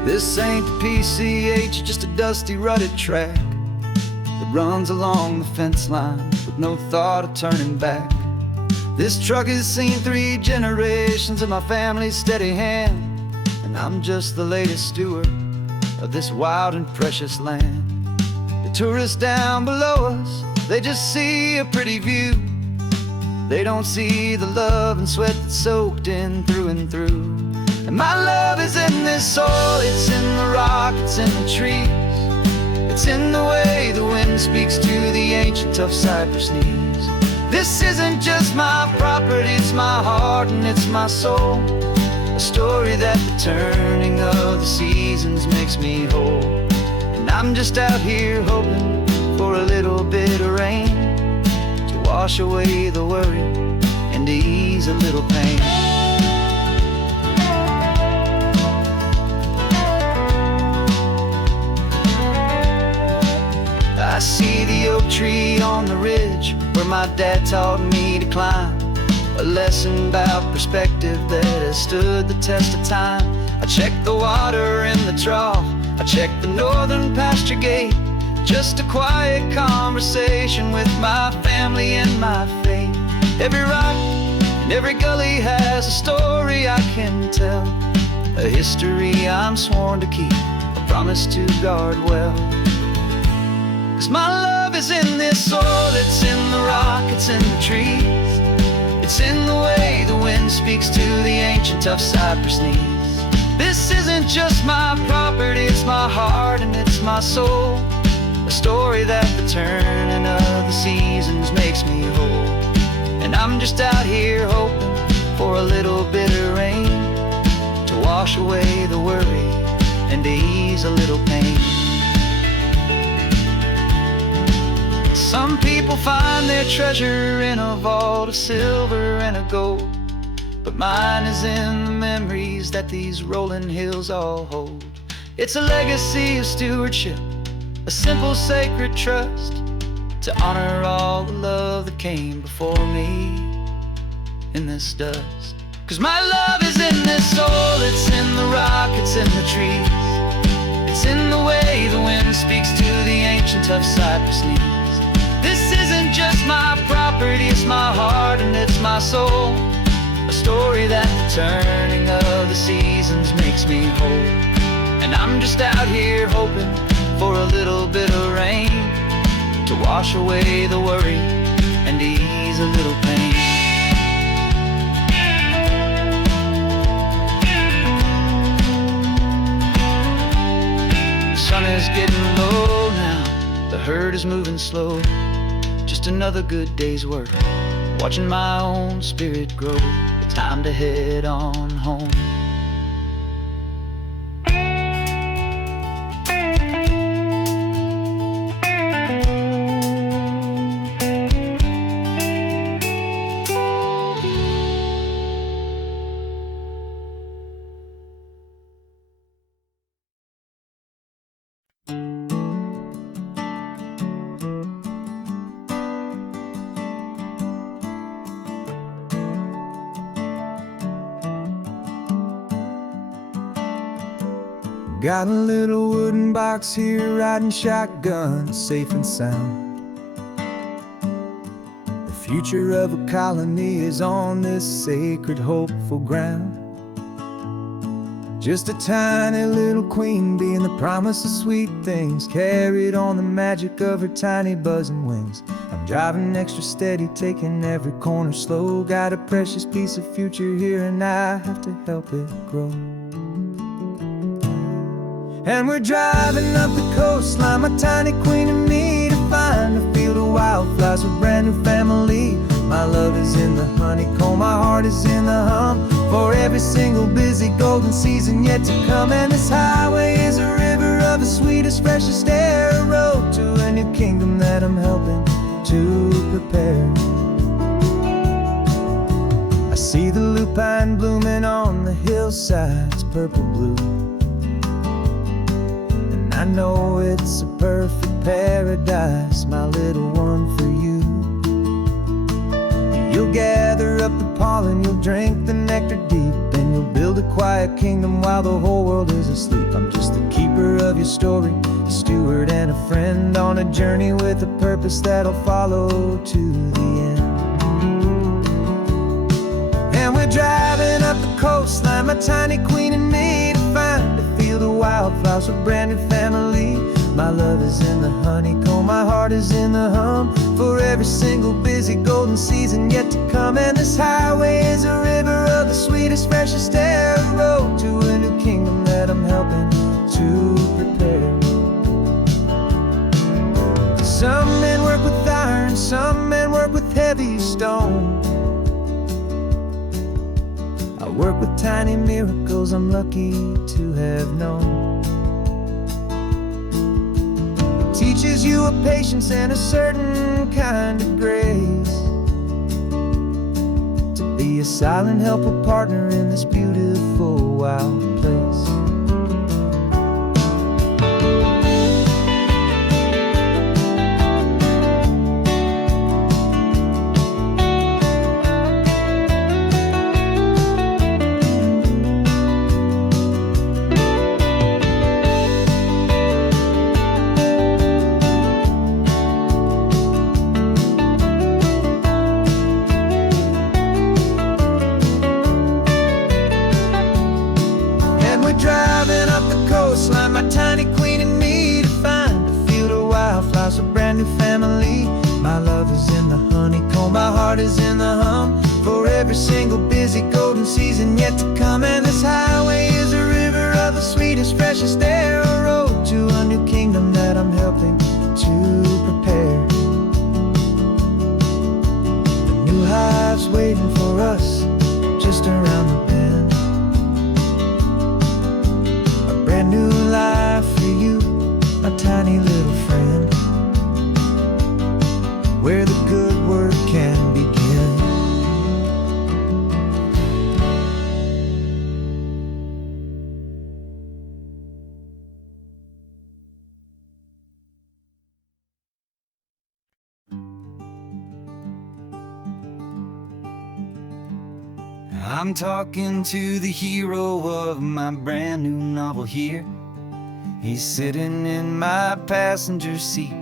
This ain't the PCH, just a dusty, rutted track that runs along the fence line with no thought of turning back. This truck has seen 3 generations of my family's steady hand, and I'm just the latest steward of this wild and precious land. The tourists down below us, they just see a pretty view. They don't see the love and sweat that's soaked in through and through. And my love is in this soil, it's in the rock, it's in the trees. It's in the way the wind speaks to the ancient tough cypress knees. This isn't just my property, it's my heart and it's my soul, a story that the turning of the seasons makes me whole. And I'm just out here hoping for a little bit of rain to wash away the worry and to ease a little pain. I see the oak tree on the ridge where my dad taught me to climb, a lesson about perspective that has stood the test of time. I check the water in the trough, I check the northern pasture gate, just a quiet conversation with my family and my faith. Every rock and every gully has a story I can tell, a history I'm sworn to keep, a promise to guard well. 'Cause my love is in this soil, it's in the rock, it's in the trees. It's in the way the wind speaks to the ancient tough cypress knees. This isn't just my property, it's my heart and it's my soul, a story that the turning of the seasons makes me whole. And I'm just out here hoping for a little bit of rain to wash away the worry and to ease a little pain. Some people find their treasure in a vault of silver and of gold, but mine is in the memories that these rolling hills all hold. It's a legacy of stewardship, a simple sacred trust, to honor all the love that came before me in this dust. 'Cause my love is in this soul, it's in the rock, it's in the trees. It's in the way the wind speaks to the ancient tough cypress knees. This isn't just my property, it's my heart and it's my soul, a story that the turning of the seasons makes me whole. And I'm just out here hoping for a little bit of rain to wash away the worry and ease a little pain. is getting low now, the herd is moving slow. Just another good day's work, watching my own spirit grow. It's time to head on home. Got a little wooden box here, riding shotgun, safe and sound. The future of a colony is on this sacred, hopeful ground. Just a tiny little queen bee and the promise of sweet things, carried on the magic of her tiny buzzing wings. I'm driving extra steady, taking every corner slow. Got a precious piece of future here and I have to help it grow. And we're driving up the coastline, my tiny queen and me, to find a field of wildflowers with a brand new family. My love is in the honeycomb, my heart is in the hum, for every single busy golden season yet to come. And this highway is a river of the sweetest, freshest air, a road to a new kingdom that I'm helping to prepare. I see the lupine blooming on the hillsides, purple blue. I know it's a perfect paradise, my little one, for you. You'll gather up the pollen, you'll drink the nectar deep, and you'll build a quiet kingdom while the whole world is asleep. I'm just the keeper of your story, a steward and a friend, on a journey with a purpose that'll follow to the end. And we're driving up the coastline, my tiny queen and me, to find a field of wildflowers with a brand new family. My love is in the honeycomb, my heart is in the hum, for every single busy golden season yet to come. And this highway is a river of the sweetest, freshest air, a road to a new kingdom that I'm helping to prepare. Some men work with iron, some men work with heavy stone. I work with tiny miracles I'm lucky to have known. It teaches you a patience and a certain kind of grace, to be a silent, helpful partner in this beautiful, wild place. Driving up the coastline, my tiny queen and me, to find a field of wildflowers, a brand new family. My love is in the honeycomb, my heart is in the hum, for every single busy golden season yet to come. And this highway is a river of the sweetest, freshest air, a road to a new kingdom that I'm helping to prepare. The new hive's waiting for us just around the bend. New life for you, my tiny little friend, where the good work can begin. I'm talking to the hero of my brand new novel here. He's sitting in my passenger seat,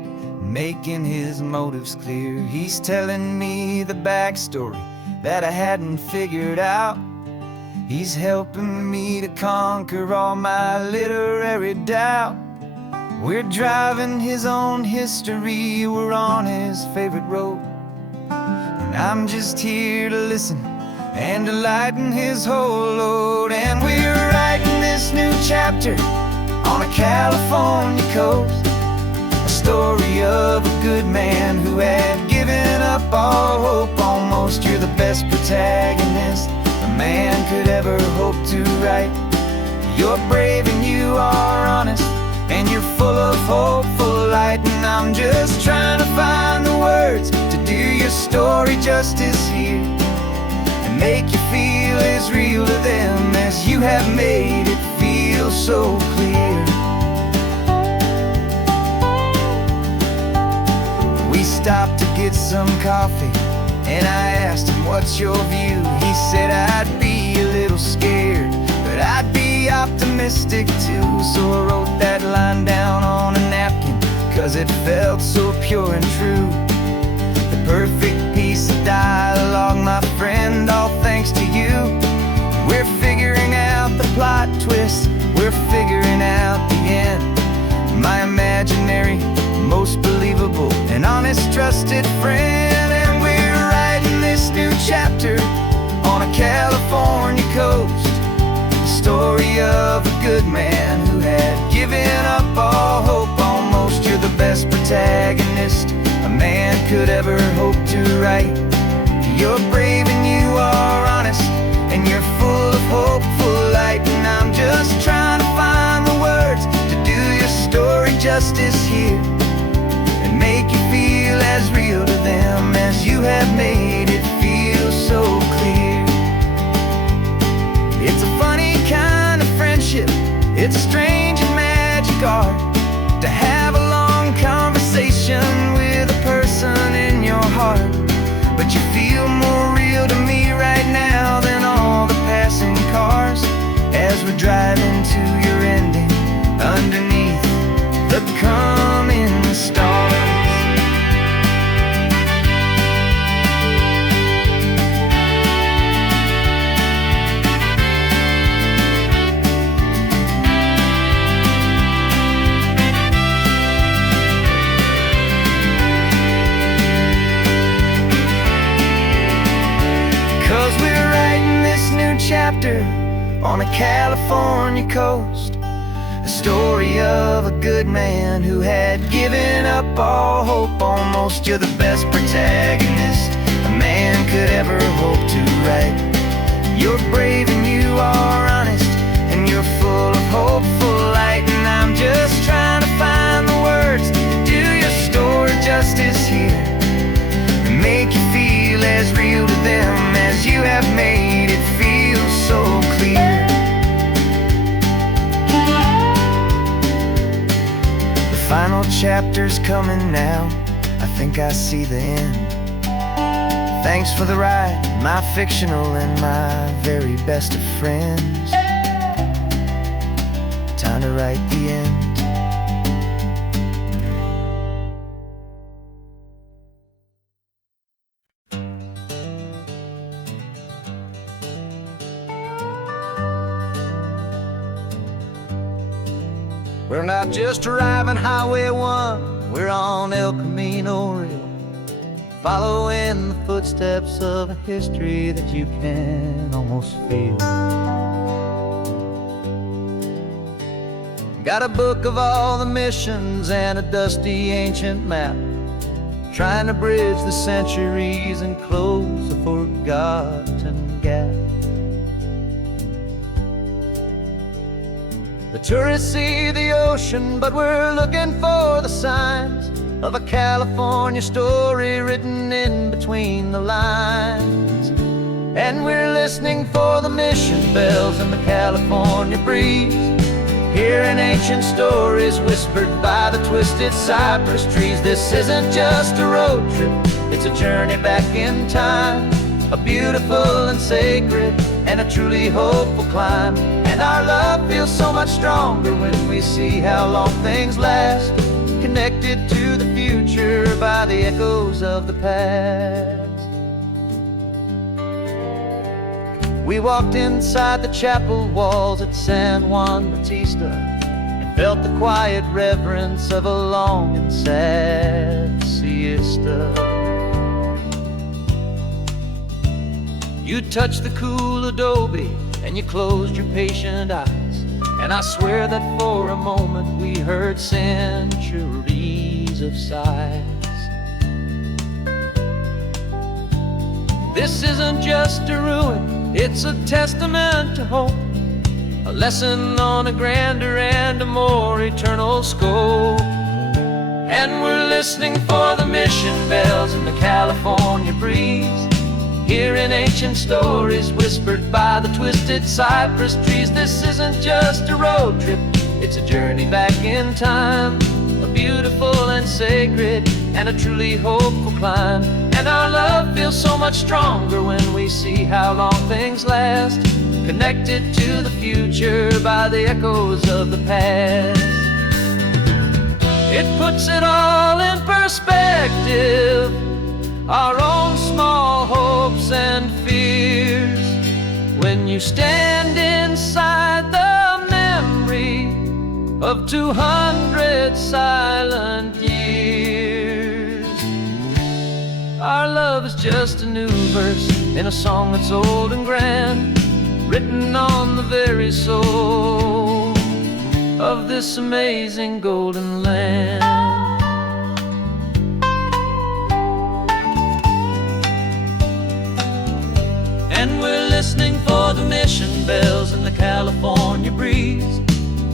making his motives clear. He's telling me the backstory that I hadn't figured out. He's helping me to conquer all my literary doubt. We're driving his own history, we're on his favorite road, and I'm just here to listen and to lighten his whole load. And we're writing this new chapter on on a California coast. A story of a good man who had given up all hope almost. You're the best protagonist a man could ever hope to write. You're brave and you are honest, and you're full of hopeful light. And I'm just trying to find the words to do your story justice here, and make you feel as real to them as you have made it feel so clear. We stopped to get some coffee, and I asked him, what's your view? He said, I'd be a little scared, but I'd be optimistic too. So I wrote that line down on a napkin, 'cause it felt so pure and true. The perfect piece of dialogue, my friend, all thanks to you. We're figuring out the plot twist, we're figuring out the end. My imaginary, most believable and honest trusted friend. And we're writing this new chapter on a California coast. Story of a good man who had given up all hope almost. You're the best protagonist a man could ever hope to write. You're brave and you are honest, and you're full of hopeful light. And I'm just trying to find the words to do your story justice here, and make you feel as real to them as you have made it feel so clear. It's a funny kind of friendship, it's strange and magic art to have a long conversation with a person in your heart. But you feel more real to me right now than all the passing cars, as we're driving to your ending underneath the coming stars. 'Cause we're writing this new chapter on a California coast. A story of a good man who had given up all hope almost. You're the best protagonist a man could ever hope to write. You're brave and you are honest, and you're full of hopeful light. And I'm just trying to find the words to do your story justice here, and make you feel as real to them as you have made it feel so clear. The final chapter's coming now, I think I see the end. Thanks for the ride, my fictional and my very best of friends. Time to write the end. We're not just driving Highway 1, we're on El Camino Real, following the footsteps of a history that you can almost feel. Got a book of all the missions and a dusty ancient map, trying to bridge the centuries and close a forgotten gap. The tourists see the ocean, but we're looking for the signs of a California story written in between the lines. And we're listening for the mission bells in the California breeze, hearing ancient stories whispered by the twisted cypress trees. This isn't just a road trip, it's a journey back in time, a beautiful and sacred and a truly hopeful climb. And our love feels so much stronger when we see how long things last, connected to the future by the echoes of the past. We walked inside the chapel walls at San Juan Bautista and felt the quiet reverence of a long and sad siesta. You touched the cool adobe and you closed your patient eyes, And I swear that for a moment we heard centuries of sighs. This isn't just a ruin, it's a testament to hope, a lesson on a grander and a more eternal scope. And we're listening for the mission bells in the California breeze, hearing ancient stories whispered by the twisted cypress trees. This isn't just a road trip, it's a journey back in time, a beautiful and sacred and a truly hopeful climb. And our love feels so much stronger when we see how long things last, connected to the future by the echoes of the past. It puts it all in perspective, our own small hopes and fears, when you stand inside the memory of 200 silent years. Our love is just a new verse in a song that's old and grand, written on the very soul of this amazing golden land. And we're listening for the mission bells in the California breeze,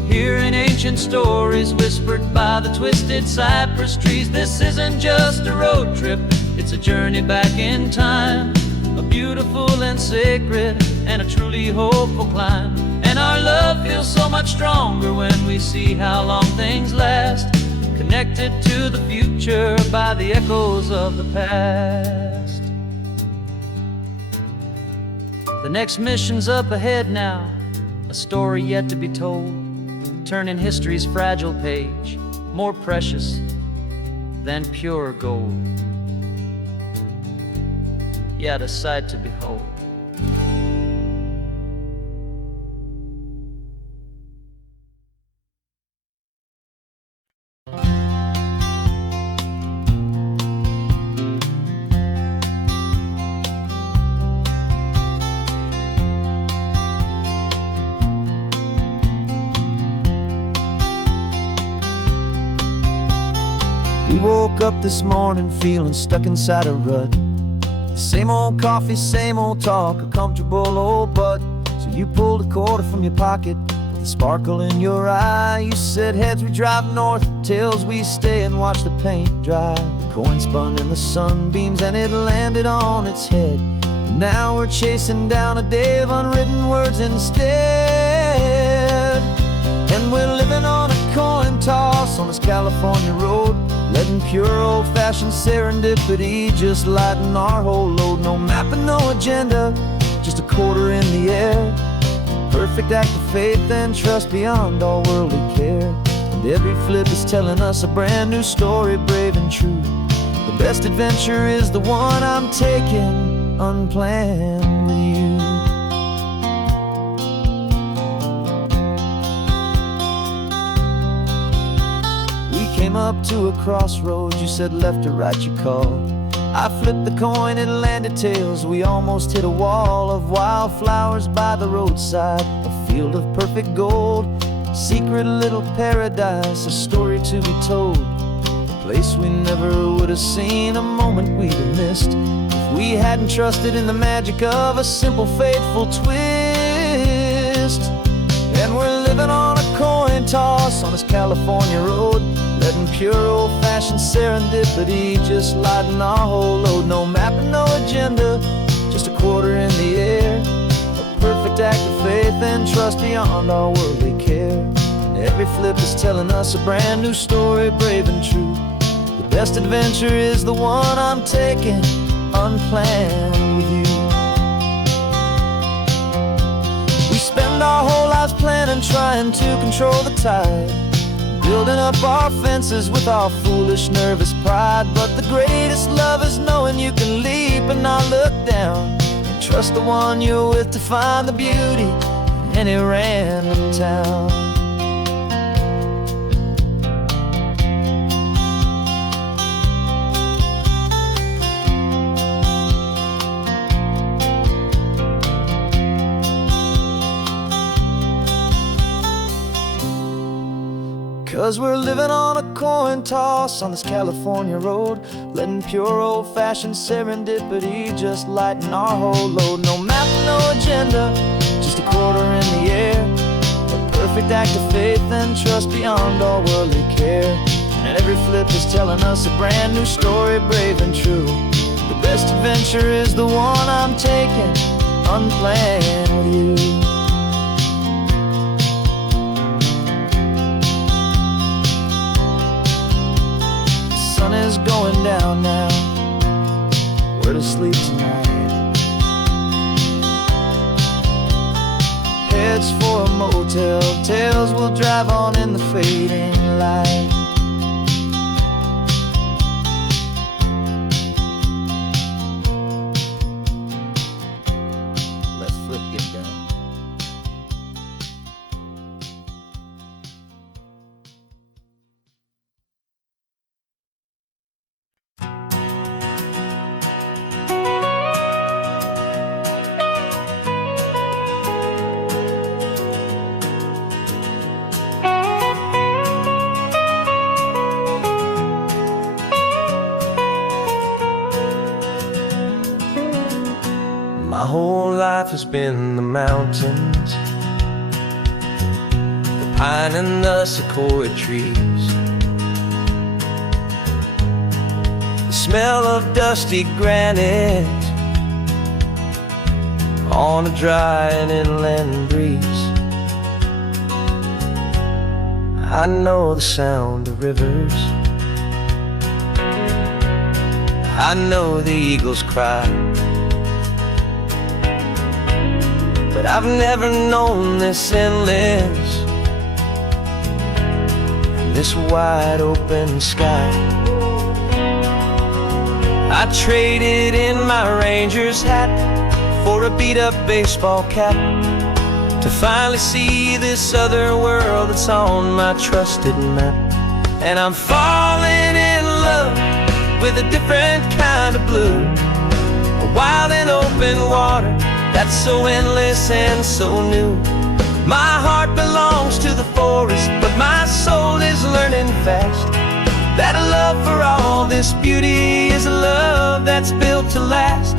hearing ancient stories whispered by the twisted cypress trees. This isn't just a road trip, it's a journey back in time, a beautiful and sacred and a truly hopeful climb. And our love feels so much stronger when we see how long things last, connected to the future by the echoes of the past. The next mission's up ahead now, a story yet to be told, turning history's fragile page more precious than pure gold. Yet a sight to behold. We woke up this morning feeling stuck inside a rut. Same old coffee, same old talk, a comfortable old butt. So you pulled a quarter from your pocket with a sparkle in your eye. You said, heads we drive north, tails we stay and watch the paint dry. The coin spun in the sunbeams and it landed on its head. And now we're chasing down a day of unwritten words instead. And we're living on a coin toss on this California road, letting pure old-fashioned serendipity just lighten our whole load. No map and no agenda, just a quarter in the air. Perfect act of faith and trust beyond all worldly care. And every flip is telling us a brand new story, brave and true. The best adventure is the one I'm taking unplanned with you. Came up to a crossroads, you said left or right you called. I flipped the coin, it landed tails. We almost hit a wall of wildflowers by the roadside, a field of perfect gold, secret little paradise, a story to be told, a place we never would have seen, a moment we'd have missed if we hadn't trusted in the magic of a simple faithful twist. And we're living on a coin toss on this California road, letting pure old-fashioned serendipity just lighten our whole load. No map and no agenda, just a quarter in the air. A perfect act of faith and trust beyond all worldly care. And every flip is telling us a brand new story, brave and true. The best adventure is the one I'm taking unplanned with you. We spend our whole lives planning, trying to control the tide, building up our fences with our foolish, nervous pride. But the greatest love is knowing you can leap and not look down, and trust the one you're with to find the beauty in any random town. 'Cause we're living on a coin toss on this California road, letting pure old-fashioned serendipity just lighten our whole load. No map, no agenda, just a quarter in the air, a perfect act of faith and trust beyond all worldly care. And every flip is telling us a brand new story, brave and true. The best adventure is the one I'm taking, unplanned with you. Sun is going down now, we're to sleep tonight. Heads for a motel, tails will drive on in the fading light. Let's flip get done. My whole life has been the mountains, the pine and the sequoia trees, the smell of dusty granite on a dry and inland breeze. I know the sound of rivers, I know the eagles cry, but I've never known this endless and this wide open sky. I traded in my ranger's hat for a beat-up baseball cap to finally see this other world that's on my trusted map. And I'm falling in love with a different kind of blue, a wild and open water that's so endless and so new. My heart belongs to the forest, but my soul is learning fast that a love for all this beauty is a love that's built to last.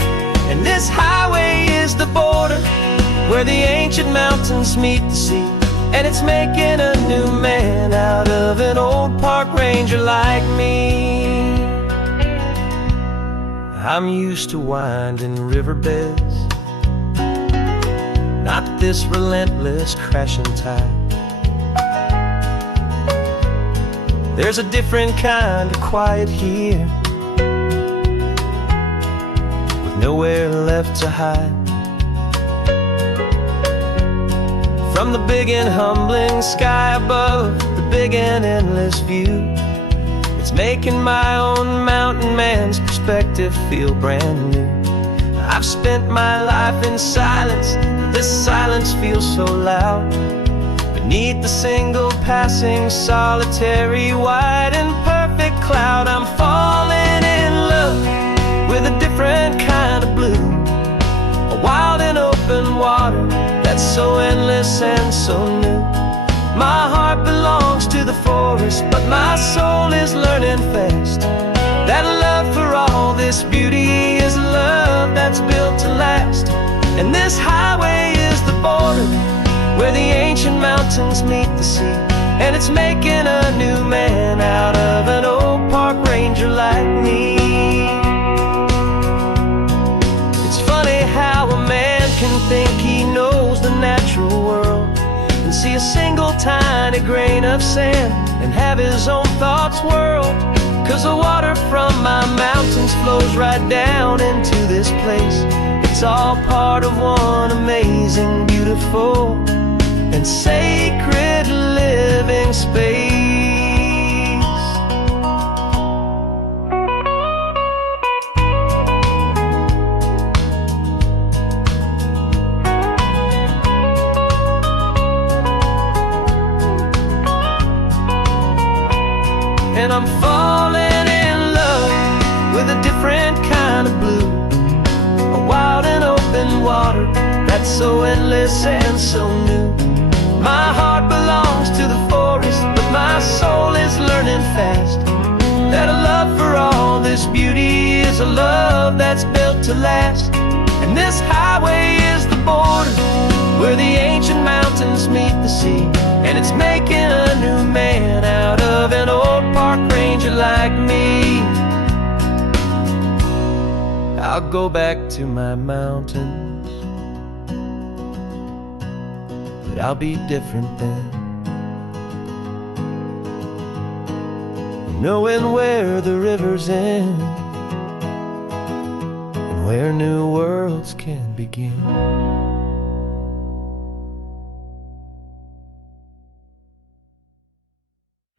And this highway is the border where the ancient mountains meet the sea, and it's making a new man out of an old park ranger like me. I'm used to winding riverbeds, not this relentless crashing tide. There's a different kind of quiet here, with nowhere left to hide. From the big and humbling sky above, the big and endless view, it's making my own mountain man's perspective feel brand new. I've spent my life in silence, this silence feels so loud. Beneath the single passing solitary white and perfect cloud, I'm falling in love with a different kind of blue, a wild and open water that's so endless and so new. My heart belongs to the forest, but my soul is learning fast that love for all this beauty is a love that's built to last. And this highway is the border where the ancient mountains meet the sea, and it's making a new man out of an old park ranger like me. It's funny how a man can think he knows the natural world and see a single tiny grain of sand and have his own thoughts whirled. 'Cause the water from my mountains flows right down into this place. It's all part of one amazing, beautiful, and sacred living space. And I'm falling in love with a different kind of blue, a wild and open water that's so endless and so new. My heart belongs to the forest, but my soul fast. That a love for all this beauty is a love that's built to last. And this highway is the border where the ancient mountains meet the sea, and it's making a new man out of an old park ranger like me. I'll go back to my mountains, but I'll be different then, knowing where the rivers end and where new worlds can begin.